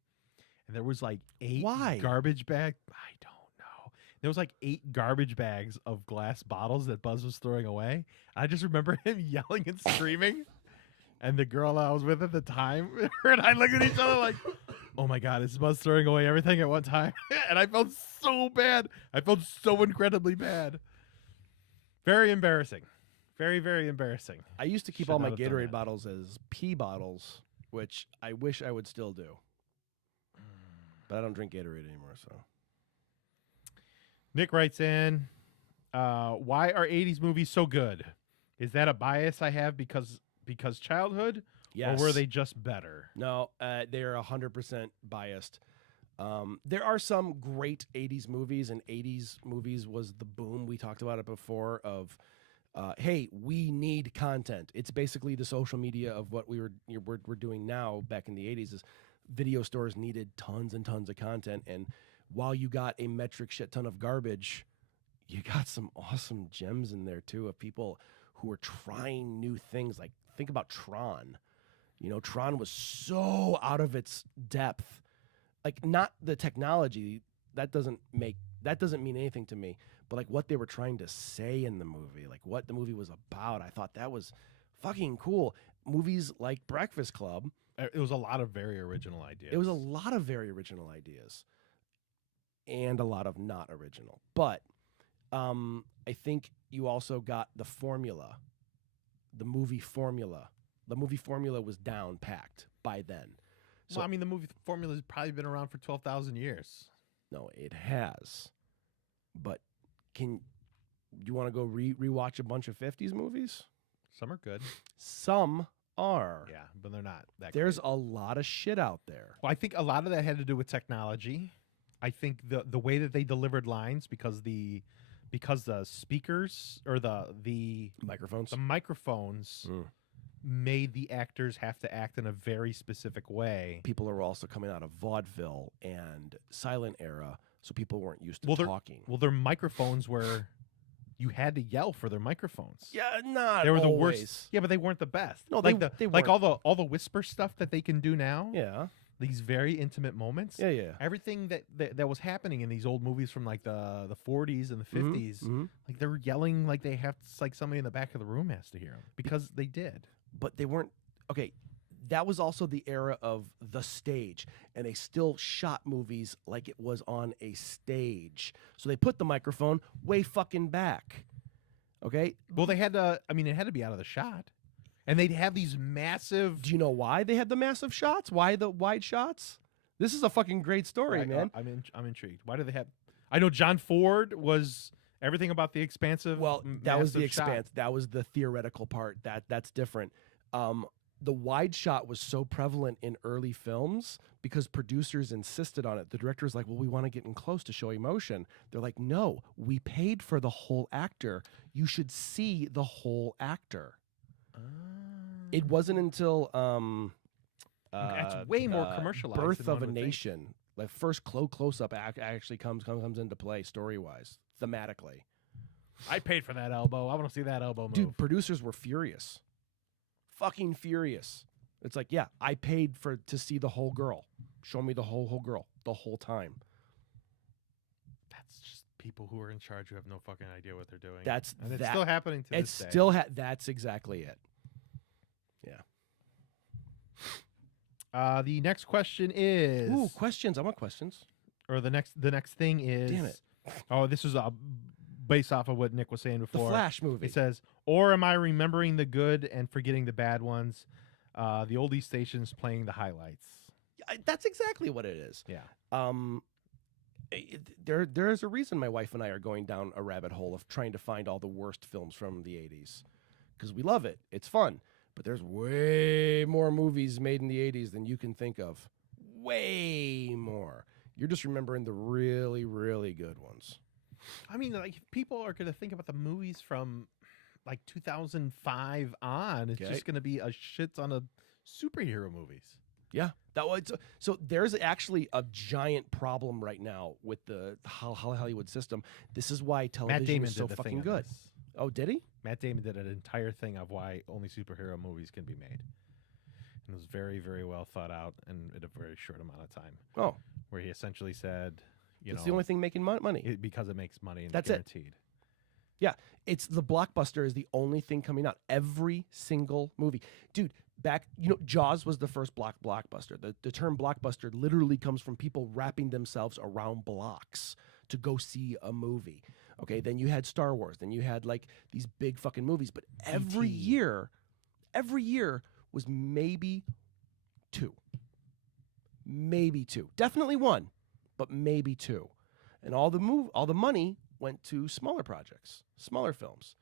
And there was like 8 garbage bags. I don't know. There was like 8 garbage bags of glass bottles that Buzz was throwing away. I just remember him yelling and screaming. And the girl I was with at the time, her and I looked at each other like, oh my God, is Buzz throwing away everything at one time? And I felt so bad. I felt so incredibly bad. Very embarrassing. Very, very embarrassing. I used to keep all my Gatorade bottles as pee bottles, which I wish I would still do. But I don't drink Gatorade anymore, so. Nick writes in, why are 80s movies so good? Is that a bias I have because childhood? Yes. Or were they just better? No, they're 100% biased. There are some great 80s movies, and 80s movies was the boom. We talked about it before of, hey, we need content. It's basically the social media of what we're doing now. Back in the 80s is video stores needed tons and tons of content. And while you got a metric shit ton of garbage, you got some awesome gems in there too of people who are trying new things. Like, think about Tron. You know, Tron was so out of its depth. Like, not the technology, that doesn't mean anything to me, but like what they were trying to say in the movie, like what the movie was about. I thought that was fucking cool. Movies like Breakfast Club. It was a lot of very original ideas. It was a lot of very original ideas and a lot of not original. But I think you also got the formula, the movie formula. The movie formula was down packed by then. So well, I mean, the movie formula has probably been around for 12,000 years. no, it has. But can you want to go rewatch a bunch of 50s movies? Some are good. Some are. Yeah, but they're not that There's great. a lot of shit out there. Well, I think a lot of that had to do with technology. I think the way that they delivered lines because the speakers or the Microphones. microphones made the actors have to act in a very specific way. People are also coming out of vaudeville and silent era, so people weren't used to Well, talking. Well, their microphones were you had to yell for their microphones. Yeah, not They were the always. worst. Yeah, but they weren't the best. No, like they like weren't. all the whisper stuff that they can do now. Yeah, These very intimate moments. yeah. Everything that was happening in these old movies from like the 40s and the 50s, like they were yelling like they have like somebody in the back of the room has to hear them because they did. But they weren't okay. That was also the era of the stage, and they still shot movies like it was on a stage. So they put the microphone way fucking back. Okay. Well, they had to. I mean, it had to be out of the shot, and they'd have these massive. Do you know why they had the massive shots? Why the wide shots? This is a fucking great story, man. I'm intrigued. Why do they have? I know John Ford was everything about the expansive. Well, that was the massive shot. expanse. That was the theoretical part. That's different. The wide shot was so prevalent in early films because producers insisted on it. The director was like, well, we want to get in close to show emotion. They're like, no, we paid for the whole actor. You should see the whole actor. It wasn't until That's way more commercialized. Birth than of a one would think. Nation, like first close up actually comes into play story wise, thematically. I paid for that elbow. I want to see that elbow move. Dude, producers were furious. Fucking furious. It's like, yeah, I paid to see the whole girl. Show me the whole girl the whole time. That's just people who are in charge who have no fucking idea what they're doing. That's and it's that- still happening to It's this day. still that's exactly it. The next question is, Ooh, questions. I want questions. or the next thing is, Damn it. Oh, this is based off of what Nick was saying The before. Flash movie. It says, or am I remembering the good and forgetting the bad ones? The oldie stations playing the highlights. That's exactly what it is. Yeah. There's a reason my wife and I are going down a rabbit hole of trying to find all the worst films from the 80s because we love it. It's fun. But there's way more movies made in the 80s than you can think of. Way more. You're just remembering the really, really good ones. I mean, like, if people are going to think about the movies from like 2005 on, it's Okay. just going to be a shit ton of superhero movies. Yeah. So there's actually a giant problem right now with the Hollywood system. This is why Matt television Damon is so did the fucking thing on good. this. Oh, did he? Matt Damon did an entire thing of why only superhero movies can be made. And it was very, very well thought out and in a very short amount of time. Oh, Where he essentially said, it's the only thing making money. because it makes money and That's it's it. guaranteed. Yeah, it's the blockbuster is the only thing coming out. Every single movie. Dude, Jaws was the first blockbuster. The term blockbuster literally comes from people wrapping themselves around blocks to go see a movie. Okay, then you had Star Wars. Then you had like these big fucking movies. But every year was maybe two. Maybe two. Definitely one, but maybe two. And all the money went to smaller projects, smaller films.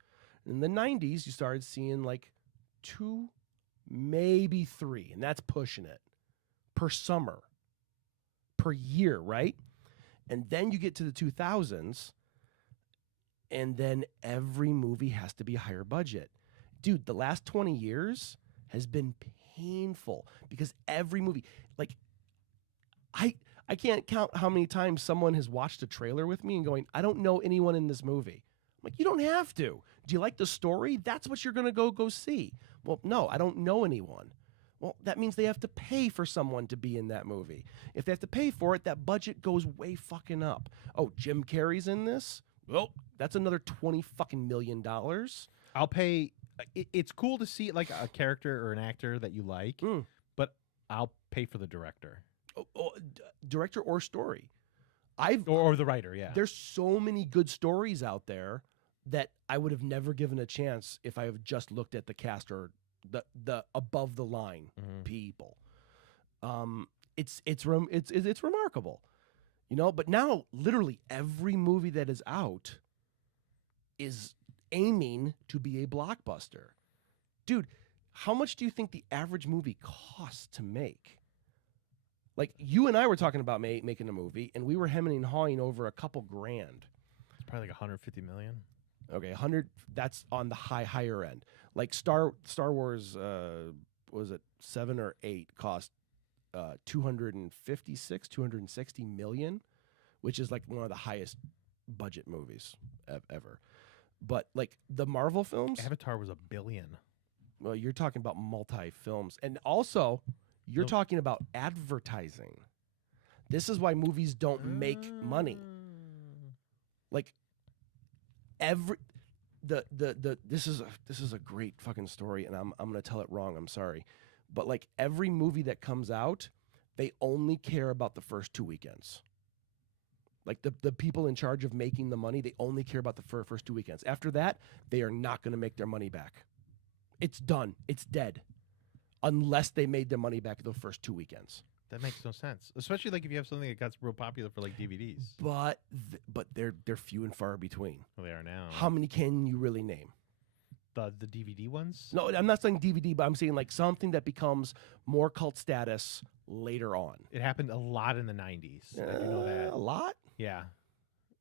In the 90s, you started seeing like two, maybe three, and that's pushing it, per summer, per year, right? And then you get to the 2000s, and then every movie has to be higher budget. Dude, the last 20 years has been painful because every movie, like, I can't count how many times someone has watched a trailer with me and going, I don't know anyone in this movie. I'm like, you don't have to. Do you like the story? That's what you're going to go see. Well, no, I don't know anyone. Well, that means they have to pay for someone to be in that movie. If they have to pay for it, that budget goes way fucking up. Oh, Jim Carrey's in this? Well, that's another $20 fucking million. I'll pay. It's cool to see like a character or an actor that you like, but I'll pay for the director. Director or story. Or the writer, yeah. There's so many good stories out there that I would have never given a chance if I have just looked at the cast or the above the line people. it's remarkable, you know. But now, literally every movie that is out is aiming to be a blockbuster, dude. How much do you think the average movie costs to make? Like you and I were talking about making a movie, and we were hemming and hawing over a couple grand. It's probably like 150 million. Okay, 100. That's on the higher end. Like Star Wars, was it 7 or 8? Cost 260 million, which is like one of the highest budget movies ever. But like the Marvel films, Avatar was $1 billion. well, you're talking about multi-films, and also you're talking about advertising. This is why movies don't make money. Like every this is a great fucking story, and I'm gonna tell it wrong. I'm sorry, but like every movie that comes out, they only care about the first 2 weekends. Like the people in charge of making the money, they only care about the first 2 weekends. After that, they are not going to make their money back. It's done. It's dead. Unless they made their money back the first 2 weekends. That makes no sense, especially like if you have something that got real popular for like DVDs. But they're few and far between. Well, they are now. How many can you really name? The DVD ones? No, I'm not saying DVD, but I'm saying like something that becomes more cult status later on. It happened a lot in the 90s. You know that. A lot? Yeah.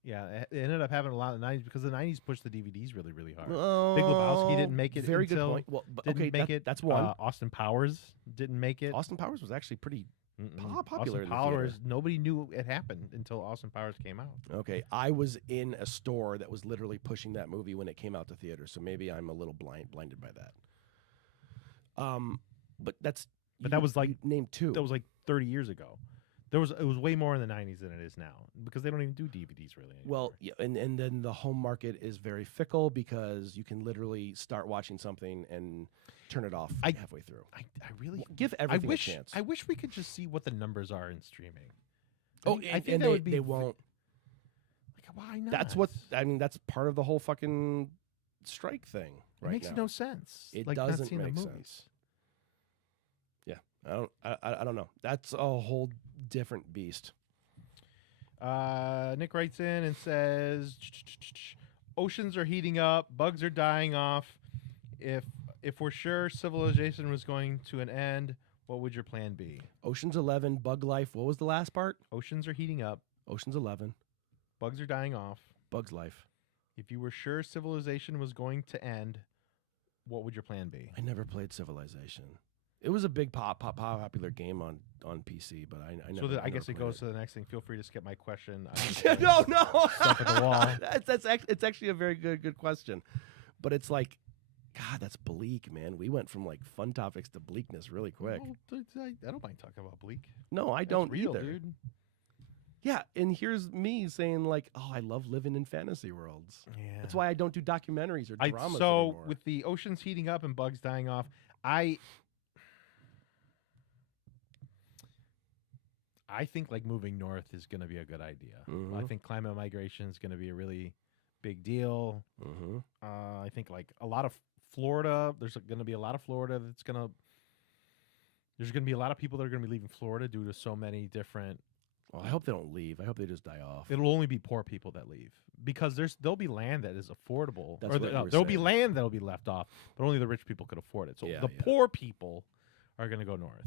Yeah, it ended up having a lot in the 90s because the 90s pushed the DVDs really, really hard. Oh, Big Lebowski didn't make it. Very until, good point. Well, didn't okay, make it. That's one. Austin Powers didn't make it. Austin Powers was actually pretty popular. Austin in the Powers, theater. nobody knew it happened until Austin Powers came out. Okay, I was in a store that was literally pushing that movie when it came out to theater, so maybe I'm a little blinded by that. But that was like name 2. That was like 30 years ago. It was way more in the 90s than it is now because they don't even do DVDs really anymore. Well, yeah, and then the home market is very fickle because you can literally start watching something and turn it off halfway through. I really give everything a chance. I wish we could just see what the numbers are in streaming. I think that would be. They won't. Like, why not? That's part of the whole fucking strike thing. It makes no sense. It like, doesn't make sense. Yeah, I don't know. That's a whole different beast. Nick writes in and says, "Oceans are heating up, bugs are dying off. If we're sure civilization was going to an end, what would your plan be?" Ocean's 11, bug life. What was the last part? Oceans are heating up. Ocean's 11. Bugs are dying off. Bugs life. If you were sure civilization was going to end, what would your plan be? I never played Civilization. It was a big popular game on PC, but I never. So I guess it goes to the next thing. Feel free to skip my question. No. Stuff at the wall. It's actually a very good question, but it's like, God, that's bleak, man. We went from like fun topics to bleakness really quick. Well, I don't mind talking about bleak. No, I don't real, either. Dude. Yeah, and here's me saying like, oh, I love living in fantasy worlds. Yeah. That's why I don't do documentaries or dramas so anymore. with the oceans heating up and bugs dying off, I think like moving north is going to be a good idea. Mm-hmm. I think climate migration is going to be a really big deal. Mm-hmm. I think like a lot of Florida, there's going to be a lot of Florida there's going to be a lot of people that are going to be leaving Florida due to so many different. Well, I hope they don't leave. I hope they just die off. It'll only be poor people that leave because there'll be land that is affordable. That's what there'll be land that'll be left off, but only the rich people could afford it. So the poor people are going to go north.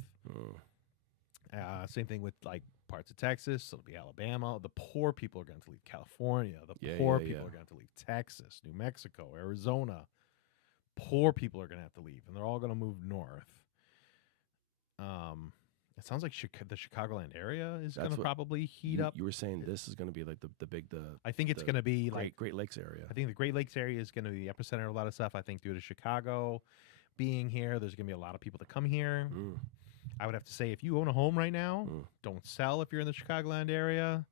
Same thing with like parts of Texas. It'll be Alabama. The poor people are going to leave California. The poor people are going to leave Texas, New Mexico, Arizona. Poor people are going to have to leave, and they're all going to move north. It sounds like the Chicagoland area is going to probably heat up. You were saying this is going to be like the I think it's going to be like Great Lakes area. I think the Great Lakes area is going to be the epicenter of a lot of stuff. I think due to Chicago being here, there's going to be a lot of people that come here. I would have to say if you own a home right now, don't sell if you're in the Chicagoland area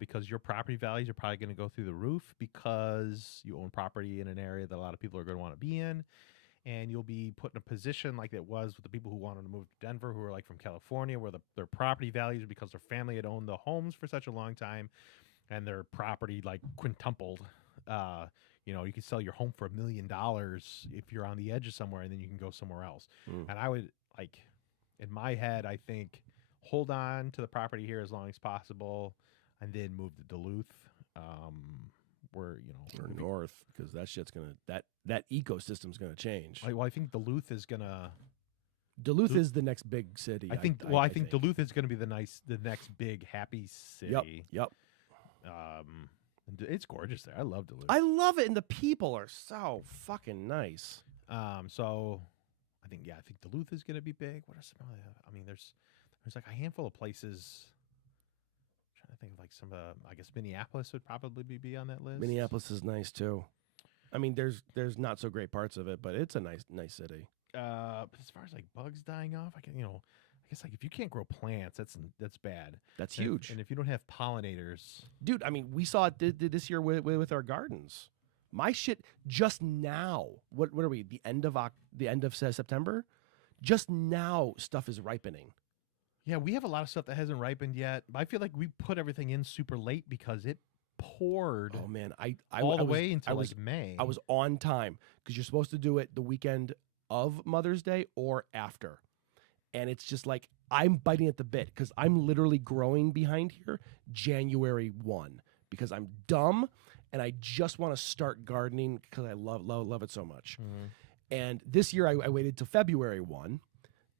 because your property values are probably going to go through the roof because you own property in an area that a lot of people are going to want to be in. And you'll be put in a position like it was with the people who wanted to move to Denver, who are like from California, where their property values, because their family had owned the homes for such a long time, and their property like quintupled. You can sell your home for $1 million if you're on the edge of somewhere, and then you can go somewhere else. And I would like, in my head, I think hold on to the property here as long as possible, and then move to Duluth. Where we're Or gonna be- north, because that shit's gonna that ecosystem's gonna change. well, I think Duluth is gonna. Duluth Dul- is the next big city. I think. I think Duluth is gonna be the next big happy city. Yep. And it's gorgeous there. I love Duluth. I love it, and the people are so fucking nice. So I think Duluth is gonna be big. What are some other? I mean, there's like a handful of places. I'm trying to think of like some of the. I guess Minneapolis would probably be on that list. Minneapolis is nice too. I mean, there's not so great parts of it, but it's a nice city. But as far as like bugs dying off, I guess like if you can't grow plants, that's bad. That's And if- huge, And if you don't have pollinators, dude. I mean, we saw it this year with our gardens. My shit just now. What are we? The end of September. Just now, stuff is ripening. yeah, we have a lot of stuff that hasn't ripened yet. But I feel like we put everything in super late because it poured Oh man, I all the was- way until I was like May. I was on time because you're supposed to do it the weekend of Mother's Day or after. And it's just like I'm biting at the bit because I'm literally growing behind here January 1 because I'm dumb and I just want to start gardening because I love it so much. Mhm. And this year I waited till February 1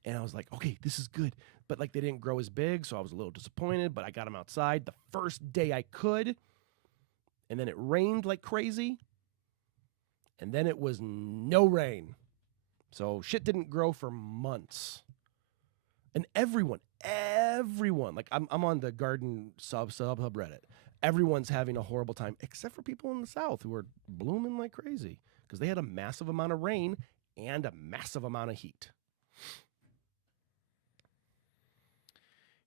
and I was like, okay, this is good. But like they didn't grow as big, so I was a little disappointed, but I got them outside the first day I could. And then it rained like crazy. And then it was no rain. So shit didn't grow for months. And everyone, like I'm on the garden subreddit. Everyone's having a horrible time, except for people in the South who are blooming like crazy because they had a massive amount of rain and a massive amount of heat.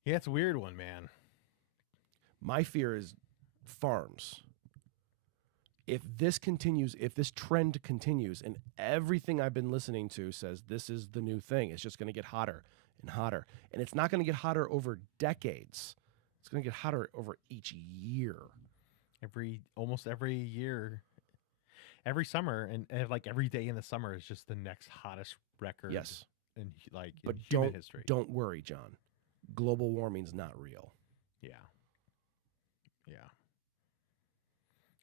Yeah, it's a weird one, man. My fear is farms. If this continues, if this trend continues, and everything I've been listening to says this is the new thing, it's just going to get hotter and hotter. And it's not going to get hotter over decades. It's going to get hotter over each year. Almost every year, every summer, and like every day in the summer is just the next hottest record. Yes. in like But in human history. Don't worry, John. Global warming's not real. Yeah.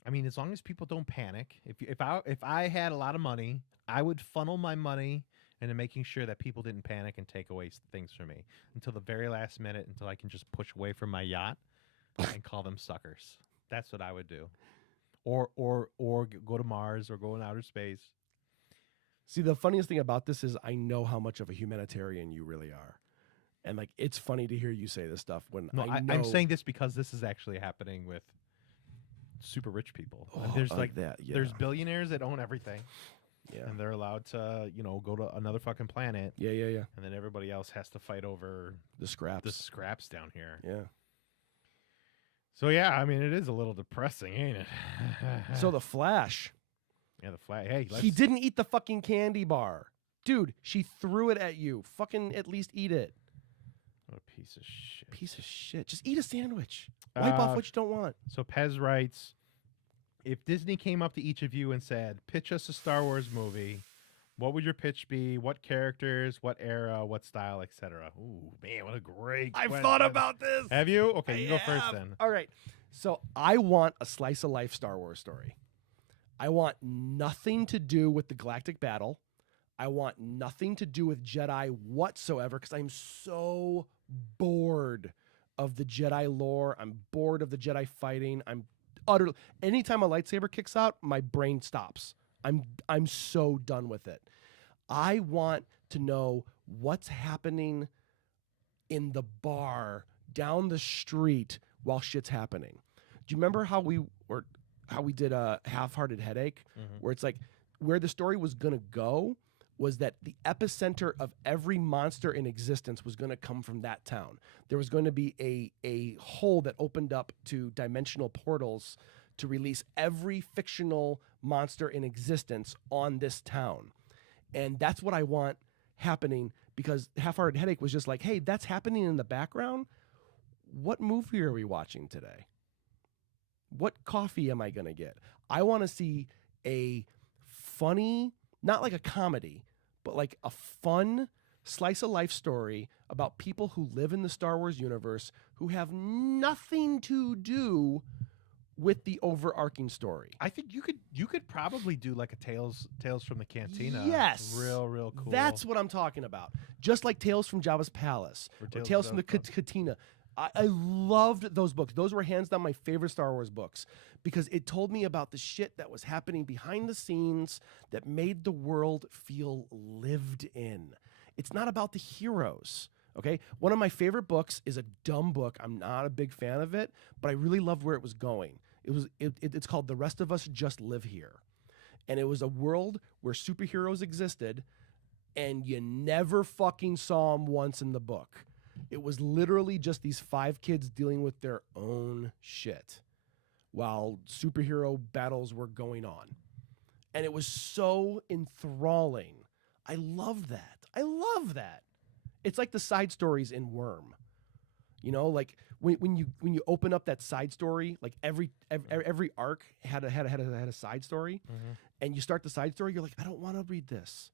I mean, as long as people don't panic. If I had a lot of money, I would funnel my money into making sure that people didn't panic and take away things from me until the very last minute, until I can just push away from my yacht and call them suckers. That's what I would do. Or go to Mars or go in outer space. See, the funniest thing about this is I know how much of a humanitarian you really are. And like it's funny to hear you say this stuff when No, I know I'm saying this because this is actually happening with super rich people. And there's like that. Yeah. there's billionaires that own everything, yeah. and they're allowed to go to another fucking planet, Yeah. and then everybody else has to fight over The scraps. the scraps down here. Yeah. So yeah, I mean it is a little depressing, ain't it? So the Flash, yeah, the flag. Hey, he didn't eat the fucking candy bar. Dude, she threw it at you. Fucking at least eat it. What a piece of shit. Piece of shit. Just eat a sandwich. Wipe off what you don't want. So Pez writes, if Disney came up to each of you and said, pitch us a Star Wars movie, what would your pitch be? What characters? What era? What style? Etc. Ooh, man, what a great I've question. thought about this. Have you? Okay, you I go first have. then. All right. So I want a slice of life Star Wars story. I want nothing to do with the galactic battle. I want nothing to do with Jedi whatsoever because I'm so bored of the Jedi lore. I'm bored of the Jedi fighting. I'm utterly. Anytime a lightsaber kicks out, my brain stops. I'm so done with it. I want to know what's happening in the bar down the street while shit's happening. Do you remember how we did a Half-Hearted Headache, where it's like where the story was gonna go was that the epicenter of every monster in existence was going to come from that town. There was going to be a hole that opened up to dimensional portals to release every fictional monster in existence on this town. And that's what I want happening because Half-Hearted Headache was just like, hey, that's happening in the background. What movie are we watching today? What coffee am I going to get? I want to see a funny, not like a comedy, but like a fun slice of life story about people who live in the Star Wars universe who have nothing to do with the overarching story. I think you could probably do like a Tales from the Cantina. Yes. Real cool. That's what I'm talking about. Just like Tales from Jabba's Palace or Tales from the Cantina. I loved those books. Those were hands down my favorite Star Wars books because it told me about the shit that was happening behind the scenes that made the world feel lived in. It's not about the heroes. Okay, one of my favorite books is a dumb book. I'm not a big fan of it, but I really loved where it was going. It's called The Rest of Us Just Live Here. And it was a world where superheroes existed and you never fucking saw them once in the book. It was literally just these 5 kids dealing with their own shit while superhero battles were going on. And it was so enthralling. I love that. I love that. It's like the side stories in Worm. You know, like when you open up that side story, like every arc had a side story, and you start the side story, you're like, I don't want to read this.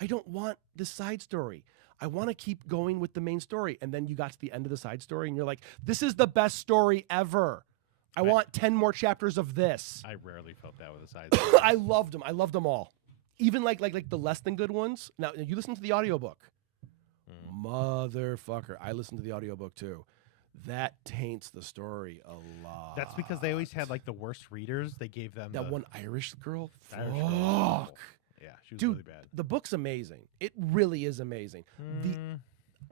I don't want this side story. I want to keep going with the main story. And then you got to the end of the side story, and you're like, this is the best story ever. I want 10 more chapters of this. I rarely felt that with the side story. I loved them. I loved them all. Even like the less than good ones. Now, you listen to the audiobook. Motherfucker. I listened to the audiobook too. That taints the story a lot. That's because they always had like the worst readers. They gave them that one Irish girl. Irish girl. Fuck. Yeah, she was Dude, really bad. the book's amazing. It really is amazing.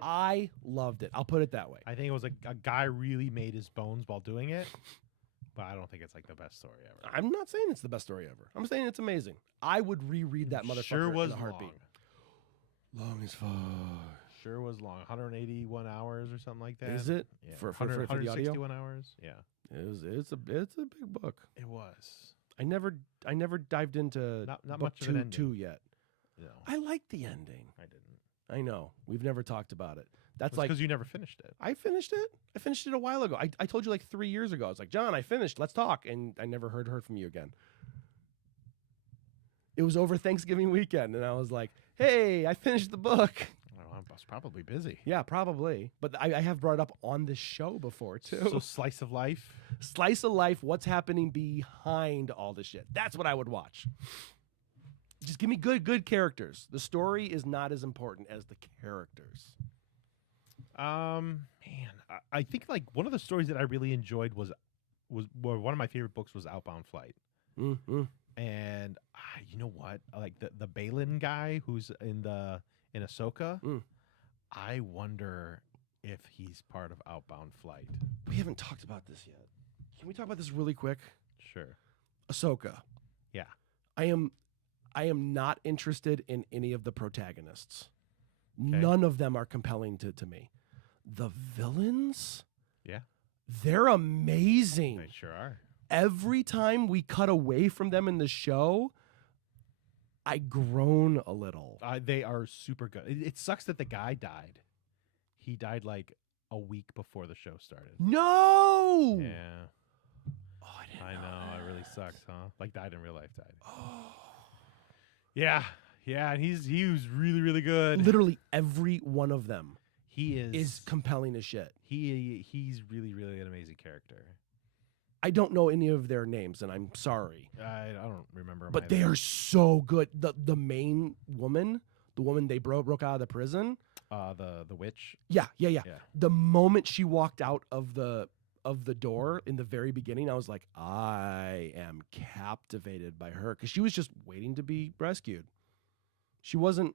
I loved it. I'll put it that way. I think it was a guy really made his bones while doing it, but I don't think it's like the best story ever. I'm not saying it's the best story ever. I'm saying it's amazing. I would reread that motherfucker Sure was in a heartbeat. Long. Long as fuck. Sure was long. 181 hours or something like that. Is it? Yeah. For the audio? 161 hours. Yeah. It's a big book. It was. I never dived into Not book much of an ending. 2 yet. No. I liked the ending. I didn't. I know. We've never talked about it. That's like because you never finished it. I finished it. I finished it a while ago. I told you like 3 years ago. I was like, John, I finished. Let's talk. And I never heard from you again. It was over Thanksgiving weekend, and I was like, hey, I finished the book. I was probably busy. Yeah, probably. But I have brought it up on this show before, too. So slice of life. Slice of life, what's happening behind all this shit. That's what I would watch. Just give me good characters. The story is not as important as the characters. Man, I think like one of the stories that I really enjoyed was one of my favorite books was Outbound Flight. Mm-hmm. And you know what? Like the Balin guy who's in Ahsoka. I wonder if he's part of Outbound Flight. We haven't talked about this yet. Can we talk about this really quick? Sure. Ahsoka. Yeah. I am not interested in any of the protagonists. Okay. None of them are compelling to me. The villains? Yeah. They're amazing. They sure are. Every time we cut away from them in the show, I groan a little. They are super good. It sucks that the guy died. He died like a week before the show started. No! Yeah. Oh, I didn't know. It really sucks, huh? Like died in real life, died. Oh. Yeah. Yeah, and he was really, really good. Literally every one of them He is compelling as shit. He's really, really an amazing character. I don't know any of their names, and I'm sorry. I don't remember. But they are so good. The main woman, the woman they broke out of the prison. The witch. Yeah. The moment she walked out of the door in the very beginning, I was like, I am captivated by her because she was just waiting to be rescued. She wasn't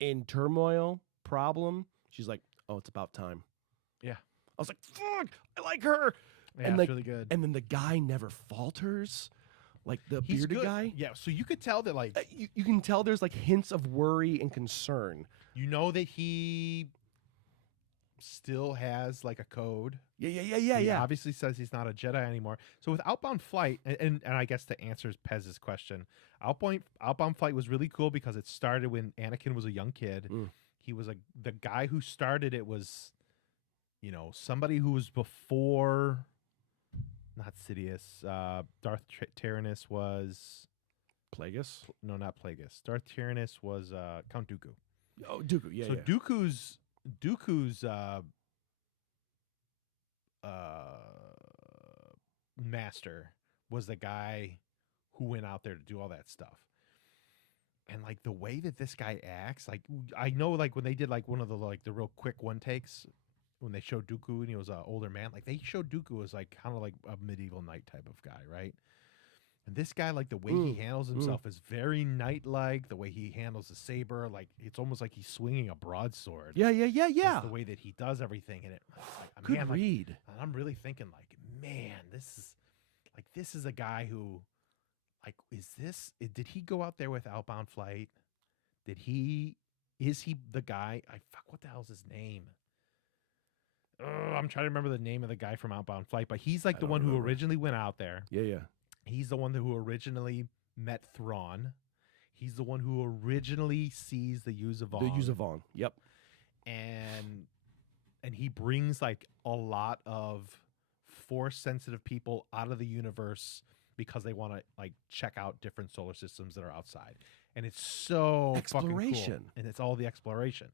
in turmoil, problem. She's like, oh, it's about time. Yeah. I was like, fuck, I like her. Yeah, and it's really good. And then the guy never falters. Like the He's bearded good. guy. Yeah, so you could tell that like you can tell there's like hints of worry and concern. You know that he still has like a code. Yeah. He obviously says he's not a Jedi anymore. So with Outbound Flight, and I guess to answer Pez's question, Outbound Flight was really cool because it started when Anakin was a young kid. He was the guy who started it was, somebody who was before, not Sidious. Darth Tyrannus was Plagueis. No, not Plagueis. Darth Tyrannus was Count Dooku. Oh, Dooku. Yeah, So yeah. Dooku's uh, master was the guy who went out there to do all that stuff. And like the way that this guy acts, like I know, like when they did like one of the real quick one takes when they showed Dooku and he was an older man, like they showed Dooku as like kind of like a medieval knight type of guy, right? And this guy, like the way he handles himself is very knight-like. The way he handles the saber, like it's almost like he's swinging a broadsword. Yeah, yeah, yeah, yeah. It's the way that he does everything, and it's like, Good man, read. Like, I'm really thinking, like, man, this is a guy who, like, did he go out there with Outbound Flight? Is he the guy? What the hell's his name? I'm trying to remember the name of the guy from Outbound Flight, but he's like the one who originally went out there. Yeah, yeah. He's the one who originally met Thrawn. He's the one who originally sees the Yuzavong. The Yuzavong. Yep. And he brings like a lot of force sensitive people out of the universe because they want to like check out different solar systems that are outside. And it's so fucking cool. And it's all the exploration.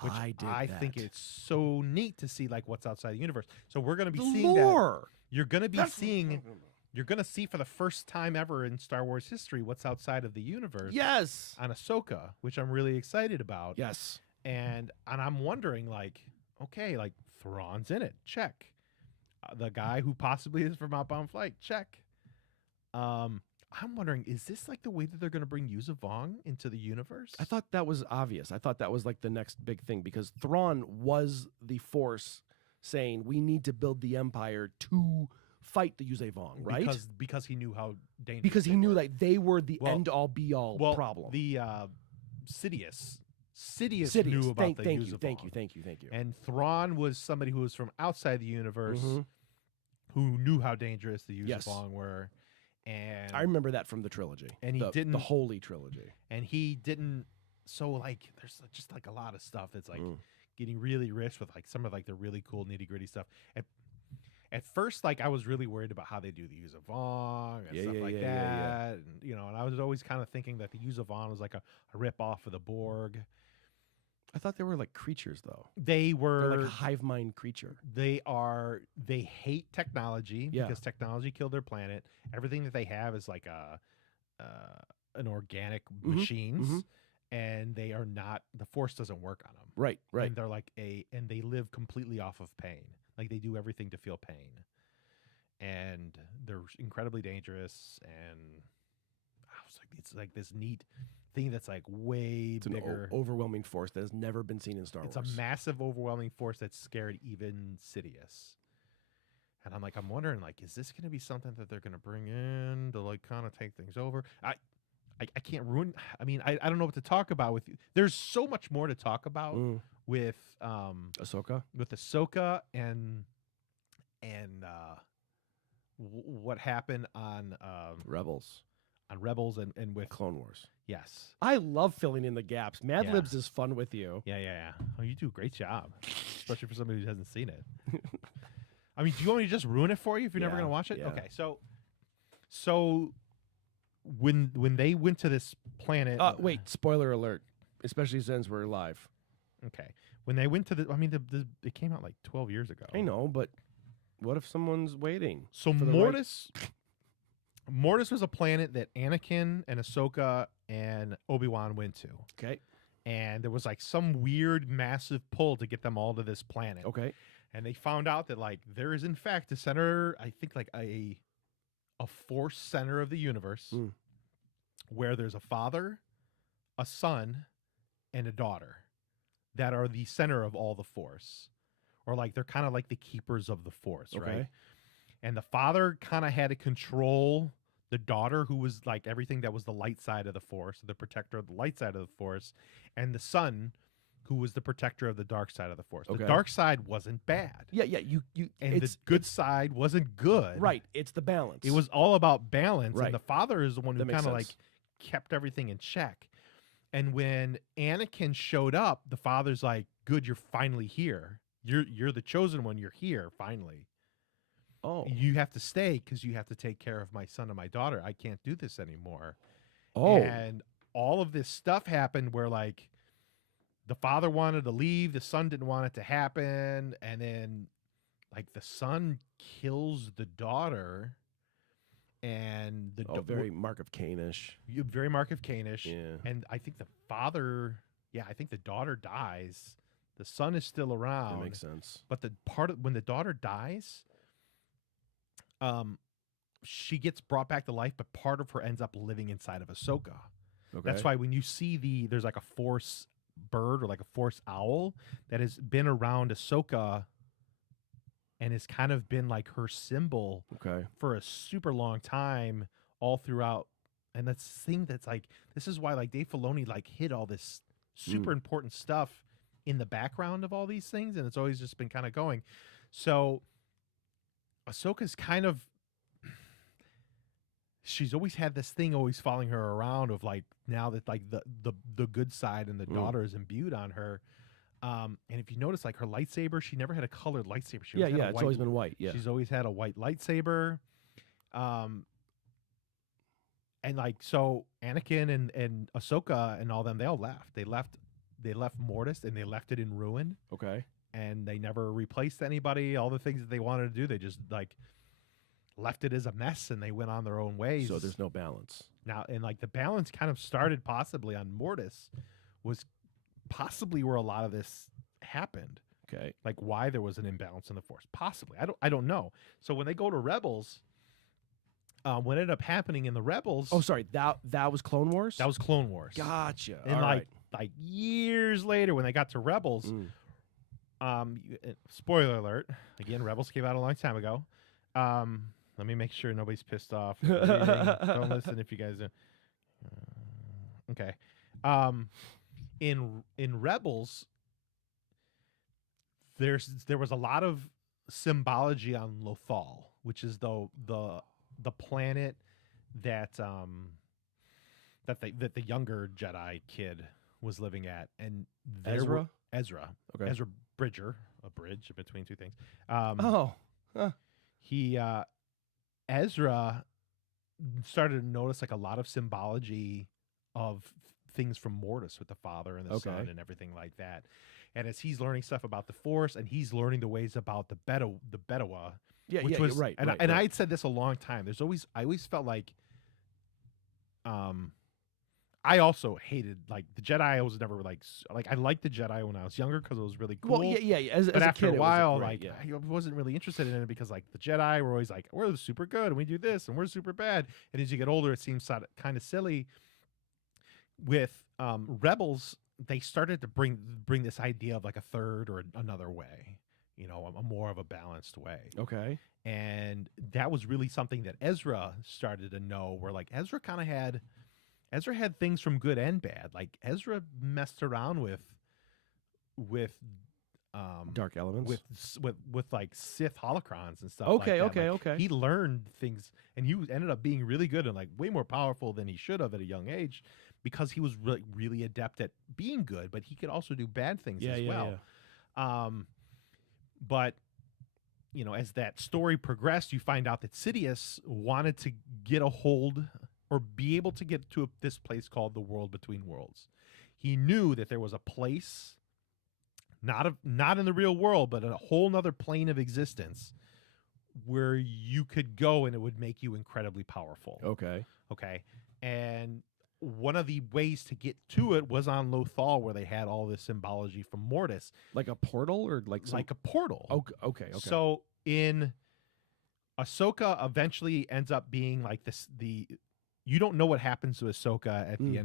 Which I think it's so neat to see like what's outside the universe. So we're going to be seeing lore. That. You're going to be seeing. You're going to see for the first time ever in Star Wars history what's outside of the universe. Yes. On Ahsoka, which I'm really excited about. Yes. And I'm wondering, like, okay, like Thrawn's in it. Check. The guy who possibly is from Outbound Flight. Check. I'm wondering, is this like the way that they're going to bring Yuzavong into the universe? I thought that was obvious. I thought that was like the next big thing because Thrawn was the Force saying we need to build the Empire to fight the Yuzavong, right? Because he knew how dangerous. Because he knew that they were the end all be all problem. The Sidious knew about the Yuzavong. Thank you. And Thrawn was somebody who was from outside the universe who knew how dangerous the Yuzavong were. And I remember that from the trilogy. And he didn't, the Holy Trilogy. And he didn't. So like, there's just like a lot of stuff that's like getting really rich with like some of like the really cool nitty gritty stuff. At first, like I was really worried about how they do the Yuzavong and stuff like that, and you know, and I was always kind of thinking that the Yuzavong was like a rip off of the Borg. I thought they were like creatures, though. They're like a hive mind creature. They hate technology because technology killed their planet. Everything that they have is like an organic machines, and they are not. The Force doesn't work on them. Right. And they're like and they live completely off of pain. Like they do everything to feel pain, and they're incredibly dangerous. And I was like, it's like this neat thing that's like way bigger, overwhelming force that has never been seen in Star Wars. It's a massive, overwhelming force that scared even Sidious. And I'm wondering, like, is this going to be something that they're going to bring in to like kind of take things over? I can't ruin. I mean, I don't know what to talk about with you. There's so much more to talk about with Ahsoka, and what happened on Rebels. On Rebels and with Clone Wars. Yes. I love filling in the gaps. Mad Libs is fun with you. Yeah. Oh, you do a great job, especially for somebody who hasn't seen it. I mean, do you want me to just ruin it for you if you're never going to watch it? Yeah. Okay, so when they went to this planet... wait, spoiler alert, especially since we're live. Okay. When they went to the... I mean, it came out like 12 years ago. I know, but what if someone's waiting? So Mortis was a planet that Anakin and Ahsoka and Obi-Wan went to. Okay. And there was like some weird massive pull to get them all to this planet. Okay. And they found out that like there is in fact a center, I think like a force center of the universe where there's a father, a son, and a daughter that are the center of all the force. Or like they're kind of like the keepers of the force, right? And the father kind of had to control the daughter, who was like everything that was the light side of the force, the protector of the light side of the force, and the son, who was the protector of the dark side of the force. The dark side wasn't bad. Yeah. And the good side wasn't good. Right. It's the balance. It was all about balance. Right. And the father is the one who kind of like kept everything in check. And when Anakin showed up, the father's like, "Good, you're finally here. You're the chosen one. You're here finally. Oh, you have to stay because you have to take care of my son and my daughter. I can't do this anymore." Oh, and all of this stuff happened where like the father wanted to leave, the son didn't want it to happen, and then like the son kills the daughter, and the very Mark of Cain-ish. very Mark of Cainish. Yeah. And I think the father, I think the daughter dies. The son is still around. That makes sense. But the part of when the daughter dies, she gets brought back to life, but part of her ends up living inside of Ahsoka. Okay. That's why when you see there's like a Force bird or like a Force owl that has been around Ahsoka and has kind of been like her symbol for a super long time all throughout. And that's the thing that's like, this is why like Dave Filoni like hid all this super important stuff in the background of all these things. And it's always just been kind of going. So Ahsoka's kind of, she's always had this thing always following her around of like, now that like the good side and the daughter is imbued on her. And if you notice, like her lightsaber, she never had a colored lightsaber. She always had a it's always been white. Yeah, she's always had a white lightsaber. And like so, Anakin and Ahsoka and all them, they all left. They left Mortis and they left it in ruin. Okay. And they never replaced anybody. All the things that they wanted to do, they just like left it as a mess and they went on their own ways. So there's no balance now. And like the balance kind of started possibly on Mortis, was possibly where a lot of this happened. Okay. Like why there was an imbalance in the Force. Possibly. I don't know. So when they go to Rebels, what ended up happening in the Rebels. Oh, sorry. That was Clone Wars? That was Clone Wars. Gotcha. And all right. like years later when they got to Rebels, spoiler alert, again, Rebels came out a long time ago. Let me make sure nobody's pissed off. Don't listen if you guys are. Okay. In Rebels, there was a lot of symbology on Lothal, which is the planet that the younger Jedi kid was living at, and Ezra. Okay. Ezra Bridger, a bridge between two things. Ezra started to notice like a lot of symbology of things from Mortis with the father and the son and everything like that. And as he's learning stuff about the Force and he's learning the ways about the Bedawa. Right. I had said this a long time. I always felt like, I also hated like the Jedi. I was never like I liked the Jedi when I was younger because it was really cool. Well, But as after a kid, a while, I wasn't really interested in it because like the Jedi were always like, we're super good and we do this and we're super bad. And as you get older, it seems kind of silly. With Rebels, they started to bring this idea of like a third or another way, a more of a balanced way. Okay. And that was really something that Ezra started to know, where like Ezra had things from good and bad. Like Ezra messed around with dark elements, with like Sith holocrons and stuff. Okay. He learned things, and he ended up being really good and like way more powerful than he should have at a young age, because he was really, really adept at being good, but he could also do bad things as well. Yeah. But as that story progressed, you find out that Sidious wanted to get a hold or be able to get to this place called the World Between Worlds. He knew that there was a place, not in the real world, but a whole nother plane of existence where you could go and it would make you incredibly powerful. Okay. And one of the ways to get to it was on Lothal, where they had all this symbology from Mortis. Like a portal or like a portal. Okay. So in Ahsoka eventually ends up being like this, you don't know what happens to Ahsoka at the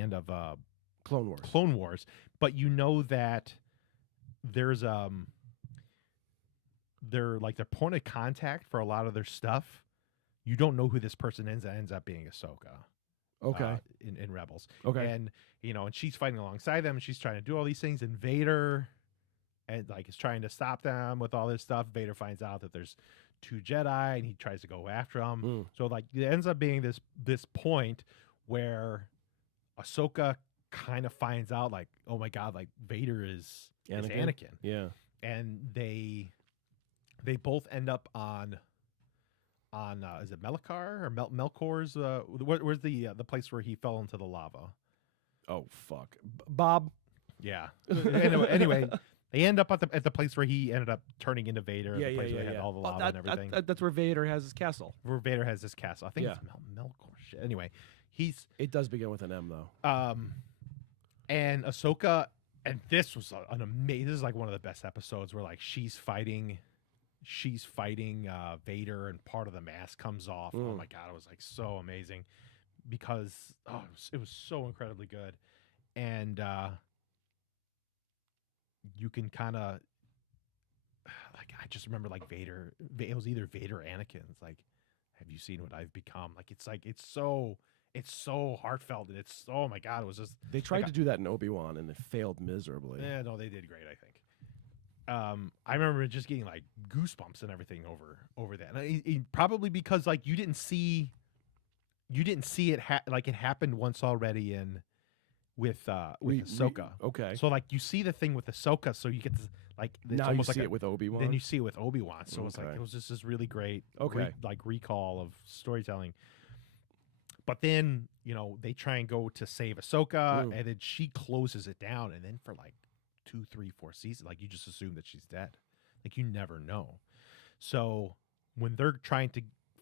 end of Clone Wars, but you know that there's they're like their point of contact for a lot of their stuff. You don't know who this person ends up being Ahsoka. Okay. In Rebels. Okay. And and she's fighting alongside them and she's trying to do all these things, and Vader is trying to stop them with all this stuff. Vader finds out that there's two Jedi and he tries to go after them. So like it ends up being this point where Ahsoka kind of finds out like, oh my God, like Vader is Anakin. Yeah. And they both end up on is it Melkor or Melkor's? Where's the place where he fell into the lava? Oh fuck, Bob. Yeah. Anyway, they end up at the place where he ended up turning into Vader. Yeah, the place where yeah. they had all the Oh, lava and everything. that's where Vader has his castle. Where Vader has his castle. I think Yeah. it's Melkor shit. Anyway, he's It does begin with an M though. and Ahsoka, and this was an amazing. This is like one of the best episodes where like she's fighting Vader, and part of the mask comes off. Oh my god, it was like so amazing because it was so incredibly good, and you can kind of like I just remember like Vader. It was either Vader or Anakin. It's like, have you seen what I've become? Like it's so heartfelt, and it's oh my god, it was just They tried to do that in Obi-Wan and it failed miserably. yeah, no, they did great, I think. I remember just getting like goosebumps and everything over that. And probably because like you didn't see it like it happened once already with Ahsoka. Okay. So like you see the thing with Ahsoka, so you get this like it's Now you almost see like it with Obi-Wan. then you see it with Obi-Wan. So it's like Okay. it was just this really great Okay. recall of storytelling. But then, they try and go to save Ahsoka, and then she closes it down, and then for like 2, 3, 4 seasons, like you just assume that she's dead. Like you never know. So when they're trying to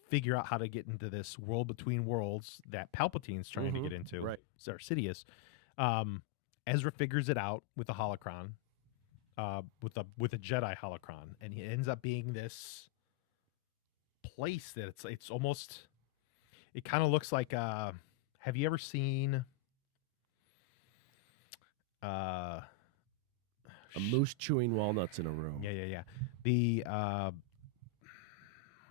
figure out how to get into this world between worlds that Palpatine's trying to get into, right? Or Sidious, Ezra figures it out with a holocron, with a Jedi holocron, and he ends up being this place that it's almost. It kind of looks like. Have you ever seen? A moose chewing walnuts in a room. Yeah. The what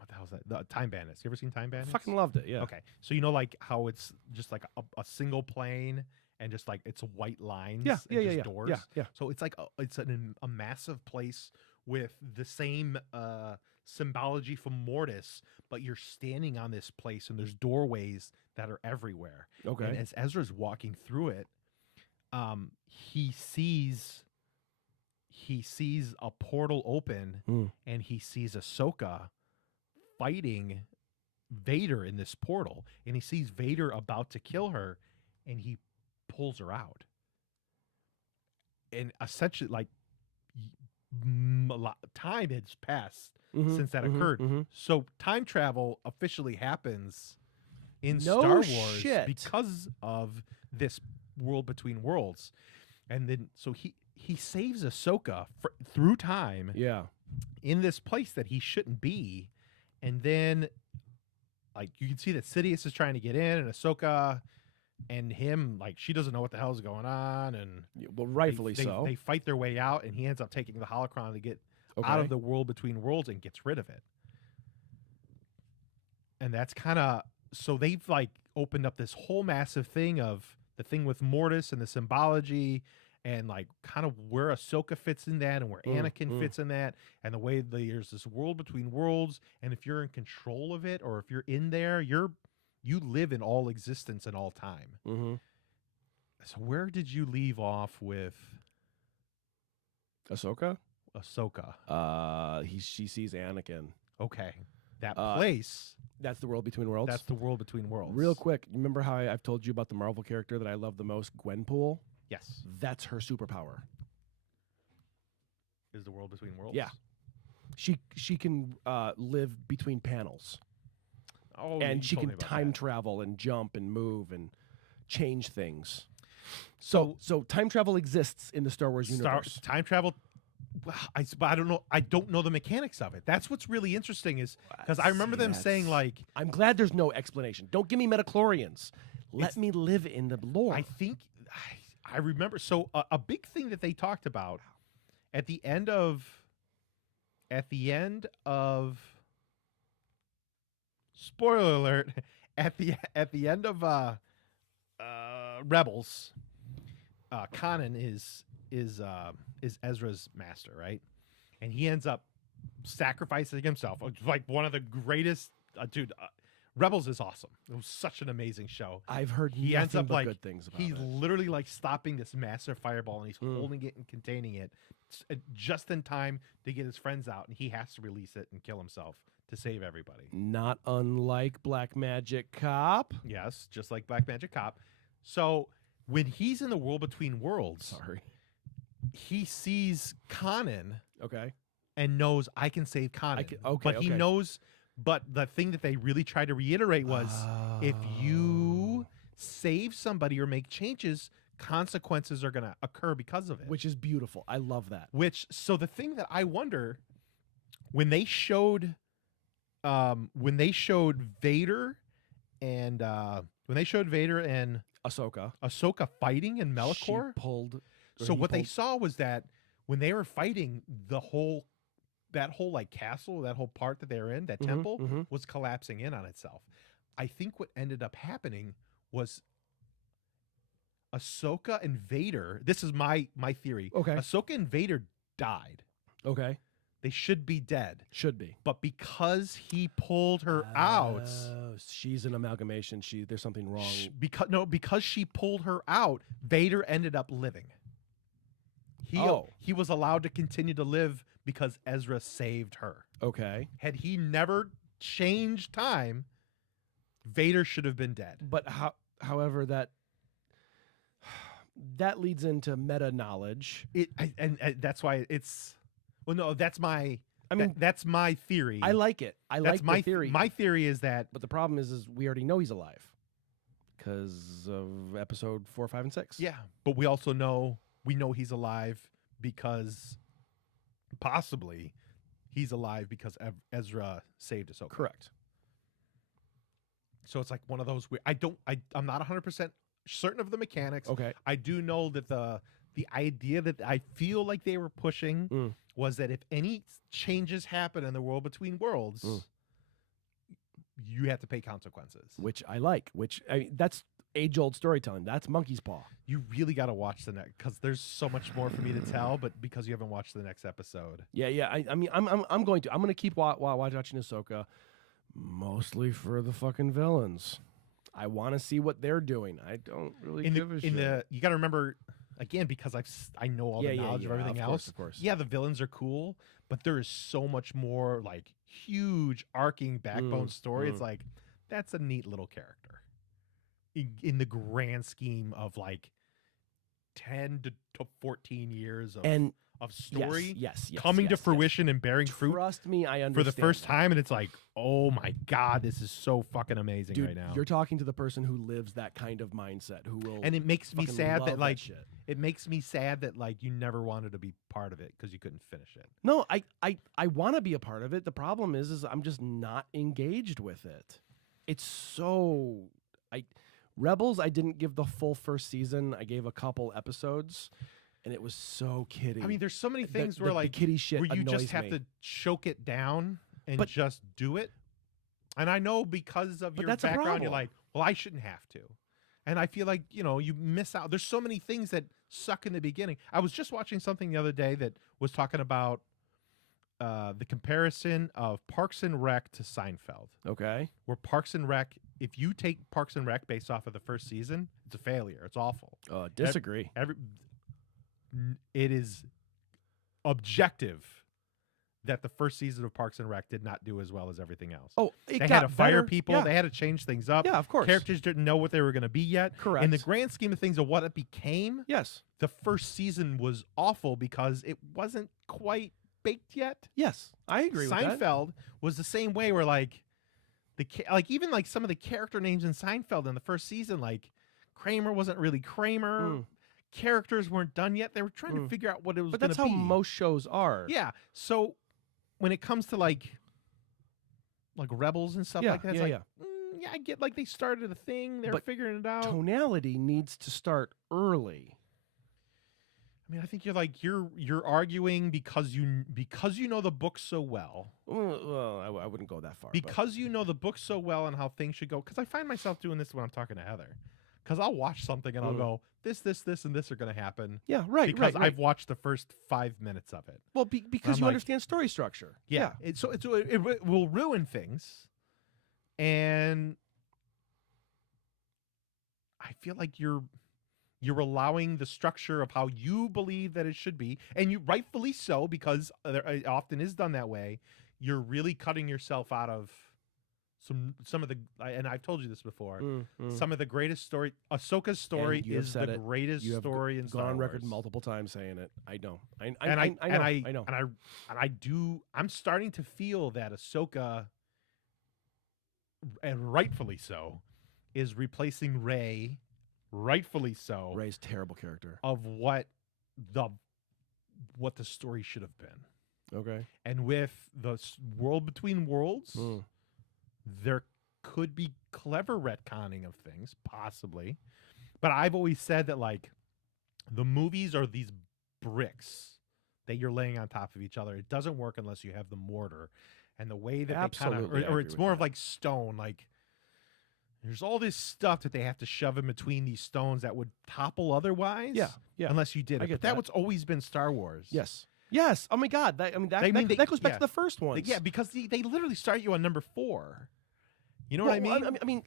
the hell is that? The Time Bandits. You ever seen Time Bandits? Fucking loved it. Yeah. Okay, so like how it's just like a single plane and just like it's white lines. Yeah. and Yeah. just Yeah. Doors. Yeah. So it's like a massive place with the same symbology from Mortis, but you're standing on this place and there's doorways that are everywhere. Okay. And as Ezra's walking through it, he sees a portal open, and he sees Ahsoka fighting Vader in this portal, and he sees Vader about to kill her, and he pulls her out. And essentially, like, time has passed since that occurred. So time travel officially happens in Star Wars because of this world between worlds. And then, so he saves Ahsoka through time in this place that he shouldn't be. And then, like, you can see that Sidious is trying to get in, and Ahsoka and him, like, she doesn't know what the hell is going on. And well, rightfully so. They fight their way out, and he ends up taking the holocron to get out of the world between worlds and gets rid of it. And that's kind of, so they've, like, opened up this whole massive thing of the thing with Mortis and the symbology, and like kind of where Ahsoka fits in that, and where Anakin fits in that, and the way there's this world between worlds, and if you're in control of it, or if you're in there, you live in all existence and all time. So where did you leave off with Ahsoka? She sees Anakin. Okay, that place. That's the world between worlds. That's the world between worlds. Real quick, you remember how I've told you about the Marvel character that I love the most, Gwenpool? Yes. That's her superpower. Is the world between worlds? Yeah. She can live between panels. Oh, and she can time travel and jump and move and change things. So time travel exists in the Star Wars universe. Time travel. I don't know the mechanics of it. That's what's really interesting, is because I remember them saying, like, I'm glad there's no explanation. Don't give me midichlorians. Let me live in the lore. I think I remember. So a big thing that they talked about at the end of spoiler alert, at the end of Rebels, Kanan is Ezra's master, right? And he ends up sacrificing himself. Like one of the greatest, Rebels is awesome. It was such an amazing show. I've heard he ends up like good things about he's it. Literally like stopping this massive fireball, and he's holding it and containing it just in time to get his friends out, and he has to release it and kill himself to save everybody. Not unlike Black Magic Cop. Yes, just like Black Magic Cop. So when he's in the world between worlds, he sees Kanan Okay. and knows I can save Kanan. Okay, but he okay. knows. But the thing that they really tried to reiterate was, if you save somebody or make changes, consequences are going to occur because of it. Which is beautiful. I love that. So the thing that I wonder, when they showed Vader and Ahsoka fighting in Melkor, She pulled. so what they saw was that when they were fighting, that whole like castle, that whole part that they were in, that temple was collapsing in on itself. I think what ended up happening was Ahsoka and Vader. This is my theory. Okay. Ahsoka and Vader died. Okay. They should be dead. Should be. But because he pulled her out, she's an amalgamation. There's something wrong. Because she pulled her out, Vader ended up living. He was allowed to continue to live because Ezra saved her. Okay. Had he never changed time, Vader should have been dead. But however, that leads into meta knowledge. And that's why it's. Well, no, that's my. I mean, that's my theory. I like it. That's my the theory. My theory is that. But the problem is we already know he's alive because of episode 4, 5, and 6. Yeah, but we also know he's alive because possibly he's alive because Ezra saved Ahsoka. Correct. So it's like one of those weird. I'm not 100% certain of the mechanics. Okay. I do know that the idea that I feel like they were pushing was that if any changes happen in the world between worlds, you have to pay consequences. Which I like. That's age-old storytelling. That's Monkey's Paw. You really got to watch the next, because there's so much more for me to tell. But because you haven't watched the next episode, yeah. I mean, I'm going to keep watching Ahsoka, mostly for the fucking villains. I want to see what they're doing. I don't really give a shit. You got to remember. Again, because I know all the knowledge of everything else. Of course. Yeah, the villains are cool, but there is so much more like huge arcing backbone story. It's like, that's a neat little character in the grand scheme of like 10 to 14 years of story coming to fruition and bearing fruit. Trust me, I understand. For the first time, and it's like, oh my God, this is so fucking amazing. Dude, right now. You're talking to the person who lives that kind of mindset, who will. And it makes me sad that like shit. It makes me sad that like you never wanted to be part of it because you couldn't finish it. No, I want to be a part of it. The problem is I'm just not engaged with it. It's so Rebels, I didn't give the full first season. I gave a couple episodes, and it was so kiddie. I mean, there's so many things where like the kiddie shit where you just have me. to choke it down and just do it. And I know because of your background, you're like, well, I shouldn't have to. And I feel like, you miss out. There's so many things that suck in the beginning. I was just watching something the other day that was talking about the comparison of Parks and Rec to Seinfeld. Okay. Where Parks and Rec, if you take Parks and Rec based off of the first season, it's a failure. It's awful. Disagree. It is objective that the first season of Parks and Rec did not do as well as everything else. They had to fire better. people. Yeah. They had to change things up. Yeah, of course. Characters didn't know what they were going to be yet. Correct. In the grand scheme of things of what it became, yes, the first season was awful because it wasn't quite baked yet. Yes, I agree with that. Seinfeld was the same way where like even like some of the character names in Seinfeld in the first season, like Kramer wasn't really Kramer. Characters weren't done yet. They were trying to figure out what it was going to be. But that's how most shows are. Yeah. So when it comes to like Rebels and stuff like that, it's I get like they started a thing. They're figuring it out. Tonality needs to start early. I mean, I think you're arguing because you know the book so well. Well, I wouldn't go that far. Because you know the book so well and how things should go. Because I find myself doing this when I'm talking to Heather. Because I'll watch something and I'll go, this, and this are going to happen. Yeah, right. Because I've watched the first 5 minutes of it. Well, because you understand story structure. Yeah. It will ruin things, and I feel like you're allowing the structure of how you believe that it should be, and you rightfully so, because it often is done that way. You're really cutting yourself out of some of the and I've told you this before. Mm. Some of the greatest story. Ahsoka's story And you have is said the it. greatest You have story in Star gone on Wars. record multiple times saying it. I know. I know. I'm starting to feel that Ahsoka, and rightfully so, is replacing Rey, rightfully so, Rey's terrible character. of the story should have been. Okay. And with the world between worlds, Mm. there could be clever retconning of things, possibly. But I've always said that, like, the movies are these bricks that you're laying on top of each other. It doesn't work unless you have the mortar. And the way that Absolutely, they kind of, or it's more of like stone, like there's all this stuff that they have to shove in between these stones that would topple otherwise. Yeah. Yeah. Unless you did I it. get But that that. what's always been Star Wars. Yes. Yes. Oh my God. That goes back to the first one. Yeah, because they literally start you on number 4. You know what I mean? I mean,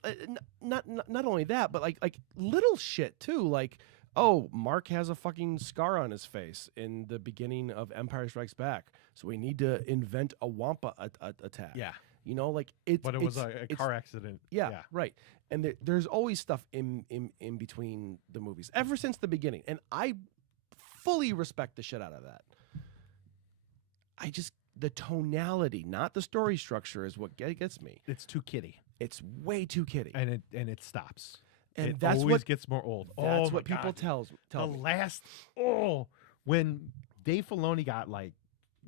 not only that, but like little shit too. Like, oh, Mark has a fucking scar on his face in the beginning of Empire Strikes Back, so we need to invent a Wampa attack. Yeah. You know, like it's. But it was a it's- car accident. Yeah, right. And there's always stuff in between the movies ever since the beginning, and I fully respect the shit out of that. The tonality, not the story structure, is what gets me. It's too kiddie. It's way too kiddie, And it stops. and it that's always what gets more old. that's oh what my people God. tell the me. last when Dave Filoni got like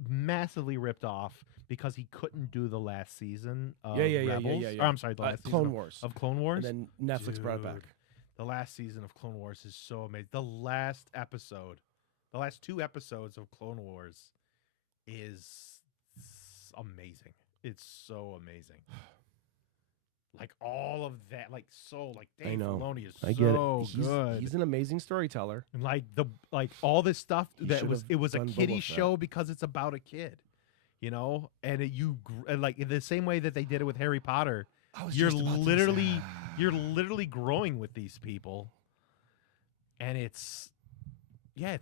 massively ripped off because he couldn't do the last season of Rebels. yeah. Or, I'm sorry, the last Clone season Wars, of Clone Wars. and then Netflix brought it back. Dude, the last season of Clone Wars is so amazing. The last last 2 episodes of Clone Wars is amazing. It's so amazing. Like all of that, like Dave Filoni is I get it. so good. He's an amazing storyteller. And all this stuff He that should it was a have done kiddie Boba Fett. show because it's about a kid, you know. And like in the same way that they did it with Harry Potter, you're literally growing with these people, and it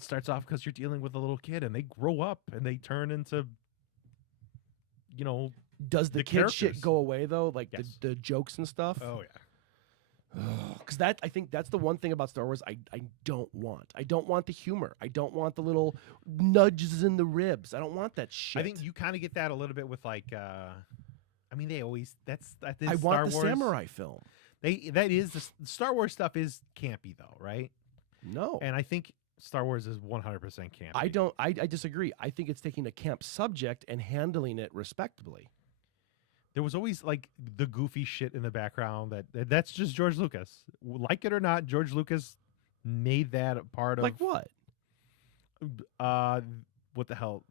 starts off because you're dealing with a little kid, and they grow up and they turn into, you know. Does the The kid shit characters. go away though? Like Yes. the jokes and stuff? Oh yeah. Because I think that's the one thing about Star Wars I don't want. I don't want the humor. I don't want the little nudges in the ribs. I don't want that shit. I think you kind of get that a little bit with like. I mean, they always that is I Star want the Wars. samurai film. The Star Wars stuff is campy though, right? No. And I think Star Wars is 100% campy. I disagree. I think it's taking a camp subject and handling it respectably. There was always like the goofy shit in the background that's just George Lucas. Like it or not, George Lucas made that a part of Like what? what the hell?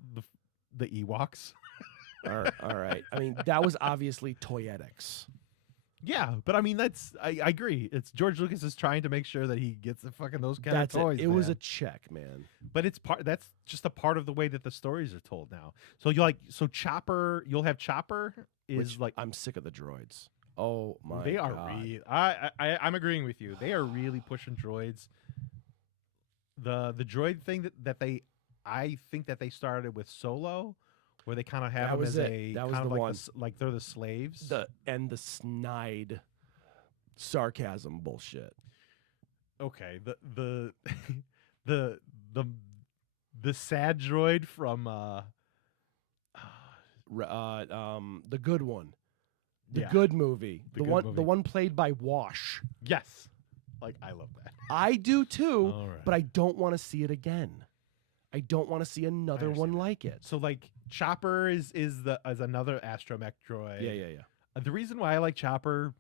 The Ewoks. All right. I mean, that was obviously toyetics. Yeah, but I mean I agree. It's George Lucas is trying to make sure that he gets the fucking those kind That's of toys. it. It was man. a check, man. But that's just a part of the way that the stories are told now. So Chopper, you'll have Chopper is Which I'm sick of the droids. Oh my they are God. I'm agreeing with you. They are really pushing droids. The droid thing I think that they started with Solo, where they kind of have That them was as it. a That was kind of the like one. like they're the slaves. The snide sarcasm bullshit. Okay, the sad droid from The good one. The Yeah. good movie. The The good one movie. the one played by Wash. yes, like I love that. I do too, All right. but I don't want to see it again. I don't want to see another one understand. like it. So like Chopper is another astromech droid. Yeah. The reason why I like Chopper,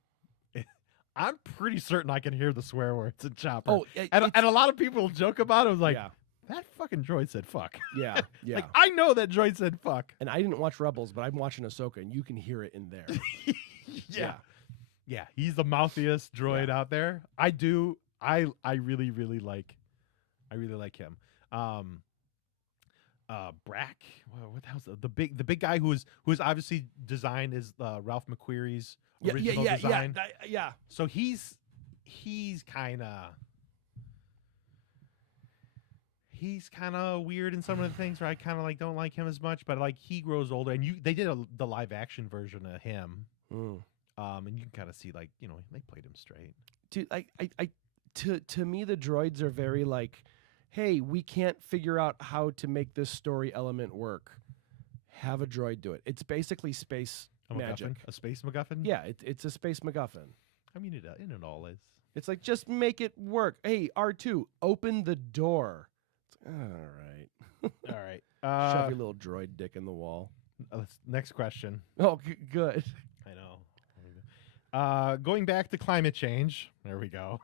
I'm pretty certain I can hear the swear words in Chopper. Oh, and a lot of people joke about it. I was like, yeah, that fucking droid said fuck. yeah. Like I know that droid said fuck. And I didn't watch Rebels, but I'm watching Ahsoka, and you can hear it in there. Yeah, he's the mouthiest droid out there. I do. I really like. I really like him. Brack. What the hell's the big guy who is obviously designed is Ralph McQuarrie's original design. Yeah. So he's kind of weird in some of the things where I kind of like don't like him as much, but like he grows older, and they did the live action version of him. Mm. And you can kind of see like they played him straight. Dude, to me, the droids are very like, hey, we can't figure out how to make this story element work. Have a droid do it. It's basically space magic. A space MacGuffin. Yeah, it's a space MacGuffin. I mean, it all is. It's like, just make it work. Hey, R2, open the door. All right. All right. Shove your little droid dick in the wall. Next question. Oh, good. I know. Going back to climate change. There we go.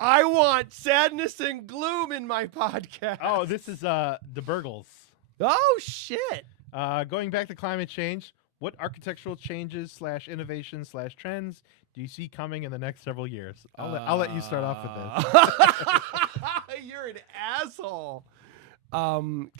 I want sadness and gloom in my podcast. Oh, this is the Burgles. Oh, shit. Going back to climate change, what architectural changes / innovations / trends do you see coming in the next several years? I'll let you start off with this. You're an asshole. I'm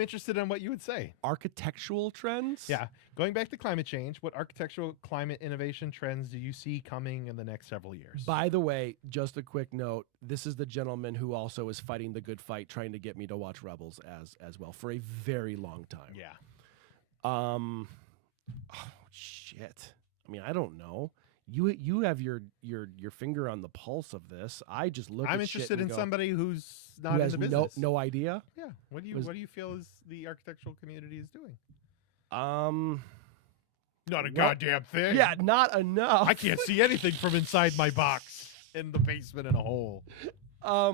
interested in what you would say. Architectural trends? Yeah. Going back to climate change, what architectural climate innovation trends do you see coming in the next several years? By the way, just a quick note, this is the gentleman who also is fighting the good fight, trying to get me to watch Rebels as well for a very long time. Yeah. Oh, shit. I mean, I don't know. You have your finger on the pulse of this. I just look. I'm at shit interested and in go, somebody who's not who in has the business. no idea. Yeah. What do you feel is the architectural community is doing? Not a goddamn thing. Yeah, not enough. I can't see anything from inside my box in the basement in a hole. I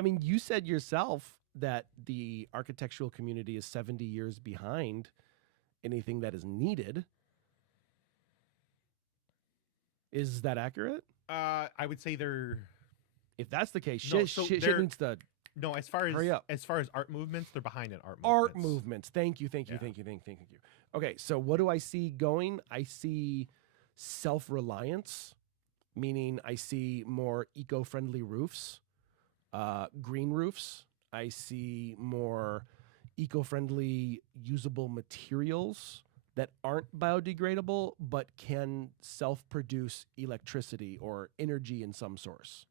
mean, you said yourself that the architectural community is 70 years behind anything that is needed. Is that accurate? I would say they're. If that's the case, No, shit they're- needs to No, as far as art movements, they're behind in art movements. art movements. Thank you. Yeah. Okay, so what do I see going? I see self-reliance, meaning I see more eco-friendly roofs, green roofs. I see more eco-friendly usable materials that aren't biodegradable but can self-produce electricity or energy in some source.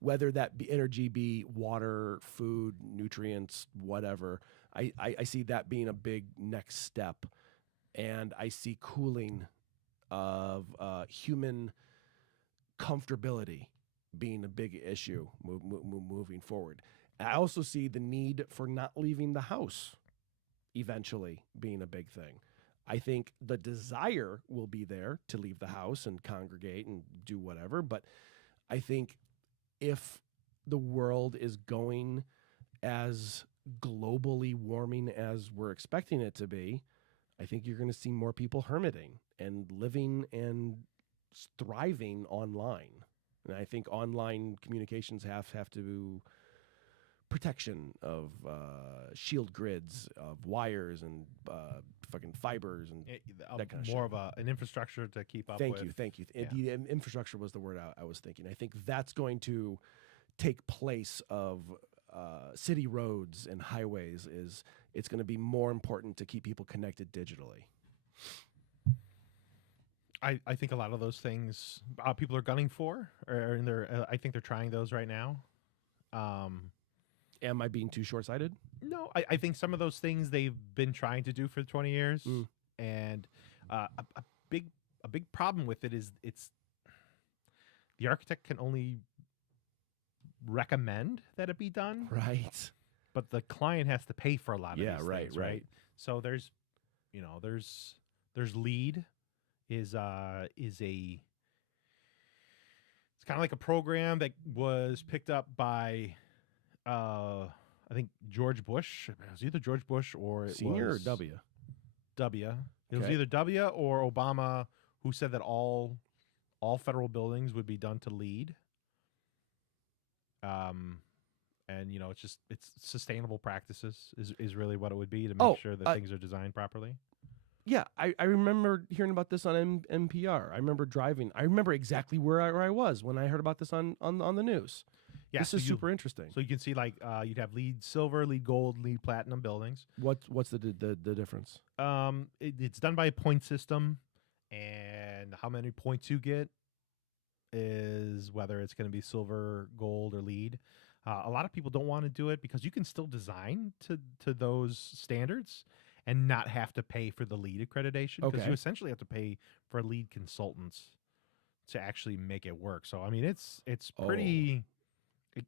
Whether that be energy be water, food, nutrients, whatever. I see that being a big next step. And I see cooling of human comfortability being a big issue moving forward. I also see the need for not leaving the house eventually being a big thing. I think the desire will be there to leave the house and congregate and do whatever. But I think if the world is going as globally warming as we're expecting it to be, I think you're going to see more people hermiting and living and thriving online. And I think online communications have to protection of shield grids, of wires and fucking fibers and that kind of more shit. of an infrastructure to keep up Thank with. you. Yeah. The infrastructure was the word I was thinking. I think that's going to take place of city roads and highways. It's going to be more important to keep people connected digitally. I think a lot of those things people are gunning for, or I think they're trying those right now. Am I being too short-sighted? No, I think some of those things they've been trying to do for 20 years, and a big problem with it is it's the architect can only recommend that it be done, Right. but the client has to pay for a lot of these things, right. So there's LEED is it's kind of like a program that was picked up by I think George Bush. It was either George Bush or it Senior was or W? W. It was Okay. either W or Obama who said that all federal buildings would be done to LEED. And it's sustainable practices is really what it would be to make sure that things are designed properly. Yeah, I remember hearing about this on NPR. I remember driving. I remember exactly where I was when I heard about this on the news. Yeah, This is super interesting. So you can see you'd have LEED silver, LEED gold, LEED platinum buildings. What's the difference? It's done by a point system, and how many points you get is whether it's going to be silver, gold, or LEED. A lot of people don't want to do it because you can still design to those standards, and not have to pay for the lead accreditation, because Okay. you essentially have to pay for lead consultants to actually make it work. So I mean, it's pretty.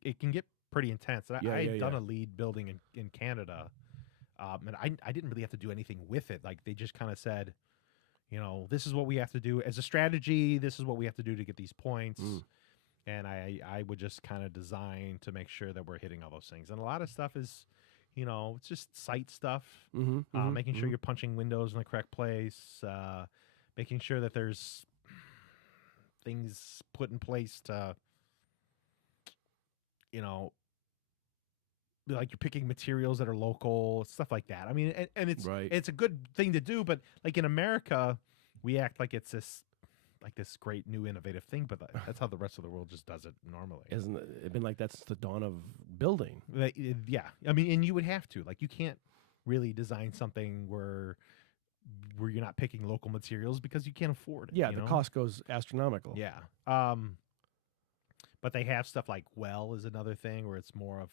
It can get pretty intense. And Yeah, I yeah, had done yeah. a lead building in Canada, and I didn't really have to do anything with it. Like they just kind of said, this is what we have to do as a strategy. This is what we have to do to get these points. Mm. And I would just kind of design to make sure that we're hitting all those things. And a lot of stuff is, it's just site stuff, making sure you're punching windows in the correct place, making sure that there's things put in place to, like you're picking materials that are local, stuff like that. I mean, and Right. it's a good thing to do, but like in America, we act like it's this great new innovative thing, but that's how the rest of the world just does it normally. Isn't it been like that since the dawn of building? Yeah, I mean, and you would have to, like, you can't really design something where you're not picking local materials because you can't afford it. Yeah, the cost goes astronomical. Yeah. But they have stuff like well is another thing where it's more of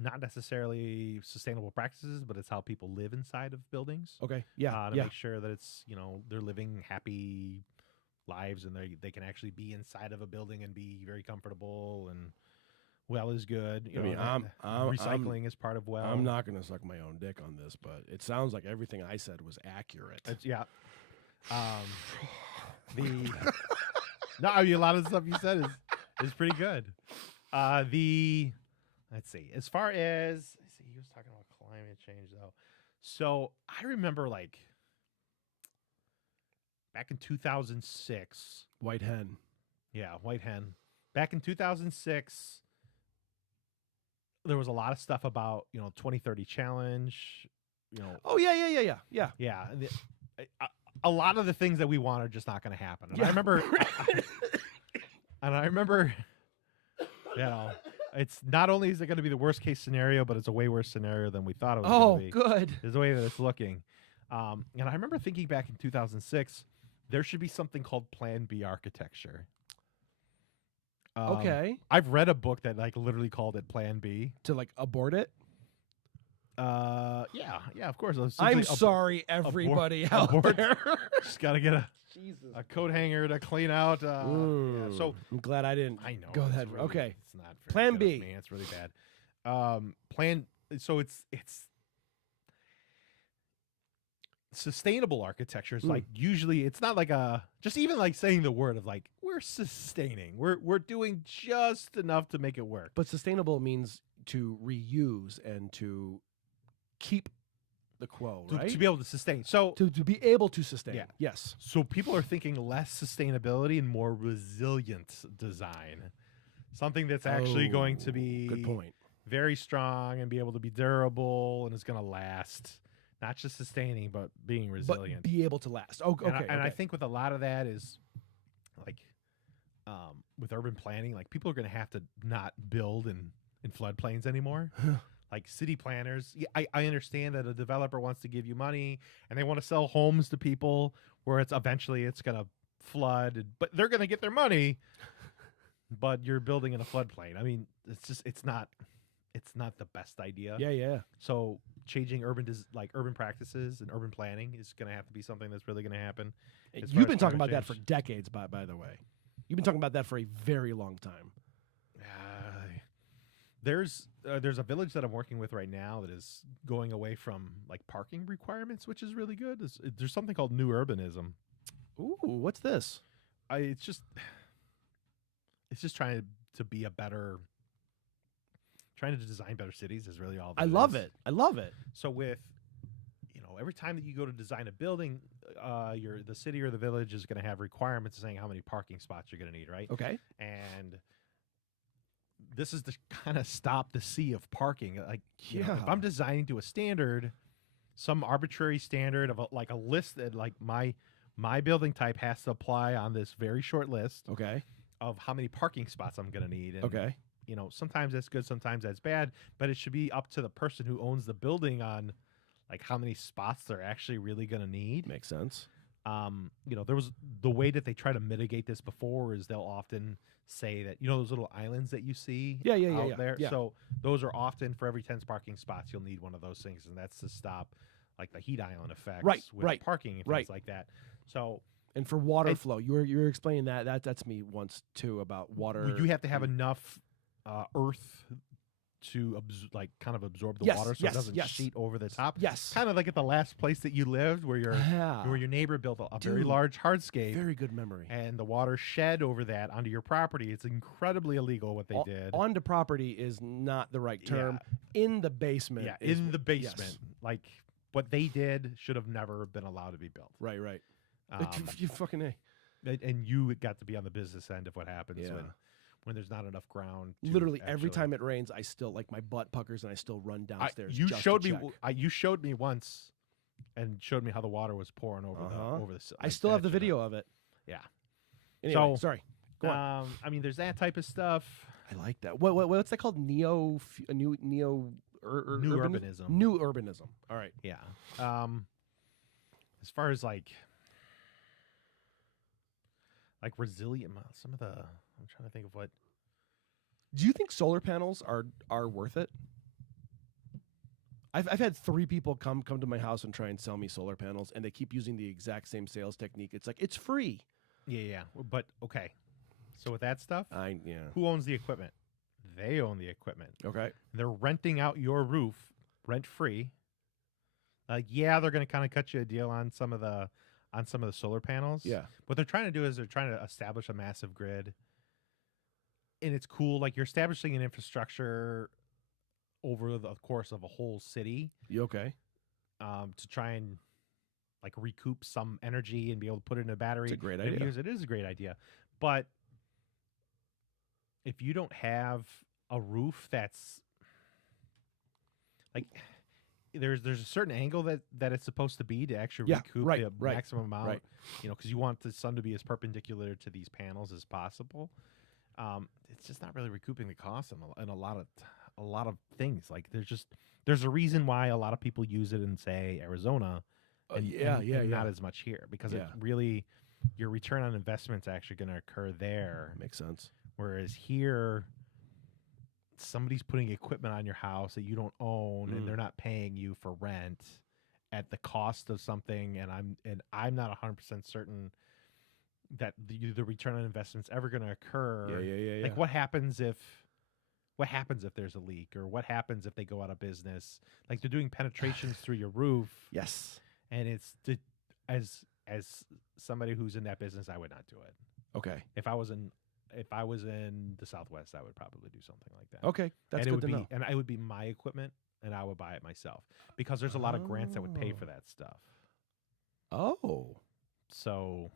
not necessarily sustainable practices, but it's how people live inside of buildings. Okay. Yeah. To Yeah. make sure that it's, they're living happy lives and they can actually be inside of a building and be very comfortable, and well is good. I mean, recycling is part of well. I'm not going to suck my own dick on this, but it sounds like everything I said was accurate. Yeah. No, I mean, a lot of the stuff you said is pretty good. Let's see. As far as he was talking about climate change though. So I remember like back in 2006. White hen. Yeah, white hen. Back in 2006, there was a lot of stuff about 2030 challenge. Oh yeah. Yeah. A lot of the things that we want are just not going to happen. And Yeah. I remember, it's not only is it going to be the worst case scenario, but it's a way worse scenario than we thought it was going to be. Good. Is the way that it's looking. And I remember thinking back in 2006, there should be something called Plan B architecture. Okay. I've read a book that like literally called it Plan B. To like abort it. Yeah, of course. I'm sorry, everybody out abort. there. Just got to get Jesus. a coat hanger to clean out. Yeah, so I'm glad I didn't. I know. Go it's ahead. really- Okay. It's not very Plan good B. of me. It's really bad. So it's sustainable architecture is like usually it's not like just even like saying the word of like we're sustaining. We're doing just enough to make it work. But sustainable means to reuse and to keep the quo, right? To be able to sustain. So to be able to sustain. Yeah. Yes. So people are thinking less sustainability and more resilient design. Something that's actually going to be good point. very strong and be able to be durable and is going to last. Not just sustaining, but being resilient. But be able to last. Okay. And I think with a lot of that is like with urban planning, like people are going to have to not build in floodplains anymore. Like city planners, I understand that a developer wants to give you money and they want to sell homes to people where it's eventually it's going to flood, but they're going to get their money. But you're building in a floodplain. I mean, it's not the best idea. Yeah. So changing urban practices and urban planning is going to have to be something that's really going to happen. As far You've as been talking about climate that for change. decades, by the way. You've been talking about that for a very long time. There's a village that I'm working with right now that is going away from like parking requirements, which is really good. There's something called new urbanism. Ooh, what's this? It's just trying to be trying to design better cities is really all that I love it. I love it. So with every time that you go to design a building, the city or the village is going to have requirements saying how many parking spots you're going to need, right? Okay. And this is to kind of stop the sea of parking. Like, if I'm designing to a standard, some arbitrary standard of a list that like my building type has to apply on this very short list Okay. of how many parking spots I'm going to need. And, Okay. sometimes that's good, sometimes that's bad, but it should be up to the person who owns the building on like how many spots they're actually really going to need. Makes sense. There was the way that they try to mitigate this before is they'll often say that, those little islands that you see out there. Yeah. So those are often for every 10 parking spots, you'll need one of those things. And that's to stop like the heat island effects Right, with right, parking and things right. like that. So And for water And- flow, you were explaining that's me once too about water. you have to have and- enough earth to kind of absorb the Yes, water so yes, it doesn't yes. sheet over the top. Yes. Kind of like at the last place that you lived where Yeah. your neighbor built a very Dude, large hardscape Very good memory. and the water shed over that onto your property. It's incredibly illegal what they did. Onto property is not the right term. In the basement. Yeah, is in the yes. basement. Like what they did should have never been allowed to be built. Right, right. Um, You fucking A. and you got to be on the business end of what happens Yeah. when there's not enough ground. To Literally every actually- time it rains, I still like my butt puckers and I still run downstairs. you just showed to me. check. You showed me once, and showed me how the water was pouring over the I still have the video of it. Yeah. Anyway, So, sorry. Go on. I mean, there's that type of stuff. I like that. What's that called? New urbanism. New urbanism. All right. Yeah. As far as like resilient, some of the. I'm trying to think of what. Do you think solar panels are worth it? I've had 3 people come to my house and try and sell me solar panels, and they keep using the exact same sales technique. It's like it's free. Yeah. But okay. So with that stuff, Yeah. who owns the equipment? They own the equipment. Okay. They're renting out your roof rent free. Yeah, they're going to kind of cut you a deal on some of the solar panels. Yeah. What they're trying to do is they're trying to establish a massive grid. And it's cool. Like you're establishing an infrastructure over the course of a whole city. You okay? To try and like recoup some energy and be able to put it in a battery. It's a great and idea. It is a great idea. But if you don't have a roof that's like there's a certain angle that it's supposed to be to actually recoup the maximum amount, because you want the sun to be as perpendicular to these panels as possible. It's just not really recouping the cost in a lot of things. Like there's a reason why a lot of people use it in say Arizona, and not as much here because it really your return on investment's actually going to occur there. Makes sense. Whereas here, somebody's putting equipment on your house that you don't own, and they're not paying you for rent at the cost of something. And I'm not 100% certain that the return on investment's ever going to occur. Yeah. Like what happens if there's a leak, or what happens if they go out of business? Like they're doing penetrations through your roof. Yes. And it's as somebody who's in that business, I would not do it. Okay. If I was in the Southwest, I would probably do something like that. Okay. That's good to know. And it would be my equipment, and I would buy it myself because there's a lot of grants that would pay for that stuff. Oh. So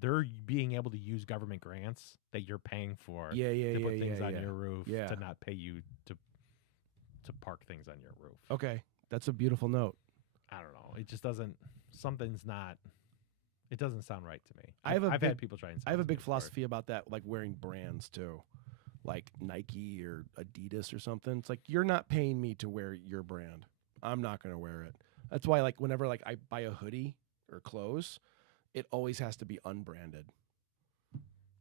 they're being able to use government grants that you're paying for to put things on your roof Yeah. to not pay you to park things on your roof. Okay. That's a beautiful note. I don't know. It just doesn't. Something's not. It doesn't sound right to me. I've had people try and. I have a big philosophy about that, like wearing brands too, like Nike or Adidas or something. It's like you're not paying me to wear your brand. I'm not going to wear it. That's why, like, whenever like I buy a hoodie or clothes, it always has to be unbranded.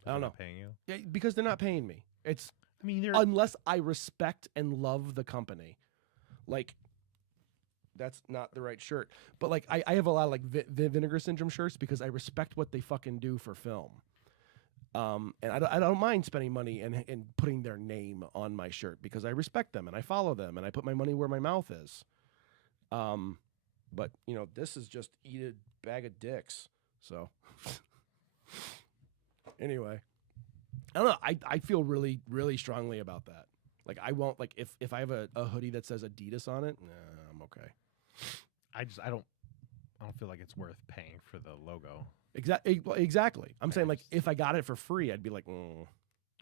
I don't know. Paying you? Yeah, because they're not paying me. It's I mean, unless I respect and love the company. Like, that's not the right shirt. But like, I have a lot of like Vinegar Syndrome shirts because I respect what they fucking do for film. And I don't mind spending money and putting their name on my shirt because I respect them and I follow them and I put my money where my mouth is. But this is just eat a bag of dicks. So anyway, I don't know. I feel really, really strongly about that. Like I won't like if I have a hoodie that says Adidas on it, I'm okay. I don't feel like it's worth paying for the logo. Exactly. I'm saying like if I got it for free, I'd be like, Or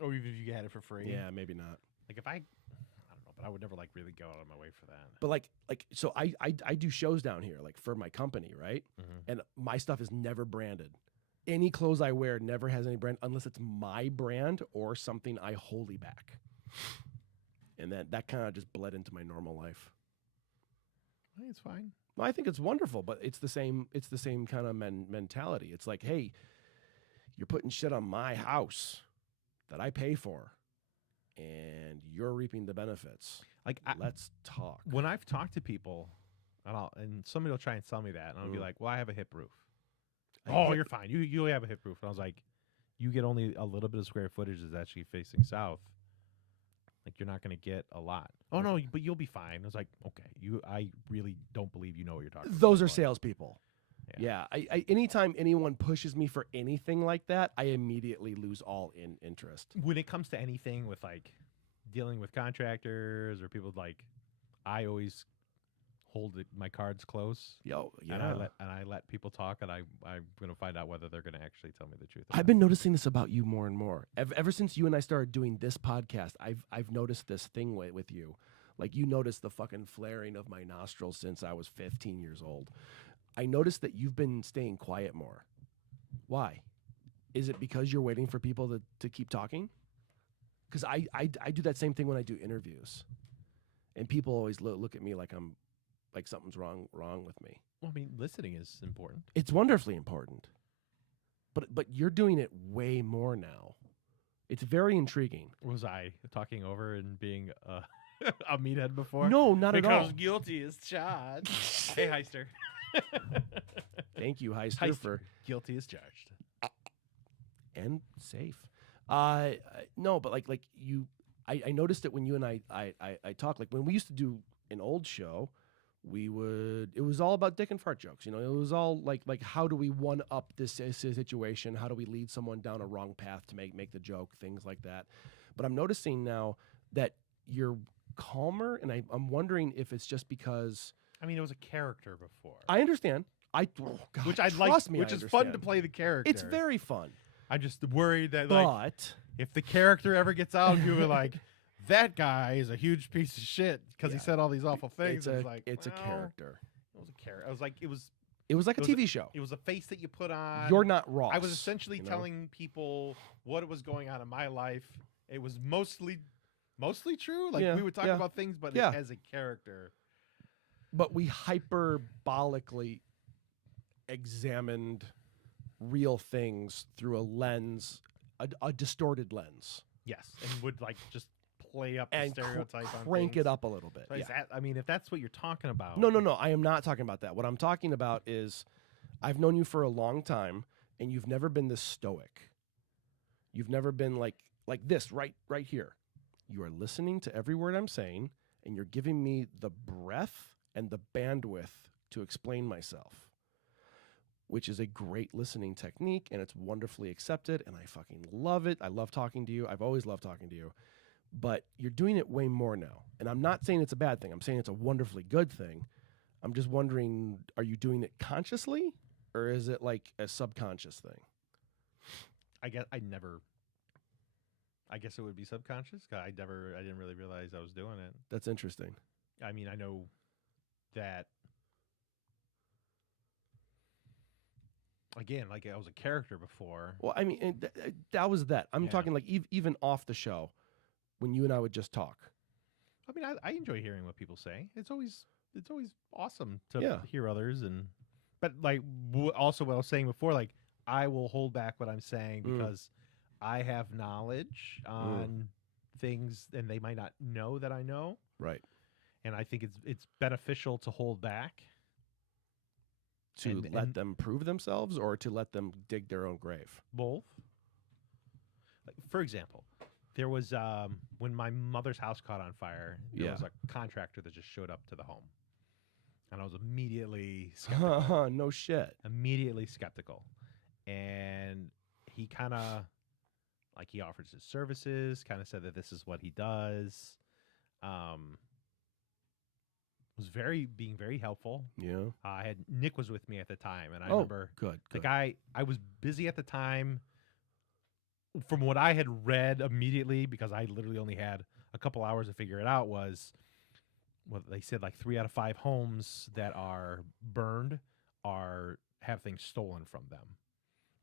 if you had it for free. Yeah, maybe not. Like if I don't know, but I would never like really go out of my way for that. But like so I do shows down here like for my company, right? Mm-hmm. And my stuff is never branded. Any clothes I wear never has any brand unless it's my brand or something I wholly back. And that kind of just bled into my normal life. I think it's fine. Well, I think it's wonderful, but it's the same kind of mentality. It's like, hey, you're putting shit on my house that I pay for, and you're reaping the benefits. Like, let's talk. When I've talked to people And somebody will try and sell me that, and I'll be like, well, I have a hip roof. I hit- You're fine. You have a hip roof. And I was like, you get only a little bit of square footage that's actually facing south. Like, you're not going to get a lot. Oh, no, but you'll be fine. I was like, okay, I really don't believe you know what you're talking about. Those are salespeople. Yeah. Yeah. I anytime anyone pushes me for anything like that, I immediately lose all interest. When it comes to anything with, like, dealing with contractors or people, like, I always hold my cards close. Yo, yeah. And I let people talk, and I'm going to find out whether they're going to actually tell me the truth. I've been noticing this about you more and more. Ever since you and I started doing this podcast, I've noticed this thing with you. Like, you noticed the fucking flaring of my nostrils since I was 15 years old. I noticed that you've been staying quiet more. Why? Is it because you're waiting for people to keep talking? Because I do that same thing when I do interviews, and people always look at me like I'm like something's wrong with me. Well, I mean, listening is important. It's wonderfully important. But you're doing it way more now. It's very intriguing. Was I talking over and being a meathead before? No, not at all. Because guilty is charged. Hey, Heister. Thank you, Heister, for guilty is charged. And safe. No, but like you, I noticed it when you and I talk. Like when we used to do an old show, it was all about dick and fart jokes. You know, it was all like how do we one up this situation? How do we lead someone down a wrong path to make the joke? Things like that. But I'm noticing now that you're calmer, and I'm wondering if it's just because. I mean, it was a character before. I understand. God, which I'd trust like, me, which I is understand. fun to play the character. It's very fun. I'm just worried that But like if the character ever gets out, you were like, that guy is a huge piece of shit because he said all these awful things. It's It's a character. It was a character. I was like, it was like a TV show. It was a face that you put on. You're not Ross. I was essentially telling people what was going on in my life. It was mostly true. Like we would talk about things, but as a character. But we hyperbolically examined real things through a lens, a distorted lens. Yes, and would like just play up and the stereotype on crank things. it up a little bit. So is that, I mean, if that's what you're talking about. No, I am not talking about that. What I'm talking about is I've known you for a long time, and you've never been this stoic. You've never been like this right here. You are listening to every word I'm saying, and you're giving me the breath and the bandwidth to explain myself, which is a great listening technique, and it's wonderfully accepted, and I fucking love it. I love talking to you. I've always loved talking to you. But you're doing it way more now. And I'm not saying it's a bad thing. I'm saying it's a wonderfully good thing. I'm just wondering, are you doing it consciously, or is it like a subconscious thing? I guess it would be subconscious. I didn't really realize I was doing it. That's interesting. I mean, I know that, again, like I was a character before. Well, I mean, that was that. I'm talking like even off the show, when you and I would just talk. I mean, I enjoy hearing what people say. It's always awesome to hear others, but like also what I was saying before, like I will hold back what I'm saying because I have knowledge on things, and they might not know that I know. Right. And I think it's beneficial to hold back. To let them prove themselves, or to let them dig their own grave? Both. Like, for example, there was when my mother's house caught on fire, there was a contractor that just showed up to the home. And I was immediately skeptical. No shit. Immediately skeptical. And he kind of, like, he offers his services, kind of said that this is what he does. Was being very helpful. Yeah. Nick was with me at the time, and I remember the guy, I was busy at the time. From what I had read immediately, because I literally only had a couple hours to figure it out, was what they said, like 3 out of 5 homes that are burned have things stolen from them.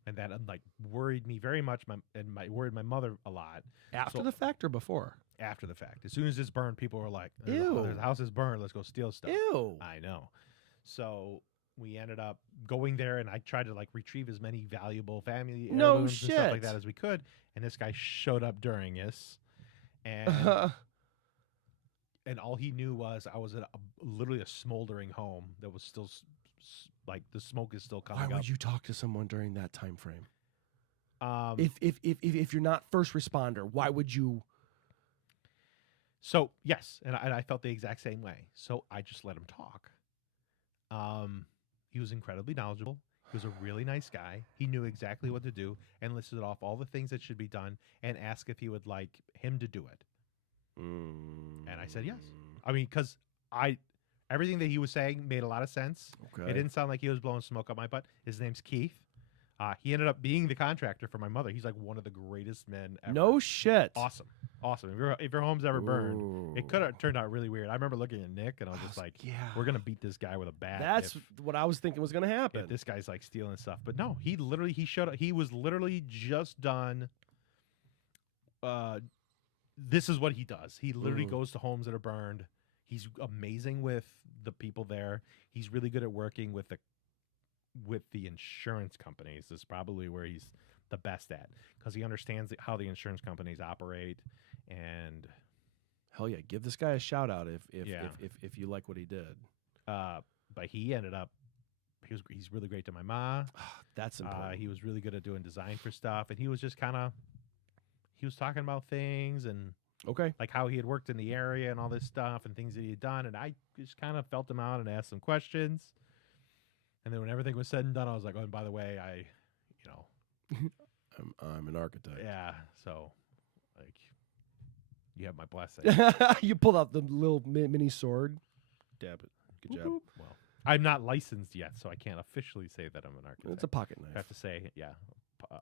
And that like worried me very much, worried my mother a lot. After the fact or before? After the fact. As soon as this burned, people were like, ew, the house is burned, let's go steal stuff. Ew. I know. So we ended up going there, and I tried to like retrieve as many valuable family heirlooms and stuff like that as we could. And this guy showed up during this. And and all he knew was I was at literally a smoldering home that was still like the smoke is still coming Why up. would you talk to someone during that time frame? Um, If you're not first responder, why would you? So yes, and I felt the exact same way. So I just let him talk. He was incredibly knowledgeable. He was a really nice guy. He knew exactly what to do and listed off all the things that should be done and asked if he would like him to do it. And I said yes. I mean, because everything that he was saying made a lot of sense. Okay. It didn't sound like he was blowing smoke up my butt. His name's Keith. He ended up being the contractor for my mother. He's like one of the greatest men ever. No shit. Awesome. If your home's ever burned, it could have turned out really weird. I remember looking at Nick and I was just like, yeah. we're going to beat this guy with a bat. That's what I was thinking was going to happen. If this guy's like stealing stuff. But no, he showed up. He was literally just done. This is what he does. He literally goes to homes that are burned. He's amazing with the people there. He's really good at working with the insurance companies. This is probably where he's the best at because he understands how the insurance companies operate. And hell yeah, give this guy a shout out if you like what he did. But he ended up he's really great to my ma. That's important. He was really good at doing design for stuff, and he was just he was talking about things and like how he had worked in the area and all this stuff and things that he had done, and I just kind of felt him out and asked some questions. And then when everything was said and done, I was like, oh, and by the way, I'm an architect. Yeah, so like you have my blessing. You pulled out the little mini sword. Dab it. Good job. Well, I'm not licensed yet, so I can't officially say that I'm an architect. It's a pocket knife. I have to say,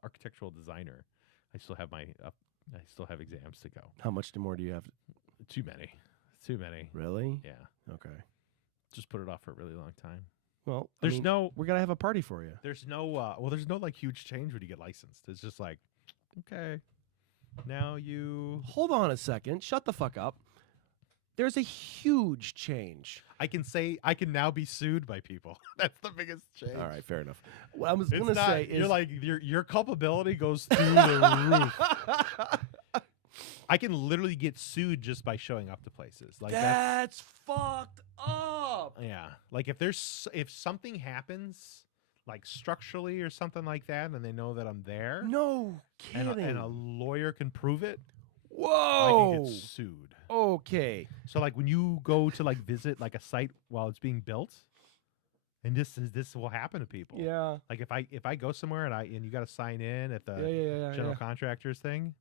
architectural designer. I still have I still have exams to go. How much more do you have? Too many. Really? Yeah. Okay. Just put it off for a really long time. Well, we're gonna have a party for you. There's no like huge change when you get licensed. It's just like, okay, now you hold on a second. Shut the fuck up. There's a huge change. I can now be sued by people. That's the biggest change. All right, fair enough. What I was gonna say is you're like your culpability goes through the roof. I can literally get sued just by showing up to places. Like that's fucked up. Yeah. Like if something happens like structurally or something like that and they know that I'm there. No kidding. And a lawyer can prove it. Whoa. I can get sued. Okay. So like when you go to like visit like a site while it's being built, and this will happen to people. Yeah. Like if I go somewhere and you got to sign in at the general contractors thing.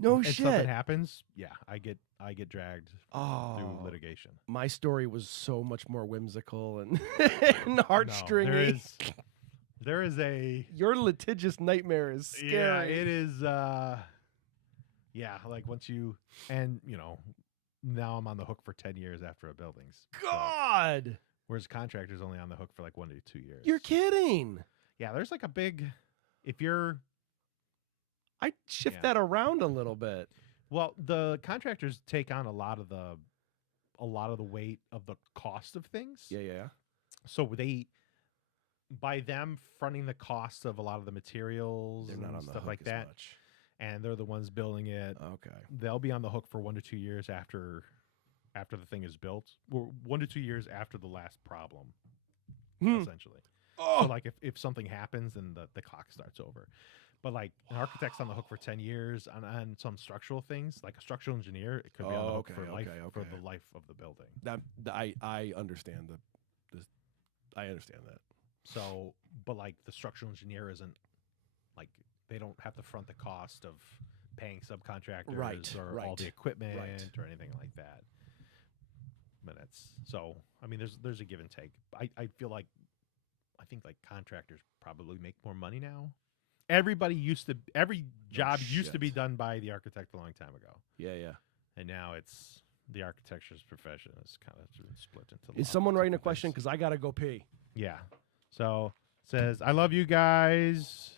No and shit. Something happens. Yeah, I get dragged through litigation. My story was so much more whimsical and heartstringy. There is your litigious nightmare is scary. Yeah, it is. Like once now I'm on the hook for 10 years after a building's. God. Built. Whereas contractors only on the hook for like 1 to 2 years. You're kidding. Yeah, there's like a big. If you're. I shift that around a little bit. Well, the contractors take on a lot of the weight of the cost of things. Yeah. So by them fronting the cost of a lot of the materials, they're not on stuff the hook like as that, much. And they're the ones building it. Okay, they'll be on the hook for 1 to 2 years after the thing is built, or 1 to 2 years after the last problem, essentially. So like if something happens, then the clock starts over. But like an architect's on the hook for 10 years on some structural things, like a structural engineer, it could be on the hook for the life of the building. I understand I understand that. So, but like the structural engineer isn't like they don't have to front the cost of paying subcontractors or all the equipment or anything like that. But I mean, there's a give and take. I think like contractors probably make more money now. Every job used to be done by the architect a long time ago. Yeah. And now it's the architecture's profession is kind of split into. Is someone writing a question? Because I gotta go pee. Yeah. So it says, "I love you guys.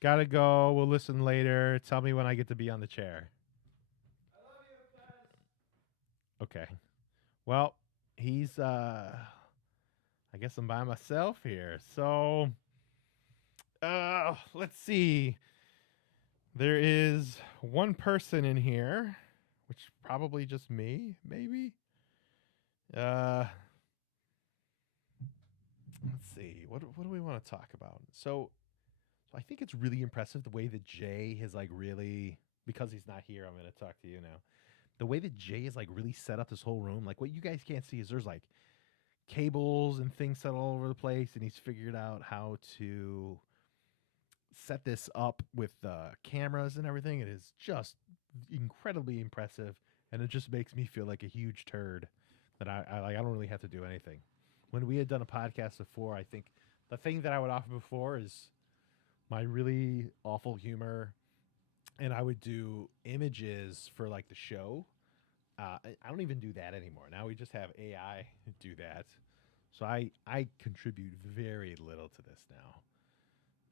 Gotta go. We'll listen later. Tell me when I get to be on the chair." I love you guys. Okay. Well, he's I guess I'm by myself here. So. Let's see. There is one person in here. which probably just me, maybe. Uh, let's see. What do we want to talk about? So I think it's really impressive the way that Jay has like really, because he's not here, I'm going to talk to you now. The way that Jay has like really set up this whole room, like what you guys can't see is there's like cables and things set all over the place, and he's figured out how to set this up with cameras and everything. It is just incredibly impressive, and it just makes me feel like a huge turd that I don't really have to do anything. When we had done a podcast before, I think the thing that I would offer before is my really awful humor, and I would do images for like the show. I don't even do that anymore. Now we just have AI do that. So I contribute very little to this now.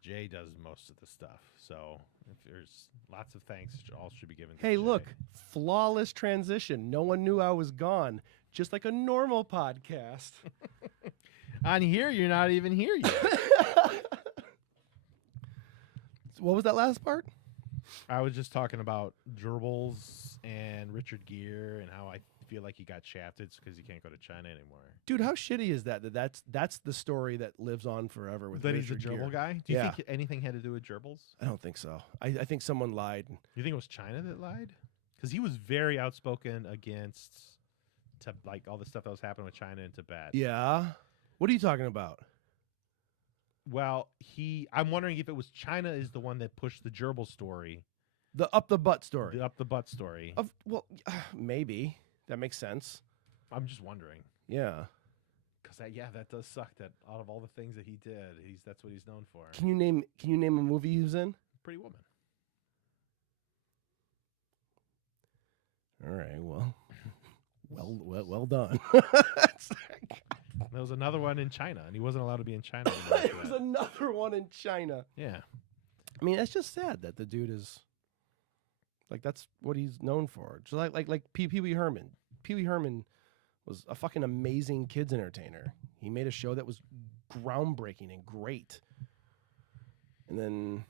Jay does most of the stuff. So if there's lots of thanks, all should be given to Hey, Jay. look, flawless transition. No one knew I was gone, just like a normal podcast. On here, you're not even here yet. What was that last part? I was just talking about gerbils and Richard Gere and how I feel like he got shafted because he can't go to China anymore. Dude, how shitty is that? That's the story that lives on forever with That Richard he's a gerbil Gere. guy? Do you Yeah. think anything had to do with gerbils? I don't think so. I think someone lied. You think it was China that lied? Because he was very outspoken against like all the stuff that was happening with China and Tibet. Yeah. What are you talking about? Well, I'm wondering if it was China is the one that pushed the gerbil story, The up the butt story. the up the butt story. Well, maybe that makes sense. I'm just wondering. Yeah. Because that does suck. That out of all the things that he did, that's what he's known for. Can you name a movie he was in? Pretty Woman. All right. Well done. There was another one in China, and he wasn't allowed to be in China anymore. There after was that. another one in China. Yeah. I mean, that's just sad that the dude is like that's what he's known for. Just like Pee Wee Herman. Pee Wee Herman was a fucking amazing kids entertainer. He made a show that was groundbreaking and great. And then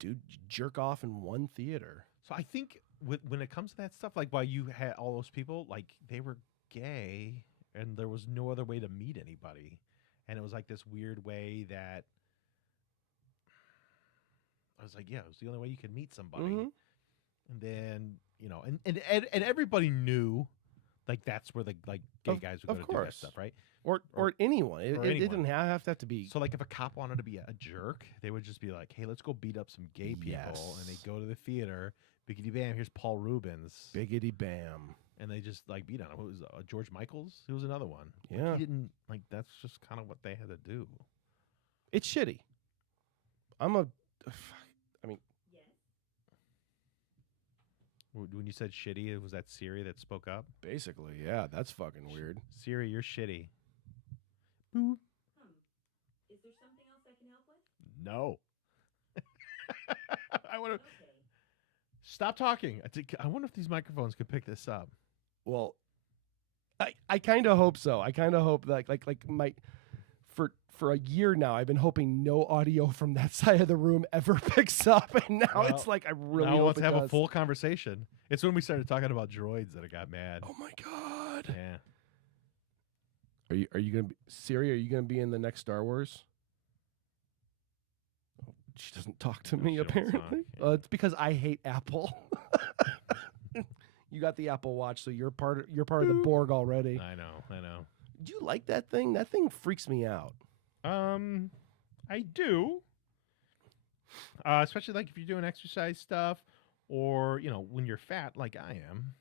dude jerk off in one theater. So I think when it comes to that stuff, like while you had all those people, like they were gay, and there was no other way to meet anybody, and it was like this weird way that I was like, yeah, it was the only way you could meet somebody. Mhm. And then and everybody knew, like that's where the like gay guys would go to do that course. stuff, right? Or anyone. It anyone. didn't have to be. So like if a cop wanted to be a jerk, they would just be like, hey, let's go beat up some gay people, and they Yes. go to the theater. Biggity bam! Here's Paul Rubens. Biggity bam. And they just like beat on him. Who was George Michaels? He was another one. Like, Yeah. he didn't like. That's just kind of what they had to do. It's shitty. I mean, When you said shitty, was that Siri that spoke up? basically, yeah, that's fucking weird. Siri, you're shitty. Is there something else I can help with? No. I want to stop talking. I wonder if these microphones could pick this up. Well, I kind of hope so. I kind of hope that like my for a year now, I've been hoping no audio from that side of the room ever picks up, and now Well, it's like I really now hope let's it have a does. full conversation. It's when we started talking about droids that I got mad. Oh my god! Yeah. Are you gonna be Siri? Are you gonna be in the next Star Wars? Oh, she doesn't talk to No, me she don't apparently. talk, yeah. It's because I hate Apple. You got the Apple Watch, so you're part of the Borg already. I know. Do you like that thing? That thing freaks me out. I do. Especially like if you're doing exercise stuff, or when you're fat like I am,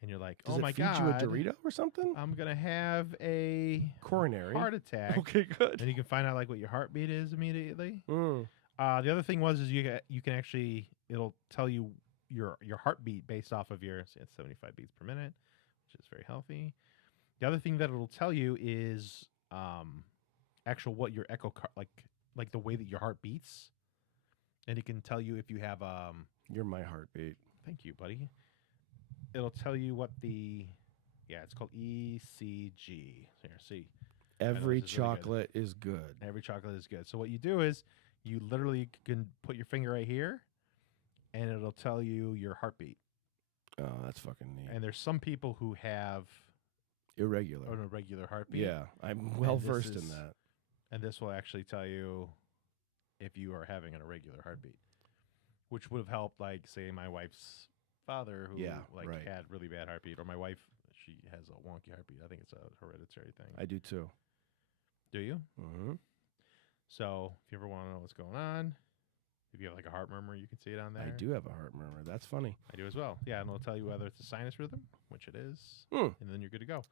and you're like, Does oh it my feed god, you a Dorito or something? I'm gonna have a Coronary. heart attack. Okay, good. And you can find out like what your heartbeat is immediately. Mm. The other thing is you can actually, it'll tell you your heartbeat based off of your, it's 75 beats per minute, which is very healthy. The other thing that it'll tell you is actual what your like the way that your heart beats, and it can tell you if you have You're my heartbeat. thank you, buddy. It'll tell you what it's called ECG. Here, see. Every this is really good. chocolate is good. Every chocolate is good. So what you do is you literally can put your finger right here, and it'll tell you your heartbeat. Oh, that's fucking neat. And there's some people who have Irregular. an irregular heartbeat. Yeah, I'm well this versed in is- that. And this will actually tell you if you are having an irregular heartbeat, which would have helped, like, say, my wife's father who Yeah, right. had really bad heartbeat, or my wife, she has a wonky heartbeat. I think it's a hereditary thing. I do too. Do you? Mm-hmm. So if you ever want to know what's going on, if you have like a heart murmur, you can see it on there. I do have a heart murmur. That's funny. I do as well. Yeah, and it'll tell you whether it's a sinus rhythm, which it is, Hmm. and then you're good to go.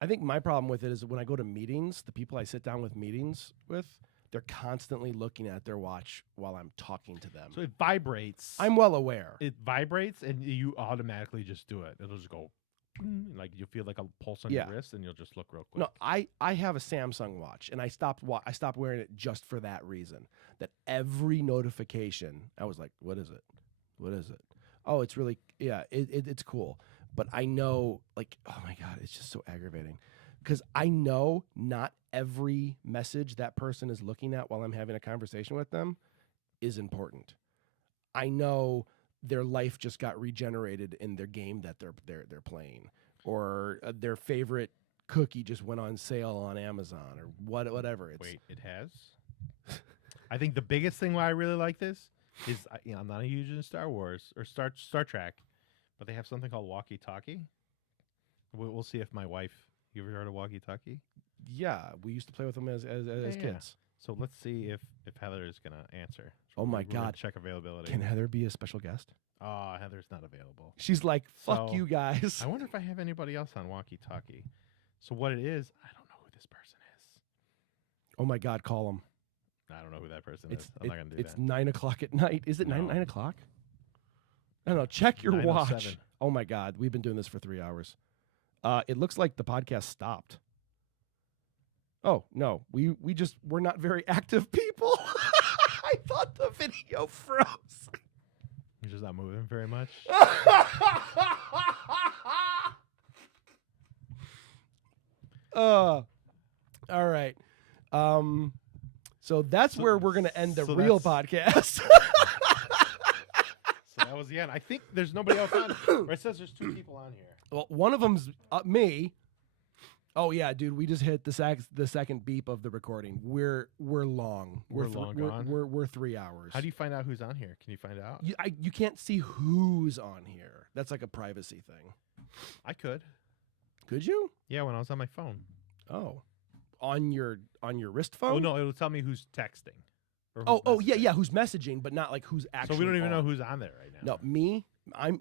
I think my problem with it is when I go to meetings, the people I sit down with meetings with, they're constantly looking at their watch while I'm talking to them. So it vibrates. I'm well aware. It vibrates, and you automatically just do it. It'll just go, like you feel like a pulse on Yeah. your wrist, and you'll just look real quick. No, I have a Samsung watch, and I stopped wearing it just for that reason. That every notification, I was like, "What is it? What is it? Oh, it's really it's cool." But I know, like, oh my god, it's just so aggravating because I know not every message that person is looking at while I'm having a conversation with them is important. I know their life just got regenerated in their game that they're playing, or their favorite cookie just went on sale on Amazon, or whatever. It's Wait, it has? I think the biggest thing why I really like this is, I'm not a huge in Star Wars or Star Trek, but they have something called walkie-talkie. We'll see if my wife. You ever heard of walkie-talkie? yeah, we used to play with them as Yeah. kids. So let's see if Heather is gonna answer. Oh my We're gonna God. check availability. Can Heather be a special guest? Oh, Heather's not available. She's like, fuck So, you guys. I wonder if I have anybody else on walkie-talkie. So what it is, I don't know who this person is. Oh my God, call them. I don't know who that person It's is. I'm not gonna do it's that. 9 o'clock at night. Is it No. 9 o'clock? I don't know. Check your watch. 9:07. Oh my God, we've been doing this for 3 hours. It looks like the podcast stopped. Oh no, we're not very active people. I thought the video froze. You're just not moving very much. All right. So that's where we're gonna end the so real that's- podcast. So that was the end. I think there's nobody else on. Or it says there's 2 people on here. Well, one of them's me. Oh yeah, dude, we just hit the second beep of the recording. We're long. We're long gone? We're 3 hours. How do you find out who's on here? Can you find out? you can't see who's on here. That's like a privacy thing. I could. Could you? Yeah, when I was on my phone. Oh, on your wrist phone? Oh no, it'll tell me who's texting. Or who's Oh yeah, messaging. yeah. Who's messaging, but not like who's actually. So we don't even know on. who's on there right now. No, me. I'm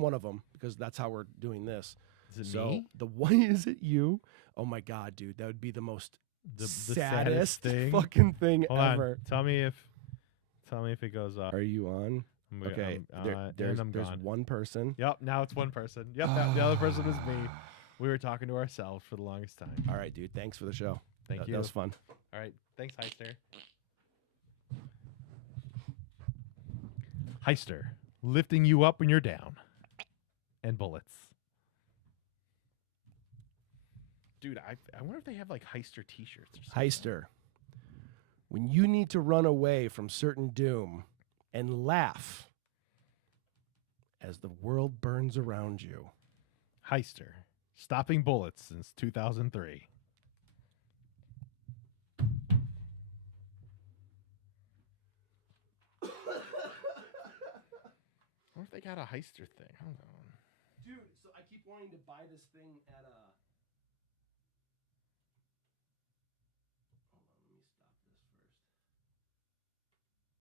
one of them because that's how we're doing this. Is it So me? the one is it you? Oh my God, dude, that would be the most The saddest thing. fucking thing Hold ever. on. Tell me if it goes up. Are you on? I'm Okay, and there's I'm gone. one person. Yep, now it's one person. Yep, the other person is me. We were talking to ourselves for the longest time. All right, dude. Thanks for the show. Thank you. That was fun. All right, thanks, Heister. Heister, lifting you up when you're down. And bullets. Dude, I wonder if they have like Heister t-shirts or something. Heister, when you need to run away from certain doom and laugh as the world burns around you. Heister, stopping bullets since 2003. I wonder if they got a Heister thing. Hold on. Dude, so I keep wanting to buy this thing at a